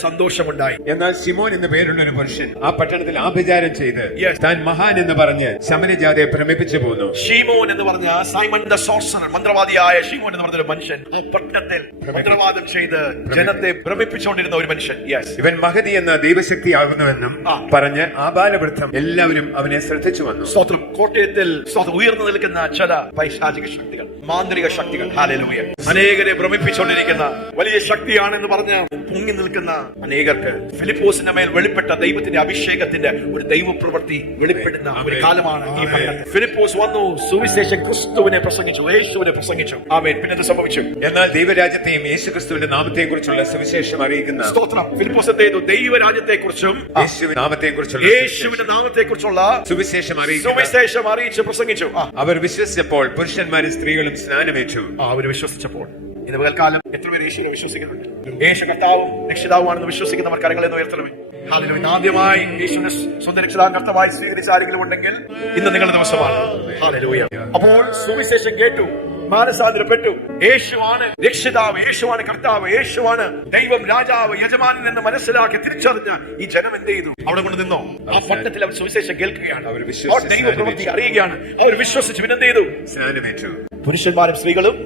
സന്തോഷമുണ്ടായി. എന്നാൽ ശിമോൻ എന്ന് പേരുള്ള ഒരു പുരുഷൻ ആ പട്ടണത്തിൽ ആഭിചാരം ചെയ്ത് താൻ മഹാൻ എന്ന് പറഞ്ഞ് ശമര്യജാതിയെ ഭ്രമിപ്പിച്ചു പോന്നു. ഷീമോൻ എന്ന് പറഞ്ഞ സൈമൺ ദ സോർസറർ, മന്ത്രവാദിയായ ഷീമോൻ എന്ന് പറഞ്ഞ ഒരു മനുഷ്യൻ പട്ടണത്തിൽ മന്ത്രവാദം ചെയ്ത് ജനത്തെ ഭ്രമിപ്പിച്ചുകൊണ്ടിരുന്ന ഒരു മനുഷ്യൻ. ഇവൻ മഹതി എന്ന ദൈവശക്തിയാകുന്നുവെന്നും പറഞ്ഞ് ആബാലവൃദ്ധം എല്ലാവരും അവനെ ശ്രദ്ധിച്ചു വന്നു. സ്തോത്രം. കോട്ടയത്തിൽ ഉയർന്നു നിൽക്കുന്ന ചില പൈശാചിക ശക്തികൾ, മാന്ത്രിക ശക്തികൾ, ഹല്ലേലൂയ, അനേകരെ ഭ്രമിപ്പിച്ചുകൊണ്ടിരിക്കുന്ന വലിയ ശക്തിയാണെന്ന് പറഞ്ഞ് പൊങ്ങി നിൽക്കുന്ന അനേകർക്ക് ഫിലിപ്പോസിന്റെ മേൽ വെളിപ്പെട്ട ദൈവത്തിന്റെ അഭിഷേകത്തിന്റെ ഒരു ദൈവപ്രവൃത്തി വെളിപ്പെടുന്ന ഒരു കാലമാണ് ഈ പട്ടണത്തിൽ. ഫിലിപ്പോസ് വന്നു, വന്നു, സുവിശേഷം ക്രിസ്തുവിനെ പ്രസംഗിച്ചു, യേശുവിനെ പ്രസംഗിച്ചു. ആമേൻ. പിന്നെ എന്ത് സംഭവിച്ചു? എന്നാൽ ദൈവരാജ്യത്തെയും യേശുക്രിസ്തുവിന്റെ നാമത്തെയും കുറിച്ചുള്ള സുവിശേഷം അറിയിക്കുന്ന സ്തോത്രം. ഫിലിപ്പോസ് എന്ത് ചെയ്തു? ദൈവരാജ്യത്തെ കുറിച്ചും യേശുവിന്റെ നാമത്തെ കുറിച്ചുള്ള സുവിശേഷം അറിയിച്ച് പ്രസംഗിച്ചു. അവർ വിശ്വസിച്ചപ്പോൾ പുരുഷന്മാരും സ്ത്രീകളും സ്നാനമേറ്റു. അവർ വിശ്വസിച്ചപ്പോൾ. ഇന്ന് പകൽക്കാലം എത്ര പേര് യേശുവിനെ വിശ്വസിക്കുന്നുണ്ട്? യേശു കർത്താവും രക്ഷിതാവുമാണെന്ന് വിശ്വസിക്കുന്നവർ കരങ്ങളെ ഉയർത്തണമേ. ഹല്ലേലൂയ. ആദ്യമായി യേശുവിനെ സ്വന്തം രക്ഷിതാവും കർത്താവായി സ്വീകരിച്ച ആരെങ്കിലും ഉണ്ടെങ്കിൽ ഇന്ന് നിങ്ങളുടെ ദിവസമാണ്. ഹല്ലേലൂയ. അപ്പോൾ സുവിശേഷം കേട്ടു, മാനസാന്തരപ്പെട്ടു. യേശുവാണ് രക്ഷിതാവ്, യേശുവാണ് കർത്താവ്, യേശുവാണ് ദൈവം, രാജാവ്, യജമാനൻ എന്ന് മനസ്സിലാക്കി തിരിച്ചറിഞ്ഞ ഈ ജനം എന്ത് ചെയ്തു? അവിടെ കൊണ്ട് നിന്നോ? ആ പട്ടണത്തിൽ അവർ സുവിശേഷം കേൾക്കുകയാണ്, അവർ ദൈവ പ്രവൃത്തി അറിയുകയാണ്. അവർ വിശ്വസിച്ചു. പിന്നെന്ത് ചെയ്തു? സ്നാനമേറ്റു. പുരുഷന്മാരും സ്ത്രീകളും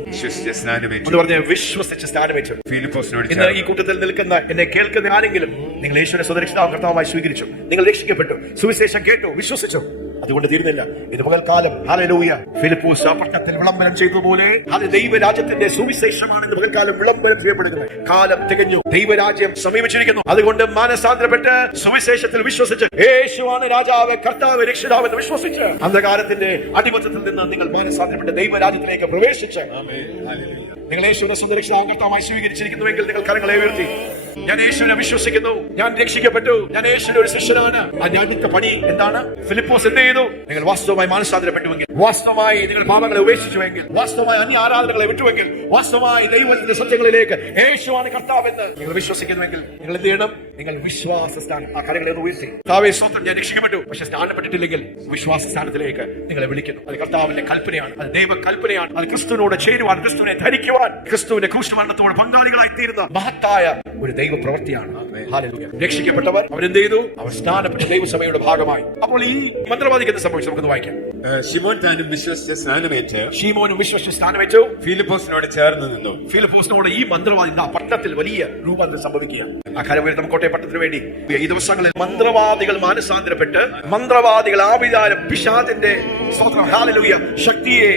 സ്നാനമേറ്റു എന്ന് പറഞ്ഞ വിശ്വസിച്ച് സ്നാനമേറ്റു. ഫിലിപ്പോസിനോട് ഇന്ന് ഈ കൂട്ടത്തിൽ നിൽക്കുന്ന, എന്നെ കേൾക്കുന്ന ആരെങ്കിലും നിങ്ങൾ യേശുവിനെ സ്വന്തം കർത്താവായി സ്വീകരിച്ചു, നിങ്ങൾ രക്ഷിക്കപ്പെട്ടു, സുവിശേഷം കേട്ടു, വിശ്വസിച്ചു, അതുകൊണ്ട് തീരുന്നില്ല. ഇത് പകൽക്കാലം ഹല്ലേലൂയ ഫിലിപ്പോസ് ആ പട്ടണത്തിൽ വിളംബരം ചെയ്തതുപോലെ അത് ദൈവരാജ്യത്തിന്റെ സുവിശേഷമാണ് ഇന്ന് പകൽക്കാലം വിളംബരം ചെയ്യപ്പെടുന്നത്. കാലം തികഞ്ഞു, ദൈവരാജ്യം സമീപിച്ചിരിക്കുന്നു. അതുകൊണ്ട് മാനസാന്തരപ്പെട്ട് സുവിശേഷത്തിൽ വിശ്വസിച്ച് യേശുവാണ് രാജാവ്, കർത്താവ്, രക്ഷിതാവ് എന്ന് വിശ്വസിച്ച് അന്ധകാരത്തിന്റെ അടിമത്തത്തിൽ നിന്ന് നിങ്ങൾ മാനസാന്തരപ്പെട്ട് ദൈവരാജ്യത്തിലേക്ക് പ്രവേശിച്ച് നിങ്ങൾ യേശുവിനെ സ്വന്തം രക്ഷിതാവും കർത്താവായി സ്വീകരിച്ചിരിക്കുന്നുവെങ്കിൽ നിങ്ങൾ കരങ്ങളെ ഉയർത്തി, ഞാൻ യേശുവിനെ വിശ്വസിക്കുന്നു, ഞാൻ രക്ഷിക്കപ്പെട്ടു, ഞാൻ യേശുവിന്റെ ഒരു ശിഷ്യനാണ്. അടുത്ത പണി എന്താണ്? ഫിലിപ്പോസ് എന്ത് ചെയ്തു? നിങ്ങൾ വാസ്തവമായി മാനസാന്തരപ്പെട്ടുവെങ്കിൽ, വാസ്തവമായി നിങ്ങൾ പാപങ്ങളെ ഉപേക്ഷിച്ചുവെങ്കിൽ, വാസ്തവമായി അന്യ ആരാധനകളെ വിട്ടുവെങ്കിൽ, വാസ്തവമായി ദൈവത്തിന്റെ സത്യങ്ങളിലേക്ക് യേശുവാണ് കർത്താവെന്ന് നിങ്ങൾ വിശ്വസിക്കുന്നുവെങ്കിൽ നിങ്ങൾ എന്ത് ചെയ്യണം? നിങ്ങൾ വിശ്വാസ സ്ഥാനം, ആ കരങ്ങളെ ഉയർത്തി, കർത്താവേ സ്തോത്രം, ഞാൻ രക്ഷിക്കപ്പെട്ടു, പക്ഷെ സ്ഥാനപ്പെട്ടിട്ടില്ലെങ്കിൽ വിശ്വാസ സ്ഥാനത്തിലേക്ക് നിങ്ങളെ വിളിക്കുന്നു. അത് കർത്താവിന്റെ കൽപ്പനയാണ്, അത് ദൈവ കൽപ്പനയാണ്. അത് ക്രിസ്തുവിനോട് ചേരുവാൻ, ക്രിസ്തുവിനെ ധരിക്കുവാൻ, ക്രിസ്തുവിന്റെ ക്രൂശമരണത്തോട് പങ്കാളികളായി തീരുന്ന മഹത്തായ ഒരു ദൈവ പ്രവൃത്തിയാണ്. ഹല്ലേലൂയ. രക്ഷിക്കപ്പെട്ടവർ അവരെന്ത് ചെയ്തു? അവർ സ്നാനപ്പെട്ട ദൈവസഭയുടെ ഭാഗമായി. അപ്പോൾ ഈ മന്ത്രവാദിക്ക് എന്ത് സംഭവിച്ചു? നമുക്കൊന്ന് വായിക്കാം. ശിമോൻ താനും വിശ്വസിച്ച് സ്നാനമേറ്റ്, ശീമോനും വിശ്വസിച്ച് സ്ഥാനമേറ്റു, ഫിലിപ്പോസിനോട് ചേർന്ന് നിന്നു. ഫിലിപ്പോസിനോട് ഈ മന്ത്രവാദി ആ പട്ടണത്തിൽ വലിയ രൂപാന്തരം സംഭവിക്കുക. ആ കാര്യം കോട്ടയം പട്ടണത്തിന് വേണ്ടി ഈ ദിവസങ്ങളിൽ മന്ത്രവാദികൾ മാനസാന്തരപ്പെട്ട്, മന്ത്രവാദികൾ ആവിചാരം, പിശാചിന്റെ സ്തോത്രം ഹല്ലേലൂയ ശക്തിയെ,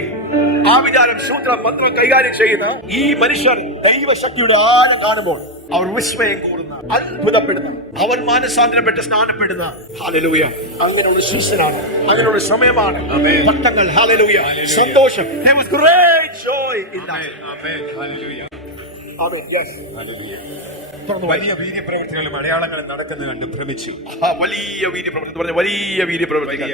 ആവിചാരം, സൂത്രം, മന്ത്രം കൈകാര്യം ചെയ്യുന്ന ഈ മനുഷ്യർ ദൈവശക്തിയുടെ ആഴം കാണുമ്പോൾ അവർ വിസ്മയം കൂടുന്ന, അത്ഭുതപ്പെടുന്ന, അവർ മാനസാന്തരപ്പെട്ട് സ്നാനപ്പെടുന്ന ഹല്ലേലൂയ അങ്ങനെയുള്ള സീസണാണ്, അങ്ങനെയുള്ള സമയമാണ്. പട്ടങ്ങൾ ഹല്ലേലൂയ സന്തോഷം. There was great joy in that. Amen. Yes. വലിയ വീര്യപ്രവൃത്തികളും അടയാളങ്ങളും നടക്കുന്നത് കണ്ട് ഭ്രമിച്ചു. വലിയ വീര്യപ്രവൃത്തി, വലിയ വീര്യപ്രവൃത്തികൾ,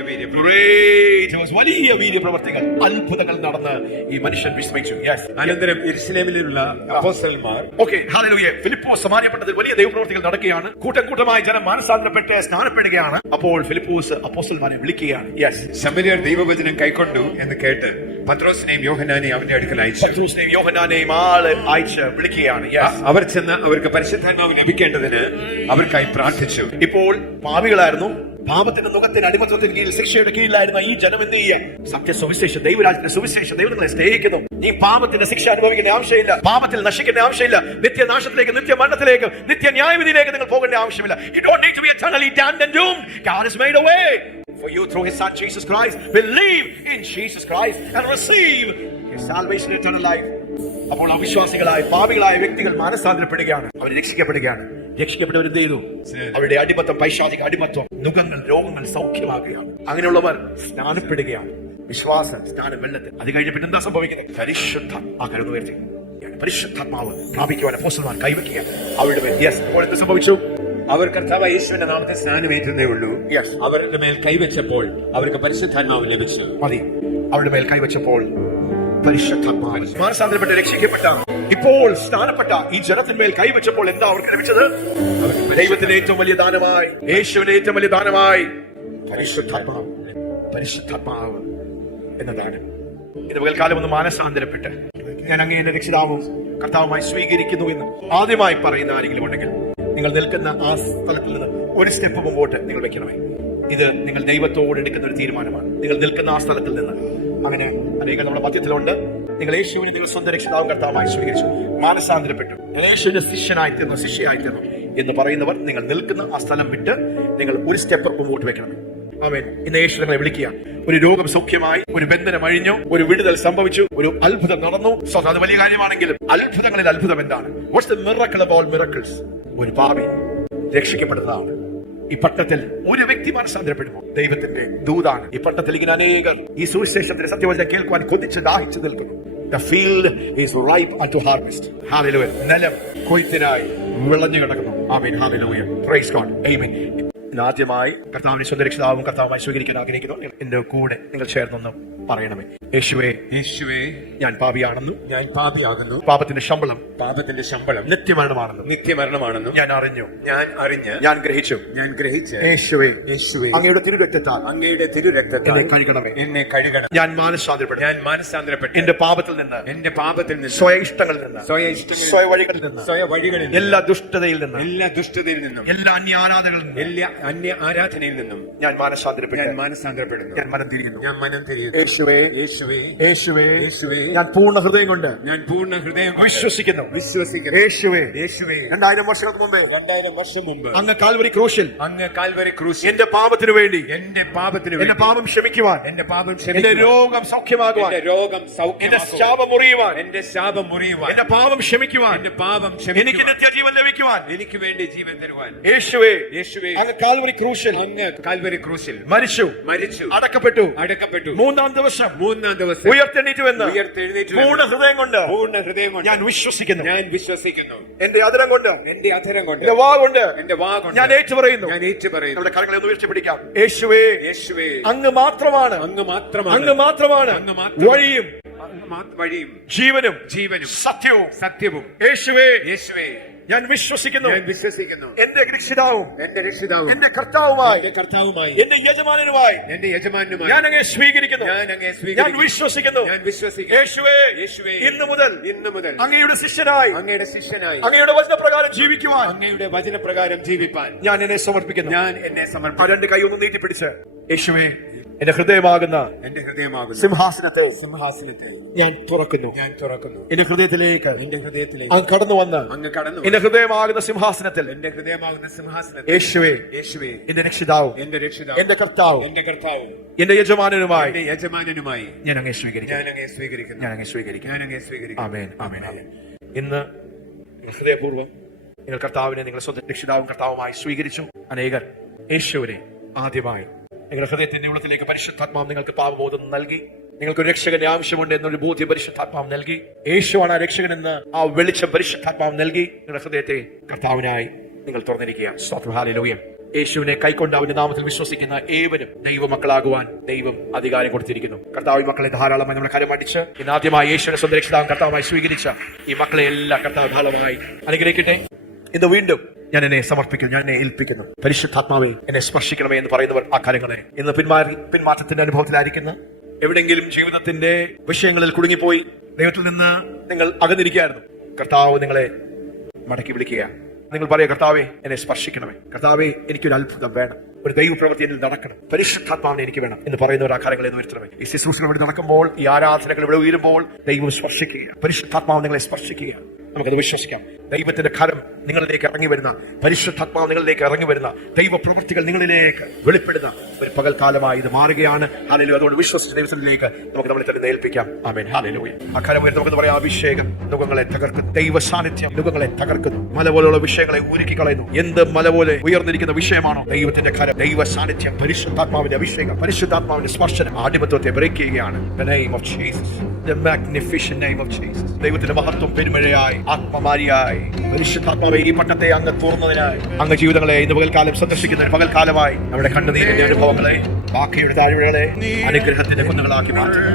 വലിയ വീര്യപ്രവൃത്തികൾ, അത്ഭുതങ്ങൾ നടന്ന് ഈ മനുഷ്യൻ വിസ്മയിച്ചു. അനന്തരം യെരുശലേമിലുള്ള അപ്പോസ്തലന്മാർ ഫിലിപ്പോസ് സമാര്യ പട്ടണത്തിൽ വലിയ ദൈവപ്രവൃത്തികൾ നടക്കുകയാണ്. കൂട്ടം കൂട്ടമായി ജനം മാനസാന്തരപ്പെട്ട് സ്നാനപ്പെടുകയാണ്. അപ്പോൾ ഫിലിപ്പോസ് അപ്പോസ്തലന്മാരെ വിളിക്കുകയാണ്. ശമര്യർ ദൈവവചനം കൈക്കൊണ്ടു എന്ന് കേട്ട് പത്രോസിനെയും യോഹന്നാനെയും അവന്റെ അടുക്കൽ അയച്ചു. പത്രോസിനെയും യോഹന്നാനെയും ആള് അയച്ച് വിളിക്കുകയാണ്. അവർ ചെന്ന് അവർക്ക് പരിശുദ്ധാത്മാവ് ലഭിക്കേണ്ടതിന് അവർക്കായി പ്രാർത്ഥിച്ചു. ഇപ്പോൾ പാപികളായിരുന്നു, പാപത്തിന്റെ മുഖത്തിന് അടിമത്വത്തിന് കീഴിൽ, ശിക്ഷയുടെ കീഴിലായിരുന്ന ഈ ജനം എന്ത് ചെയ്യുക? സത്യസുവിശേഷം, ദൈവരാജ്യത്തിന്റെ സുവിശേഷം, ദൈവങ്ങളെ സ്നേഹിക്കുന്നു. നീ പാപത്തിന്റെ ശിക്ഷ അനുഭവിക്കേണ്ട ആവശ്യമില്ല, പാപത്തിൽ നശിക്കേണ്ട ആവശ്യമില്ല, നിത്യനാശത്തിലേക്ക്, നിത്യമരണത്തിലേക്ക്, നിത്യന്യായവിധിയിലേക്ക് നിങ്ങൾ പോകേണ്ട ആവശ്യമില്ല. You don't need to be eternally damned and doomed. God has made a way for you through His Son Jesus Christ. Believe in Jesus Christ and receive His salvation, eternal life. അപ്പോൾ അവിശ്വാസികളായ പാപികളായ വ്യക്തികൾ മാനസാന്തരപ്പെടുകയാണ്, അവർ രക്ഷിക്കപ്പെടുകയാണ്. രക്ഷിക്കപ്പെട്ടവർ എന്ത് ചെയ്തു? അവരുടെ അടിമത്തം, പൈശാചിക അടിമത്വം, നുഖങ്ങൾ, രോഗങ്ങൾ സൗഖ്യമാകുകയാണ്. അങ്ങനെയുള്ളവർ സ്നാനപ്പെടുകയാണ്, വിശ്വാസ സ്നാനം വെള്ളത്തിൽ. അത് കഴിഞ്ഞ് പിന്നെ എന്താ സംഭവിക്കുന്നത്? പരിശുദ്ധ ആ കരുത് ഉയർത്തി പരിശുദ്ധാത്മാവ് പ്രാപിക്കുവാൻ അപ്പോസ്തലന്മാർ കൈവയ്ക്കുക അവരുടെ മേൽ. അപ്പോൾ എന്ത് സംഭവിച്ചു? അവർ കർത്താവ് യേശുവിന്റെ നാമത്തിൽ സ്നാനമേറ്റുന്നേ ഉള്ളൂ. അവരുടെ മേൽ കൈവച്ചപ്പോൾ അവർക്ക് പരിശുദ്ധാത്മാവ് ലഭിച്ചു. മതി. അവരുടെ മേൽ കൈവച്ചപ്പോൾ പരിശുദ്ധാത്മാവ് മാനസാന്തരപ്പെട്ട് രക്ഷിക്കപ്പെട്ട, ഇപ്പോൾ സ്ഥാനപ്പെട്ട ഈ ജനത്തിന്മേൽ കൈവച്ചപ്പോൾ എന്താ അവർക്ക് ലഭിച്ചത്? ദൈവത്തിന്റെ ഏറ്റവും വലിയ ദാനമായി, യേശുവിന്റെ ഏറ്റവും വലിയ ദാനമായി പരിശുദ്ധാത്മാവ്, പരിശുദ്ധാത്മാവ് എന്ന ദാനം. ഇത് പകൽക്കാലം ഒന്ന് മാനസാന്തരപ്പെട്ട് ഞാൻ അങ്ങേ എന്റെ രക്ഷിതാവും കർത്താവുമായി സ്വീകരിക്കുന്നു എന്ന് ആദ്യമായി പറയുന്ന ആരെങ്കിലും ഉണ്ടെങ്കിൽ നിങ്ങൾ നിൽക്കുന്ന ആ സ്ഥലത്തിൽ നിന്ന് ഒരു സ്റ്റെപ്പ് മുമ്പോട്ട് നിങ്ങൾ വെക്കണമേ. ഇത് നിങ്ങൾ ദൈവത്തോട് എടുക്കുന്ന ഒരു തീരുമാനമാണ്. നിങ്ങൾ നിൽക്കുന്ന ആ സ്ഥലത്തിൽ നിന്ന്. അങ്ങനെ അനേകം നമ്മുടെ മധ്യത്തിലുണ്ട്. നിങ്ങൾ യേശുവിനെ നിങ്ങൾ സ്വന്തം രക്ഷിതാവും കർത്താവുമായി സ്വീകരിച്ചു, മാനസാന്തരപ്പെട്ടു, യേശുവിന്റെ ശിഷ്യനായി തീർന്നു, ശിഷ്യയായി തീർന്നു എന്ന് പറയുന്നവർ നിങ്ങൾ നിൽക്കുന്ന ആ സ്ഥലം വിട്ട് നിങ്ങൾ ഒരു സ്റ്റെപ്പ് മുമ്പോട്ട് വെക്കണം. ആമേൻ. ഇന്ന് യേശു നിങ്ങളെ വിളിക്കുക. ഒരു രോഗം സൗഖ്യമായി, ഒരു ബന്ധനം അഴിഞ്ഞു, ഒരു വിടുതൽ സംഭവിച്ചു, ഒരു അത്ഭുതം നടന്നു. അത് വലിയ കാര്യമാണെങ്കിലും അത്ഭുതങ്ങളിൽ അത്ഭുതം എന്താണ്? Watts the miracle of all miracles? ഒരു പാപി രക്ഷിക്കപ്പെടുന്നതാണ്. ഈ പട്ടണത്തിൽ ഒരു വ്യക്തി മാനസാന്തരപ്പെടുമോ ദൈവത്തിന്റെ ദൂതാണ്. ഈ പട്ടണത്തിൽ ഇങ്ങനെ അനേകർ ഈ സുവിശേഷത്തിന്റെ സത്യവചനം കേൾക്കുവാൻ കൊതിച്ച് ദാഹിച്ചു നിൽക്കുന്നു. The field is ripe unto harvest. Hallelujah. നിലം കൊയ്ത്തിനായി വിളഞ്ഞു കിടക്കുന്നു. ആമേൻ. Hallelujah. Praise God. Amen. ആദ്യമായി കർത്താവിനെ സ്വന്തം രക്ഷിതാവും കർത്താവുമായി സ്വീകരിക്കാൻ ആഗ്രഹിക്കുന്നു. എന്റെ കൂടെ നിങ്ങൾ ചേർന്നൊന്ന് പറയണമേ. യേശുവേ, യേശുവേ, ഞാൻ പാപിയാണെന്നും ഞാൻ പാപിയാകുന്നു. പാപത്തിന്റെ ശമ്പളം നിത്യമരണമാണെന്നും നിത്യമരണമാണെന്നും ഞാൻ അറിഞ്ഞു, ഞാൻ ഗ്രഹിച്ചു. യേശുവേ, അങ്ങയുടെ തിരുരക്തത്താൽ അങ്ങയുടെ തിരുരക്തത്താൽ എന്നെ കഴുകണമേ. എന്നെ കഴുകണം. ഞാൻ മാനസാന്തരപ്പെട്ടു. എന്റെ പാപത്തിൽ നിന്ന് സ്വയ ഇഷ്ടങ്ങളിൽ നിന്ന് സ്വയ വഴികളിൽ നിന്ന് എല്ലാ ദുഷ്ടതയിൽ നിന്നും എല്ലാ അന്യ ആരാധനയിൽ നിന്നും ഞാൻ മാനസാന്തരപ്പെടുന്നു. ഞാൻ മനം തിരിയുന്നു. യേശുവേ, ഞാൻ പൂർണ്ണ ഹൃദയം കൊണ്ട് വിശ്വസിക്കുന്നു. യേശുവേ, 2000 വർഷം മുമ്പ് അങ്ങ് കാൽവരി ക്രൂശിൽ എന്റെ പാപത്തിനു വേണ്ടി എന്റെ പാപം ക്ഷമിക്കുവാൻ, എന്റെ രോഗം സൗഖ്യമാകുവാൻ, എന്റെ ശാപം മുറിയുവാൻ, എന്റെ പാപം ക്ഷമിക്കുവാൻ, എനിക്ക് നിത്യജീവൻ ലഭിക്കുവാൻ, എനിക്ക് വേണ്ടി ജീവൻ തരുവാൻ യേശുവേ, അങ്ങ് കാൽവരി ക്രൂശിൽ മരിച്ചു, അടക്കപ്പെട്ടു. മൂന്നാം ദിവസം ഉയർത്തെഴുന്നേറ്റുവെന്ന് പൂർണ്ണ ഹൃദയം കൊണ്ട് ഞാൻ വിശ്വസിക്കുന്നു. എന്റെ അധരം കൊണ്ട് എന്റെ വാ കൊണ്ട് ഞാൻ ഏറ്റുപറയുന്നു. നമ്മുടെ കരങ്ങളെ ഒന്ന് ഉയർത്തി പിടിക്കാം. യേശുവേ, അങ്ങ് മാത്രമാണ് വഴിയും ജീവനും സത്യവും. യേശുവേ, ഞാൻ വിശ്വസിക്കുന്നു. എന്റെ രക്ഷിതാവും എന്റെ കർത്താവുമായി എന്റെ യജമാനനുമായി ഞാൻ അങ്ങയെ സ്വീകരിക്കുന്നു. ഞാൻ വിശ്വസിക്കുന്നു. യേശുവേ, ഇന്നു മുതൽ അങ്ങയുടെ ശിഷ്യനായി അങ്ങയുടെ വചനപ്രകാരം ജീവിക്കുവാൻ ഞാൻ എന്നെ സമർപ്പിക്കുന്നു. രണ്ട് കൈ ഒന്ന് നീട്ടിപ്പിടിച്ച് യേശുവേ, എന്റെ ഹൃദയമാകുന്ന സിംഹാസനത്തെ ഞാൻ തുറക്കുന്നു. എന്റെ ഹൃദയത്തിലേക്ക് അങ്ങ് കടന്നു വന്ന് എന്റെ ഹൃദയമാകുന്ന സിംഹാസനത്തിൽ യേശുവേ, എന്റെ രക്ഷിതാവും എന്റെ കർത്താവും എന്റെ യജമാനനുമായി ഞാൻ അങ്ങയെ സ്വീകരിക്കുന്നു. ആമേൻ. ഇന്ന് ഹൃദയപൂർവ്വം നിങ്ങൾ കർത്താവിനെ നിങ്ങൾ സ്വന്തം രക്ഷിതാവും കർത്താവുമായി സ്വീകരിച്ചു. അനേകർ യേശുവിനെ ആദ്യമായി നിങ്ങളുടെ ഹൃദയത്തിന്റെ ഉള്ളത്തിലേക്ക് പരിശുദ്ധാത്മാവ് നിങ്ങൾക്ക് പാപബോധം നൽകി. നിങ്ങൾക്ക് രക്ഷകന്റെ ആവശ്യമുണ്ട് എന്നൊരു ബോധ്യം പരിശുദ്ധാത്മാവ് നൽകി. യേശുവാണ് ആ രക്ഷകൻ എന്ന് ആ വെളിച്ചം പരിശുദ്ധാത്മാവ് നൽകി. നിങ്ങളുടെ ഹൃദയത്തെ കർത്താവിനായി നിങ്ങൾ തുറന്നിരിക്കുകയാണ്. ഹല്ലേലൂയ. യേശുവിനെ കൈക്കൊണ്ട് അവന്റെ നാമത്തിൽ വിശ്വസിക്കുന്ന ഏവരും ദൈവമക്കളാകുവാൻ ദൈവം അധികാരം കൊടുത്തിരിക്കുന്നു. കർത്താവ് മക്കളെ ധാരാളമായി നമ്മുടെ കരം അടിച്ച് ഇന്നാദ്യമായി യേശുവിനെ സ്വന്തം രക്ഷിതാവും കർത്താവുമായി സ്വീകരിച്ച ഈ മക്കളെ എല്ലാം കർത്താവ് ധാരാളമായി അനുഗ്രഹിക്കട്ടെ. ഇന്ന് വീണ്ടും ഞാൻ എന്നെ സമർപ്പിക്കുന്നു, ഞാൻ എന്നെ ഏൽപ്പിക്കുന്നു. പരിശുദ്ധാത്മാവെ, എന്നെ സ്പർശിക്കണമേ എന്ന് പറയുന്നവർ ആ കാര്യങ്ങളെ ഇന്ന് പിന്മാറ്റത്തിന്റെ അനുഭവത്തിലായിരിക്കുന്ന എവിടെയെങ്കിലും ജീവിതത്തിന്റെ വിഷയങ്ങളിൽ കുടുങ്ങിപ്പോയി ദൈവത്തിൽ നിന്ന് നിങ്ങൾ അകന്നിരിക്കുകയായിരുന്നു, കർത്താവ് നിങ്ങളെ മടക്കി വിളിക്കുക. നിങ്ങൾ പറയുക, കർത്താവെ എന്നെ സ്പർശിക്കണമേ, കർത്താവെ എനിക്കൊരു അത്ഭുതം വേണം, ഒരു ദൈവപ്രവൃത്തി എന്നിൽ നടക്കണം, പരിശുദ്ധാത്മാവിനെ എനിക്ക് വേണം എന്ന് പറയുന്നവർ ആ കാര്യങ്ങളെ ഉയർത്തണമേ. ഈ ശുശ്രൂഷകൾ ഇവിടെ നടക്കുമ്പോൾ, ഈ ആരാധനകൾ ഇവിടെ ഉയരുമ്പോൾ ദൈവം സ്പർശിക്കുക, പരിശുദ്ധാത്മാവ് നിങ്ങളെ സ്പർശിക്കുക. നമുക്കത് വിശ്വസിക്കാം. ദൈവത്തിന്റെ കരം നിങ്ങളിലേക്ക് ഇറങ്ങി വരുന്ന, പരിശുദ്ധാത്മാവ് നിങ്ങളിലേക്ക് ഇറങ്ങി വരുന്ന, ദൈവപ്രവൃത്തികൾ നിങ്ങളിലേക്ക് വെളിപ്പെടുന്ന ഒരു പകൽക്കാലമായി ഇത് മാറുകയാണ്. ഹല്ലേലൂയ. അതുകൊണ്ട് വിശ്വസിച്ച ദൈവത്തിലേക്ക് നമുക്ക് നമ്മളെ തന്നെ ഏൽപ്പിക്കാം. ആമേൻ. ഹല്ലേലൂയ. ആ കരം ഉയർത്തി നമുക്ക് പറയാം, അഭിഷേകം നുകങ്ങളെ തകർക്കുന്നു, ദൈവ സാന്നിധ്യം നുകങ്ങളെ തകർക്കുന്നു, മല പോലുള്ള വിഷയങ്ങളെ ഉരുക്കി കളയുന്നു. എന്ത് മല പോലെ ഉയർന്നിരിക്കുന്ന വിഷയമാണോ ദൈവത്തിന്റെ കരം, ദൈവ സാന്നിധ്യം, പരിശുദ്ധാത്മാവിന്റെ അഭിഷേകം, പരിശുദ്ധാത്മാവിന്റെ സ്പർശനം ആധിപത്യത്തെ ബ്രേക്ക് ചെയ്യുകയാണ്. The name of Jesus, the magnificent name of Jesus. ദൈവത്തിന്റെ മഹത്വം പെരുമഴയായി, ആത്മമാരിയായി, പരിശുദ്ധാത്മാവെ ഈ പട്ടണത്തെ അങ്ങ് തുറന്നതിനായി, അങ്ങ് ജീവിതങ്ങളെ ഇന്ന് പകൽക്കാലം സന്ദർശിക്കുന്ന പകൽക്കാലമായി നമ്മുടെ കണ്ണുനീരിന്റെ അനുഭവങ്ങളെ, ബാക്കിയുടെ താഴ്വരകളെ അനുഗ്രഹത്തിന്റെ കുന്നുകളാക്കി മാറ്റുന്നു.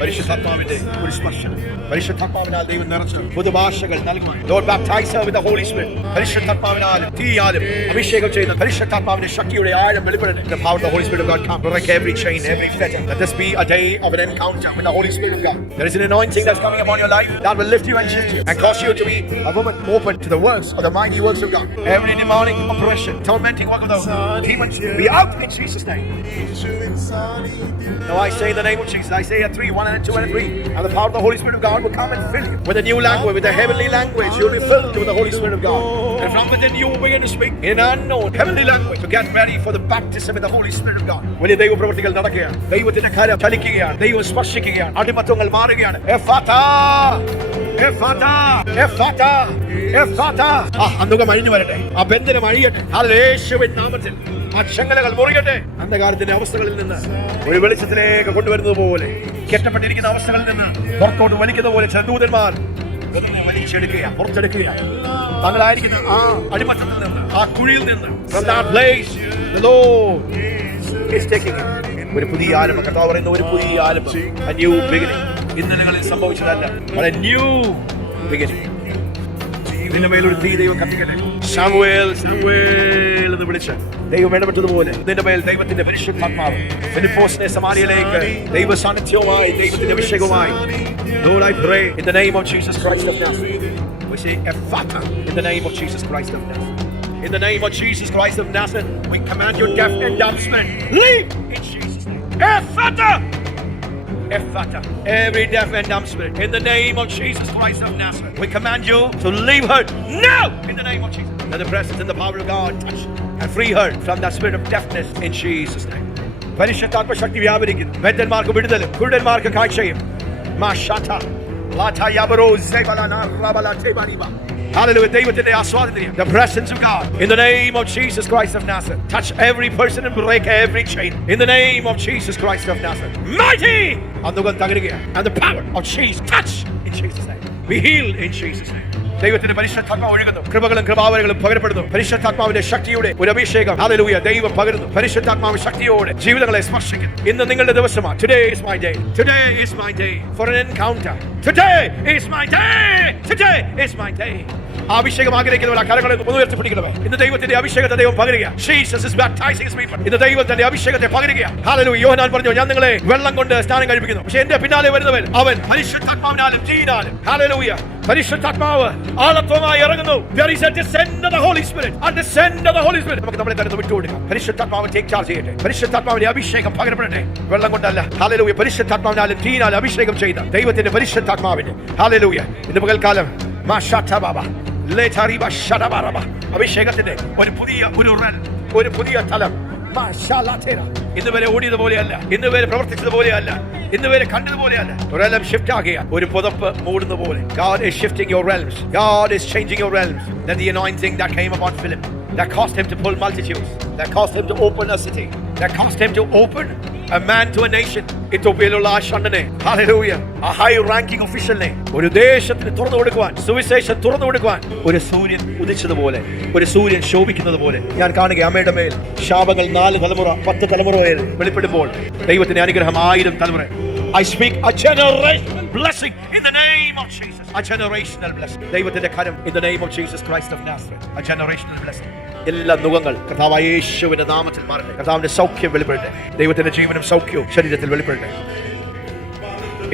പരിശുദ്ധാത്മാവിന്റെ ഒരു സ്പർശനം, പരിശുദ്ധാത്മാവിനാൽ ദൈവം നിറച്ച് പുതുഭാഷകൾ നൽകുവാൻ, Lord baptize her with the Holy Spirit. പരിശുദ്ധാത്മാവിനാലും തീയാലും അഭിഷേകം ചെയ്യുന്ന പരിശുദ്ധാത്മാവിന്റെ ശക്തിയുടെ ആഴം വെളിപ്പെടട്ടെ. The power of the Holy Spirit of God come, break every chain, every fetter. Let this be a day of an encounter with the Holy Spirit of God. There is an anointing that's coming upon your life that will lift you and shift you and cause you to be a woman open to the works of the mighty works of God. Every demonic oppression, tormenting work of the demons be out in Jesus' name. യേശുവിൻ സാന്നിധ്യം. Now I say in the name of Jesus, Isaiah 3, 1 and 2 and 3, and the power of the Holy Spirit of God will come and fill you with a new language, with a heavenly language. You'll be filled with the Holy Spirit of God. And from within you will begin to speak in an unknown heavenly language to get ready for the baptism with the Holy Spirit of God. വലിയ ദൈവപ്രവൃത്തികൾ നടക്കുകയാണ്. ദൈവത്തിന്റെ കരം ചലിക്കുകയാണ്. ദൈവം സ്പർശിക്കുകയാണ്. അടിമത്തങ്ങൾ മാറുകയാണ്. എഫാത്താ, എഫാത്താ, എഫാത്താ, എഫാത്താ. അന്നുകം അഴിഞ്ഞു വരട്ടെ. ആ ബന്ധനം അഴിയട്ടെ. യേശുവിൻ നാമത്തിൽ ആ ചങ്ങലകൾ മുറിയട്ടെ. അന്ധകാരത്തിന്റെ അവസ്ഥകളിൽ നിന്ന് ഒരു വെളിച്ചത്തിലേക്ക് കൊണ്ടുവരുന്നത് പോലെ, കെട്ടപ്പെട്ടിരിക്കുന്ന അവസ്ഥകളിൽ നിന്ന് പുറത്തോട്ട് വലിക്കുന്ന പോലെ ചില ദൂതന്മാർ വലിച്ചെടുക്കുക, പുറത്തെടുക്കുക. തങ്ങളായിരിക്കുന്ന ആ അടിമത്തത്തിൽ നിന്ന്, ആ കുഴിയിൽ നിന്ന്, from that place, the Lord is taking it. ഒരു പുതിയ ആരംഭം. കർത്താവ് പറയുന്ന ഒരു പുതിയ ആരംഭം, a new beginning. ഇന്നലകളിൽ സംഭവിച്ചതല്ല, but a new beginning. നിന്റെ മേലൊരു തീ ദൈവം കത്തിക്കട്ടെ. ശമൂവേൽ, ശമൂവേൽ എന്ന് വിളിച്ച് ദൈവം ഇടപെട്ടതുപോലെ നിന്റെ മേൽ ദൈവത്തിന്റെ പരിശുദ്ധാത്മാവ് ഫിലിപ്പോസിനെ സമാരിയയിലേക്ക് ദൈവ സാന്നിധ്യവുമായി, ദൈവത്തിന്റെ അഭിഷേകവുമായി. Lord, I pray in the name of Jesus Christ of Nazareth. We say Ephata in the name of Jesus Christ of Nazareth. In the name of Jesus Christ of Nazareth, we command your deaf and dumb spirit, leave in Jesus' name. Ephata! Ephata, every deaf and dumb spirit, in the name of Jesus Christ of Nazareth, we command you to leave her now in the name of Jesus. Let the presence and the power of God touch and free her from that spirit of deafness in Jesus' name. പരിശുദ്ധാത്മ ശക്തി വ്യാപരിക്കുന്നു. ബദ്ധന്മാർക്ക് വിടുതലും കുരുടന്മാർക്ക് കാഴ്ചയും. മാഷാത ലാതയാബറോ സെബലന റബല തേബാനിബ. Hallelujah. ദൈവത്തിന്റെ ആസ്വാദനം. The presence of God in the name of Jesus Christ of Nazareth. Touch every person and break every chain in the name of Jesus Christ of Nazareth. Mighty! അന്നുകൾ തകരുകയാണ്. And the power of Jesus touch in Jesus' name. Be healed in Jesus' name. ദൈവത്തിന്റെ പരിശുദ്ധാത്മാവ് ഒഴുകുന്നു. കൃപകളും കൃപാവരങ്ങളും പകരപ്പെടുന്നു. പരിശുദ്ധാത്മാവിന്റെ ശക്തിയുടെ ഒരു അഭിഷേകം. ഹല്ലേലൂയ. ദൈവം പകരുന്നു. പരിശുദ്ധാത്മാവ് ശക്തിയോടെ ജീവിതങ്ങളെ സ്പർശിക്കുന്നു. ഇന്ന് നിങ്ങളുടെ ദിവസമാണ്. Today is my day. Today is my day for an encounter. Today is my day. Today is my day. അഭിഷേകം ആഗ്രഹിക്കുന്നവർ ആ കരങ്ങളെ ഉയർത്തിപ്പിടിക്കണമേ. ഇന്ന് ദൈവത്തിന്റെ അഭിഷേകത്തെ ദൈവം പകരുക. Jesus is baptizing his people. ഇന്ന് ദൈവത്തിന്റെ അഭിഷേകത്തെ പകരുക. ഹല്ലേലൂയ. യോഹന്നാൻ പറഞ്ഞു, ഞാൻ നിങ്ങളെ വെള്ളം കൊണ്ട് സ്നാനം കഴിപ്പിക്കുന്നു, പക്ഷേ എന്റെ പിന്നാലെ വരുന്നവൻ അവൻ പരിശുദ്ധാത്മാവിനാലും തീയിനാലും. ഹല്ലേലൂയ. പരിശുദ്ധാത്മാവ് ആളത്വമായി ഇറങ്ങുന്നു. There is a descent of the Holy Spirit. A descent of the Holy Spirit. നമുക്ക് നമ്മളെ തന്നെ വിട്ടുകൊടുക്കാം. പരിശുദ്ധാത്മാവ് ടേക്ക് ചാർജ് ചെയ്യട്ടെ. പരിശുദ്ധാത്മാവിന്റെ അഭിഷേകം പകരപ്പെടട്ടെ. വെള്ളം കൊണ്ടല്ല. ഹല്ലേലൂയ. പരിശുദ്ധാത്മാവിനാലും തീയിനാലും അഭിഷേകം ചെയ്ത ദൈവത്തിന്റെ പരിശുദ്ധാത്മാവിന്റെ ഹല്ലേലൂയ. ഇന്ന് പകൽക്കാലം അഭിഷേകത്തിന്റെ ഒരു പുതിയ തലം. ഇന്നുവരെ ഓടിയതുപോലെയല്ല, ഇന്നുവരെ പ്രവർത്തിച്ചതുപോലെയല്ല, ഇന്നുവരെ കണ്ടതുപോലെയല്ല. realm shift ആകുക. ഒരു പുതപ്പ് മൂടുന്ന പോലെ. God is shifting your realms. God is changing your realms. Then the anointing that came upon Philip, that caused him to pull multitudes, that caused him to open a city, that caused him to open a man to a nation. ഇഥോപ്യയിലുള്ള ആ ഷണ്ടനെ, ഹല്ലേലൂയ, ആ ഹൈ റാങ്കിങ് ഒഫീഷ്യലിനെ ഒരു ദേശത്തിന് തുറന്നു കൊടുക്കുവാൻ, സുവിശേഷം തുറന്നു കൊടുക്കുവാൻ ഒരു സൂര്യൻ ഉദിച്ചതുപോലെ, ഒരു സൂര്യൻ ശോഭിക്കുന്നത് പോലെ ഞാൻ കാണുക. അമ്മയുടെ മേൽ ശാപങ്ങൾ 4 തലമുറ 10 തലമുറ വരെ വെളിപ്പെടുമ്പോൾ ദൈവത്തിന്റെ അനുഗ്രഹം 1000 തലമുറ. I speak a generational blessing in the name of Jesus. A generational blessing. ദൈവത്തിന്റെ കരം in the name of Jesus Christ of Nazareth. A generational blessing. എല്ലാ നുകങ്ങൾ കർത്താവായ യേശുവിന്റെ നാമത്തിൽ മാറട്ടെ. കർത്താവിന്റെ സൗഖ്യം വെളിപ്പെടട്ടെ. ദൈവത്തിന്റെ ജീവനും സൗഖ്യവും ശരീരത്തിൽ വെളിപ്പെടട്ടെ.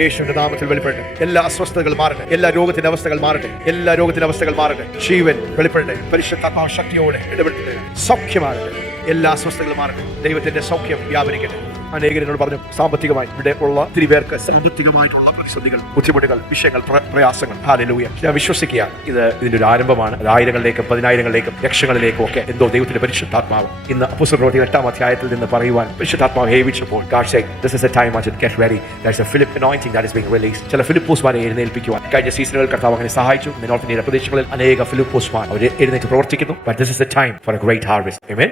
യേശുവിന്റെ നാമത്തിൽ വെളിപ്പെടട്ടെ. എല്ലാ അസ്വസ്ഥതകൾ മാറട്ടെ. എല്ലാ രോഗത്തിന്റെ അവസ്ഥകൾ മാറട്ടെ. എല്ലാ രോഗത്തിന്റെ അവസ്ഥകൾ മാറട്ടെ. ജീവൻ വെളിപ്പെടട്ടെ. പരിശുദ്ധാത്മാവ് ശക്തിയോടെ ഇടപെടട്ടെ. സൗഖ്യമാകട്ടെ. എല്ലാ അസ്വസ്ഥതകളും മാറട്ടെ. ദൈവത്തിന്റെ സൗഖ്യം വ്യാപരിക്കട്ടെ. അനേകരോട് പറഞ്ഞു, സാമ്പത്തികമായി ഇവിടെ ഉള്ള ഒത്തിരി പേർക്ക് സാമ്പത്തികമായിട്ടുള്ള പ്രതിസന്ധികൾ, ബുദ്ധിമുട്ടുകൾ, വിഷയങ്ങൾ, പ്രയാസങ്ങൾ. ഹല്ലേലൂയ. ഞാൻ വിശ്വസിക്കുക ഇതിന്റെ ഒരു ആരംഭമാണ്. 1000ങ്ങളിലേക്കും 10000ങ്ങളിലേക്കും ലക്ഷങ്ങളിലേക്കും ഒക്കെ എന്തോ ദൈവത്തിന്റെ പരിശുദ്ധാത്മാവ് ഇന്ന് അപ്പോസ്തല പ്രവൃത്തി 8-ാം അധ്യായത്തിൽ നിന്ന് പറയുവാൻ പരിശുദ്ധാത്മാവ് ഹേവിച്ചപ്പോൾ God said, this is a time I should get ready. There's a Philip anointing that is being released. ചില ഫിലിപ്പോസ്മാരെ എഴുന്നേൽപ്പിക്കുവാൻ കഴിഞ്ഞ സീസണുകൾ കർത്താവ് അങ്ങനെ സഹായിച്ചു. നോർത്ത് ഇന്ത്യയുടെ പ്രദേശങ്ങളിൽ അനേക ഫിലിപ്പോസ്മാർ അവർ എഴുന്നേറ്റ് പ്രവർത്തിക്കുന്നു. But this is a time for a great harvest. Amen.